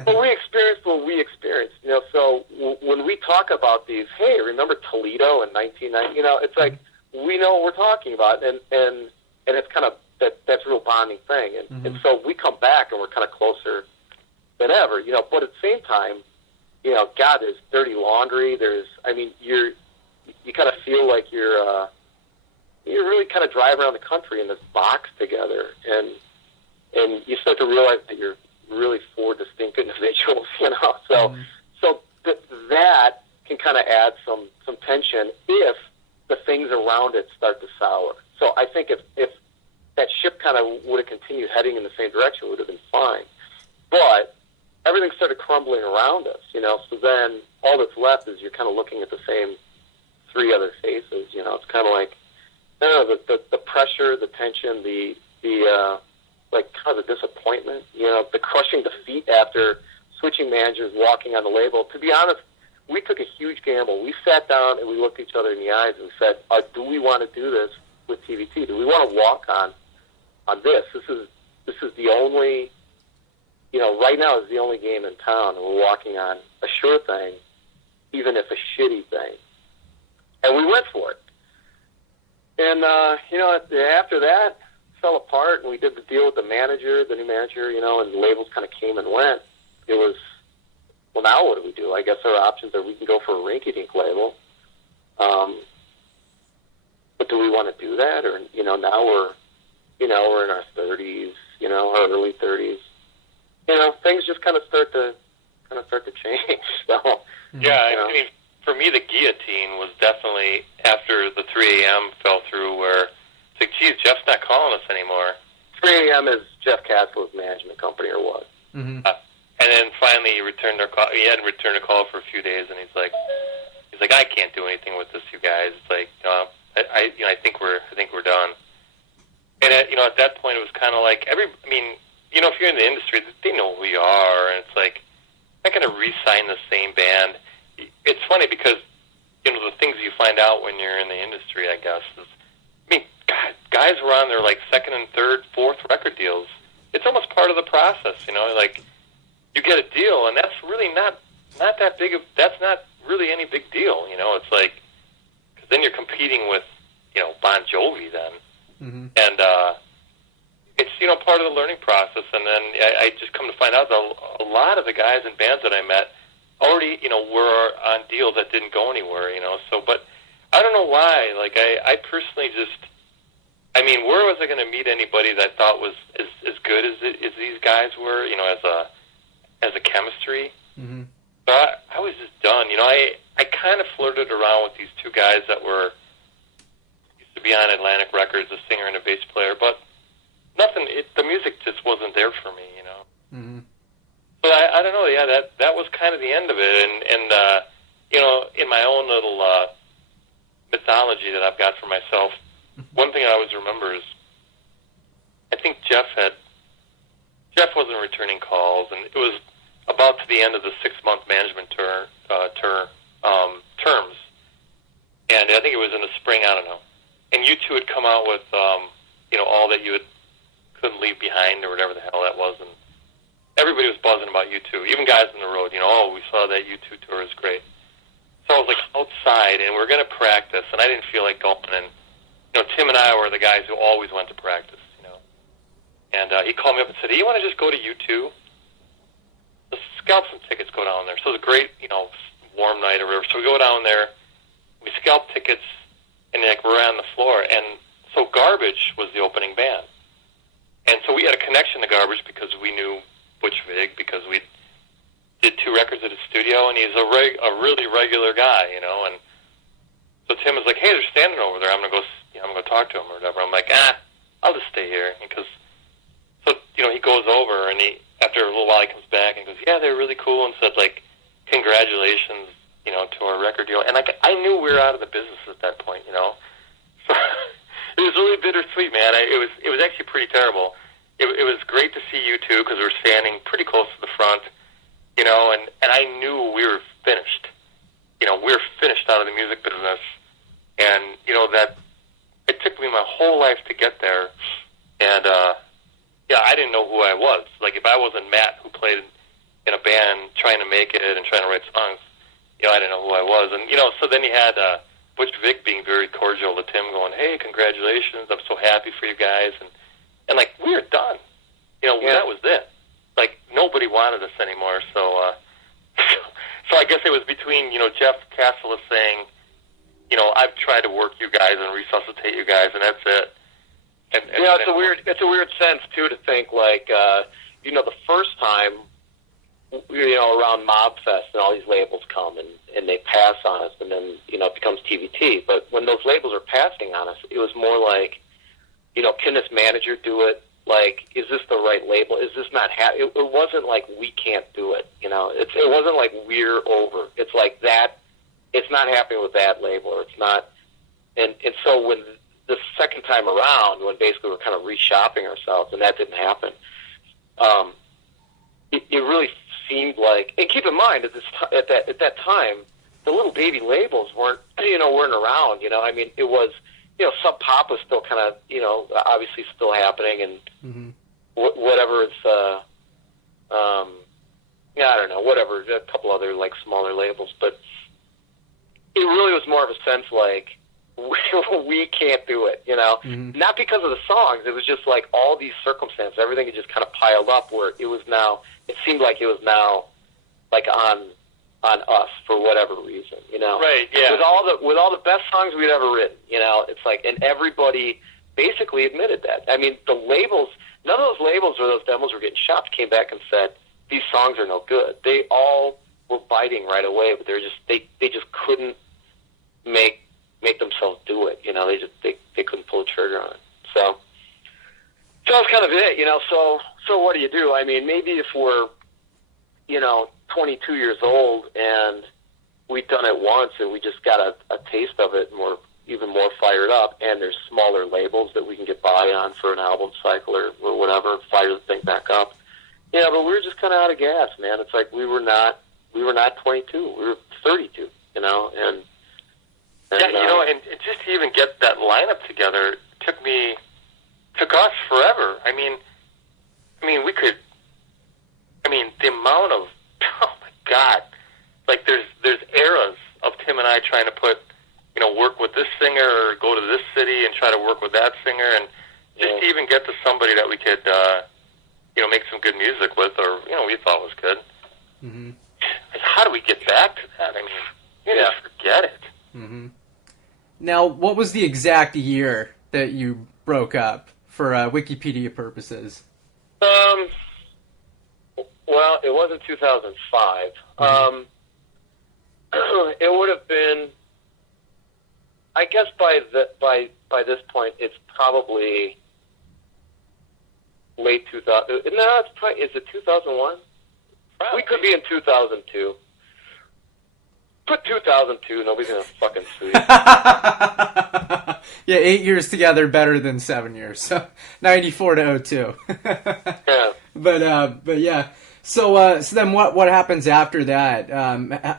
But we experienced what we experienced. So when we talk about these, hey, remember Toledo in 1990? It's like we know what we're talking about, and it's kind of that's a real bonding thing. And so we come back and we're kind of closer than ever. But at the same time, God, there's dirty laundry. You kind of feel like you're really kind of driving around the country in this box together, and you start to realize that you're really 4 distinct individuals, So that can kind of add some tension if the things around it start to sour. So I think if that ship kind of would have continued heading in the same direction, it would have been fine. But everything started crumbling around us, so then all that's left is you're kind of looking at the same 3 other faces, It's kind of like, I don't know, the pressure, the tension, the kind of the disappointment, the crushing defeat after switching managers, walking on the label. To be honest, we took a huge gamble. We sat down and we looked each other in the eyes and said, do we want to do this with TVT? Do we want to walk on this? This is the only, right now is the only game in town, and we're walking on a sure thing, even if a shitty thing. And we went for it. And, after that, fell apart, and we did the deal with the new manager, and the labels kind of came and went. It was, well, now what do we do? I guess our options are we can go for a rinky-dink label. But do we want to do that? Or, now we're in our 30s, our early 30s. Things just kind of start to change. So, yeah, I mean, for me, the guillotine was definitely after the 3 a.m. fell through, where it's like, geez, Jeff's not calling us anymore. 3 a.m. is Jeff Cassel's management company, or was. And then finally, he returned our call. He hadn't returned a call for a few days, and he's like, I can't do anything with this, you guys. It's like, I think we're done. And at that point, it was kind of like if you're in the industry, they know who we are, and it's like, I'm not going to re-sign the same band. It's funny because, the things you find out when you're in the industry, I guess, is, guys were on their, second and third, fourth record deals. It's almost part of the process, you get a deal, and that's really not that big that's not really any big deal, it's like, because then you're competing with, Bon Jovi then. And, it's, part of the learning process, and then I just come to find out that a lot of the guys and bands that I met already, were on deals that didn't go anywhere, so, but I don't know why, I personally just, where was I going to meet anybody that I thought was as good as these guys were, as a chemistry? So I was just done, I kind of flirted around with these 2 guys that were to be on Atlantic Records, a singer and a bass player, but nothing. The music just wasn't there for me, you know. Mm-hmm. But I don't know. Yeah, that was kind of the end of it, and you know, in my own little mythology that I've got for myself, one thing I always remember is I think Jeff wasn't returning calls, and it was about to the end of the 6-month management terms, and I think it was in the spring. I don't know. And U2 had come out with you know, All That You Couldn't Leave Behind, or whatever the hell that was, and everybody was buzzing about U2, even guys on the road. You know, oh, we saw that U2 tour is great. So I was like outside, and we're going to practice, and I didn't feel like going. And you know, Tim and I were the guys who always went to practice. You know, and he called me up and said, "Hey, you want to just go to U2? Let's scalp some tickets, go down there." So it was a great, you know, warm night or whatever. So we go down there, we scalp tickets, and like we're on the floor, and so Garbage was the opening band, and so we had a connection to Garbage because we knew Butch Vig, because we did 2 records at his studio, and he's a really regular guy, you know. And so Tim was like, "Hey, they're standing over there. I'm gonna go talk to him or whatever." I'm like, I'll just stay here, because so you know, he goes over, and after a little while he comes back and goes, "Yeah, they're really cool," and said like, "Congratulations, you know, to our record deal." And like, I knew we were out of the business at that point, you know. So it was really bittersweet, man. It was actually pretty terrible. It was great to see you two, because we were standing pretty close to the front, you know, and I knew we were finished. You know, we were finished out of the music business, and you know that it took me my whole life to get there, and yeah, I didn't know who I was. Like, if I wasn't Matt, who played in a band trying to make it and trying to write songs, you know, I didn't know who I was. And you know, so then you had Butch Vig being very cordial to Tim, going, "Hey, congratulations! I'm so happy for you guys," and like, we were done. You know, that was it. Like, nobody wanted us anymore. So, so I guess it was between, you know, Jeff Castle saying, you know, "I've tried to work you guys and resuscitate you guys, and that's it." And yeah, it's a weird sense too to think like, you know, the first time, you know, around Mob Fest and all these labels come and they pass on us, and then, you know, it becomes TVT. But when those labels are passing on us, it was more like, you know, can this manager do it? Like, is this the right label? Is this not it wasn't like we can't do it, you know. It wasn't like we're over. It's like that. It's not happening with that label, or it's not. And so when the second time around, when basically we're kind of reshopping ourselves, and that didn't happen, it really seemed like. And keep in mind, at that time, the little baby labels weren't around. You know, I mean, it was. You know, Sub Pop was still kind of, you know, obviously still happening, and whatever it's, yeah, I don't know, whatever, a couple other, like, smaller labels, but it really was more of a sense like, we can't do it, you know? Not because of the songs, it was just like all these circumstances, everything had just kind of piled up where it seemed like it was now, like, on us for whatever reason, you know. Right. Yeah. With all the best songs we'd ever written, you know, it's like, and everybody basically admitted that. I mean, the labels, none of those labels or those demos were getting shopped came back and said these songs are no good. They all were biting right away, but they just couldn't make themselves do it. You know, they couldn't pull the trigger on it. So that's kind of it, you know. So what do you do? I mean, maybe if we're, you know, 22 years old and we've done it once and we just got a taste of it and we're even more fired up, and there's smaller labels that we can get by on for an album cycle or whatever, fire the thing back up. Yeah, but we were just kind of out of gas, man. It's like we were not 22, we were 32, you know, and yeah, you know, and just to even get that lineup together took us forever. I mean, we could. I mean, the amount of, oh my God, like there's eras of Tim and I trying to put, you know, work with this singer or go to this city and try to work with that singer, and just to even get to somebody that we could, you know, make some good music with, or, you know, we thought was good. Like, how do we get back to that? I mean, you just forget it. Now, what was the exact year that you broke up for Wikipedia purposes? Well, it wasn't 2005. It would have been, I I guess by this point, it's probably late 2000. No, it's probably, is it 2001? We could be in 2002. Put 2002. Nobody's gonna fucking sue you. Yeah, 8 years together better than 7 years. So 94 to 02. Yeah. But yeah. So then what happens after that?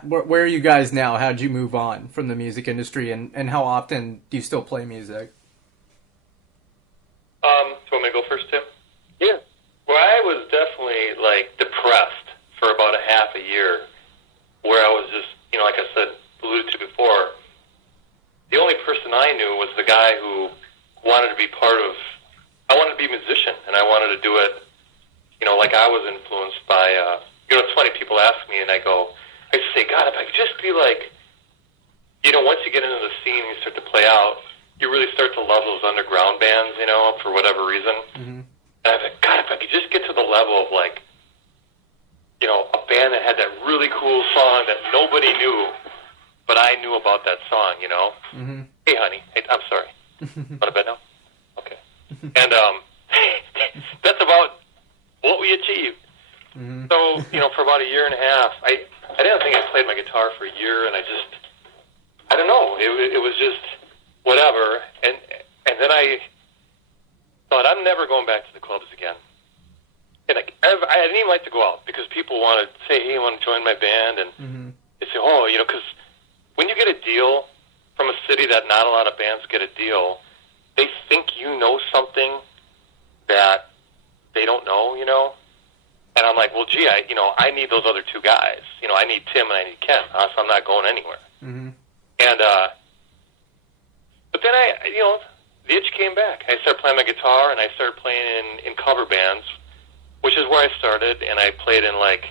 Where are you guys now? How'd you move on from the music industry, and how often do you still play music? So I'm gonna go first, Tim. Yeah. Well, I was definitely like depressed for about a half a year, where I was just, like I said, alluded to before. The only person I knew was the guy who wanted to be part of. I wanted to be a musician, and I wanted to do it. Like I was influenced by. It's funny. People ask me, and I just say, God, if I could just be like, once you get into the scene and you start to play out, you really start to love those underground bands, for whatever reason. Mm-hmm. And I thought, God, if I could just get to the level of like, a band that had that really cool song that nobody knew, but I knew about that song, Mm-hmm. Hey, honey, I'm sorry. Want to bed now? Okay. And that's about what we achieved. Mm-hmm. So, for about a year and a half, I didn't think I played my guitar for a year, and I don't know, it was just whatever. And then I thought, I'm never going back to the clubs again. And I didn't even like to go out because people want to say, hey, you want to join my band? And Mm-hmm. they say, oh, because when you get a deal from a city that not a lot of bands get a deal, they think you know something that they don't know, And I'm like, well, gee, I need those other two guys. I need Tim and I need Ken, so I'm not going anywhere. Mm-hmm. And, but then the itch came back. I started playing my guitar and I started playing in cover bands, which is where I started, and I played in like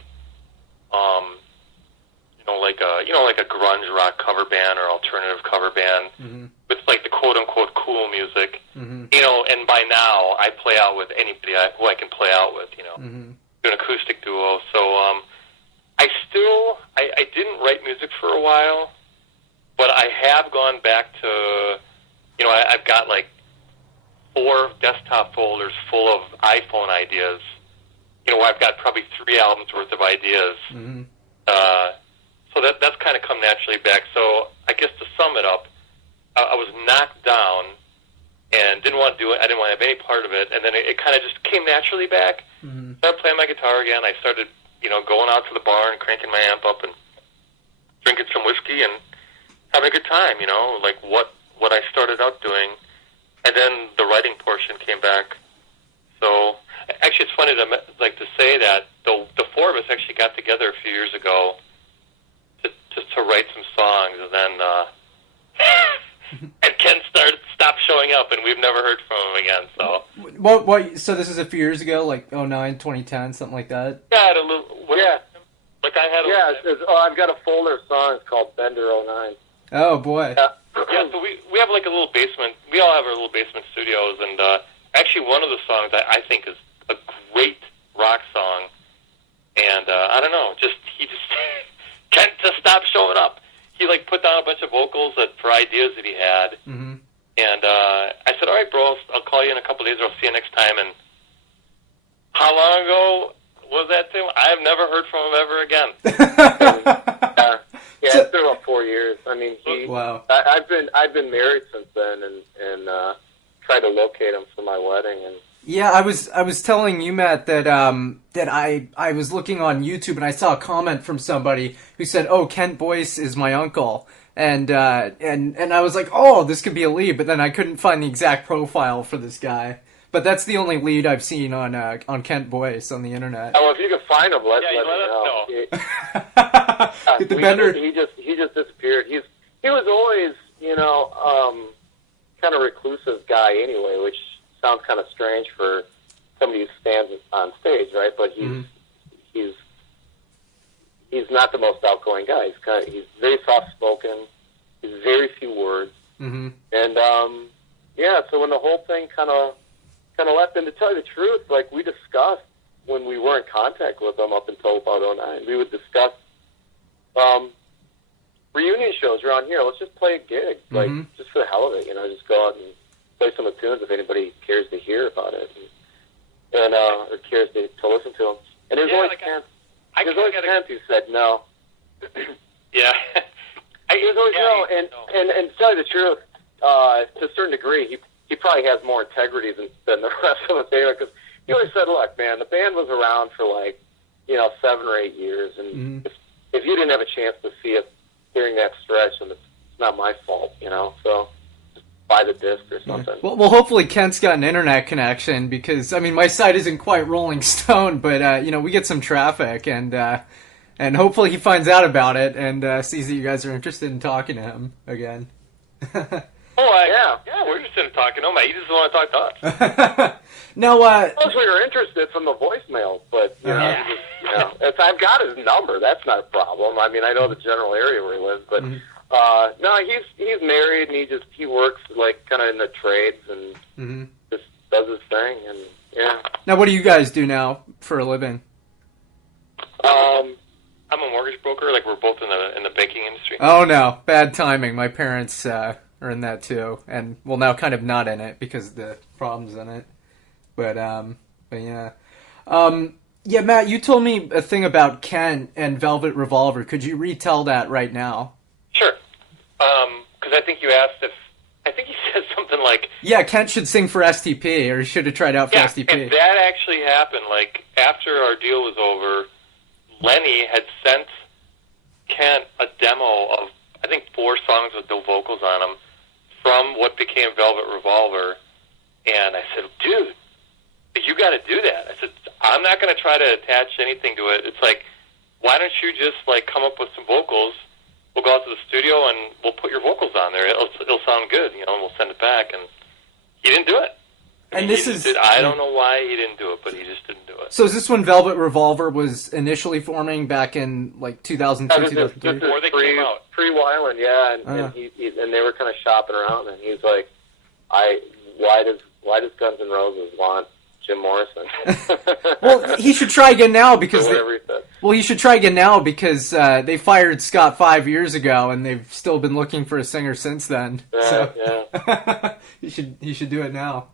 a grunge rock cover band or alternative cover band Mm-hmm. with like the quote unquote cool music, Mm-hmm. And by now I play out with anybody who I can play out with, Mm-hmm. do an acoustic duo. So I didn't write music for a while, but I have gone back to, I've got like 4 desktop folders full of iPhone ideas. Where I've got probably 3 albums worth of ideas. Mm-hmm. So that's kind of come naturally back. So I guess to sum it up, I was knocked down and didn't want to do it. I didn't want to have any part of it. And then it kind of just came naturally back. Mm-hmm. Started playing my guitar again. I started, going out to the bar and cranking my amp up and drinking some whiskey and having a good time, like what I started out doing. And then the writing portion came back. So actually, it's funny to say that the 4 of us actually got together a few years ago to write some songs, and then and Ken stopped showing up, and we've never heard from him again. So What? So this is a few years ago, like 09, 2010, something like that. yeah, I had a little. Yeah. Like I had. I've got a folder of songs called Bender '09. Oh boy. Yeah, so we have like a little basement. We all have our little basement studios, and actually one of the songs I think is a great rock song, and I don't know, he just can't just stop showing up. He like put down a bunch of vocals for ideas that he had, Mm-hmm. and I said, all right, bro, I'll call you in a couple of days, or I'll see you next time. And how long ago was that, Tim? I have never heard from him ever again. Yeah, it's been about 4 years. I mean, Wow. I've been married since then, and tried to locate him for my wedding. And Yeah, I was telling you, Matt, that I was looking on YouTube and I saw a comment from somebody who said, "Oh, Kent Boyce is my uncle," and I was like, "Oh, this could be a lead," but then I couldn't find the exact profile for this guy. But that's the only lead I've seen on Kent Boyce on the internet. well, if you can find him, let me let us know. Get the Bender. He just disappeared. He was always kind of reclusive guy anyway, which sounds kind of strange for somebody who stands on stage, right? But he's not the most outgoing guy. He's very soft spoken. He's very few words, Mm-hmm. and So when the whole thing kind of left, and to tell you the truth, like we discussed when we were in contact with him up until about '09, we would discuss reunion shows around here. Let's just play a gig, like just for the hell of it. Just go out and play some of the tunes if anybody cares to hear about it, and or cares to listen to them. And there's always Kent who said no. Yeah. There's always no, and to tell you the truth, to a certain degree, he probably has more integrity than the rest of us anyway, because he always said, look, man, the band was around for 7 or 8 years, and if you didn't have a chance to see it during that stretch, then it's not my fault, so just buy the disc or something. Yeah. Well, hopefully Kent's got an internet connection, because, my site isn't quite Rolling Stone, but, we get some traffic, and hopefully he finds out about it and sees that you guys are interested in talking to him again. Yeah, we're interested in talking to him. You just want to talk to us. No, suppose we were interested from the voicemail, but I've got his number. That's not a problem. I know the general area where he lives, but no, he's married and he works kind of in the trades and just does his thing. And yeah. Now, what do you guys do now for a living? I'm a mortgage broker. We're both in the banking industry. Oh no, bad timing. My parents are in that too, and now kind of not in it because of the problems in it. But yeah. Yeah, Matt, you told me a thing about Kent and Velvet Revolver. Could you retell that right now? Sure. Because I think you asked I think he said something like... Yeah, Kent should sing for STP, or he should have tried out for STP. And that actually happened. After our deal was over, Lenny had sent Kent a demo of, I think, 4 songs with no vocals on them from what became Velvet Revolver. And I said, dude, you got to do that. I said, I'm not going to try to attach anything to it. It's why don't you just come up with some vocals? We'll go out to the studio and we'll put your vocals on there. It'll sound good, and we'll send it back. And he didn't do it. And this is... I don't know why he didn't do it, but he just didn't do it. So is this when Velvet Revolver was initially forming back in 2002, 2003? Before they came out. Pre-Weiland, yeah, and they were kind of shopping around, and he's like, why does Guns N' Roses want Jim Morrison? Well, he should try again now because he should try again now because they fired Scott 5 years ago, and they've still been looking for a singer since then. Yeah. he should do it now.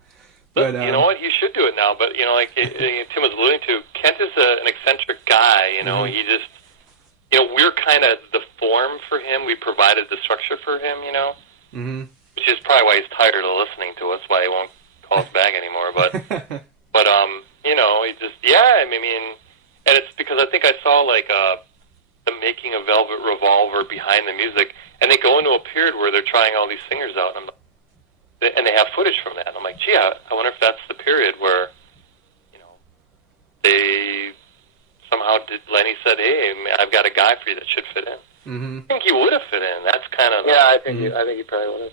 But you know what? He should do it now. But like Tim was alluding to, Kent is an eccentric guy. He just, we're kind of the form for him. We provided the structure for him. Which is probably why he's tired of listening to us. Why he won't call us back anymore. But he just and it's because I think I saw the making of Velvet Revolver behind the music, and they go into a period where they're trying all these singers out, and they have footage from that. And I'm like, gee, I wonder if that's the period where, they somehow Lenny said, hey, I've got a guy for you that should fit in. I think he would have fit in. That's kind of... Yeah, I think he probably would have.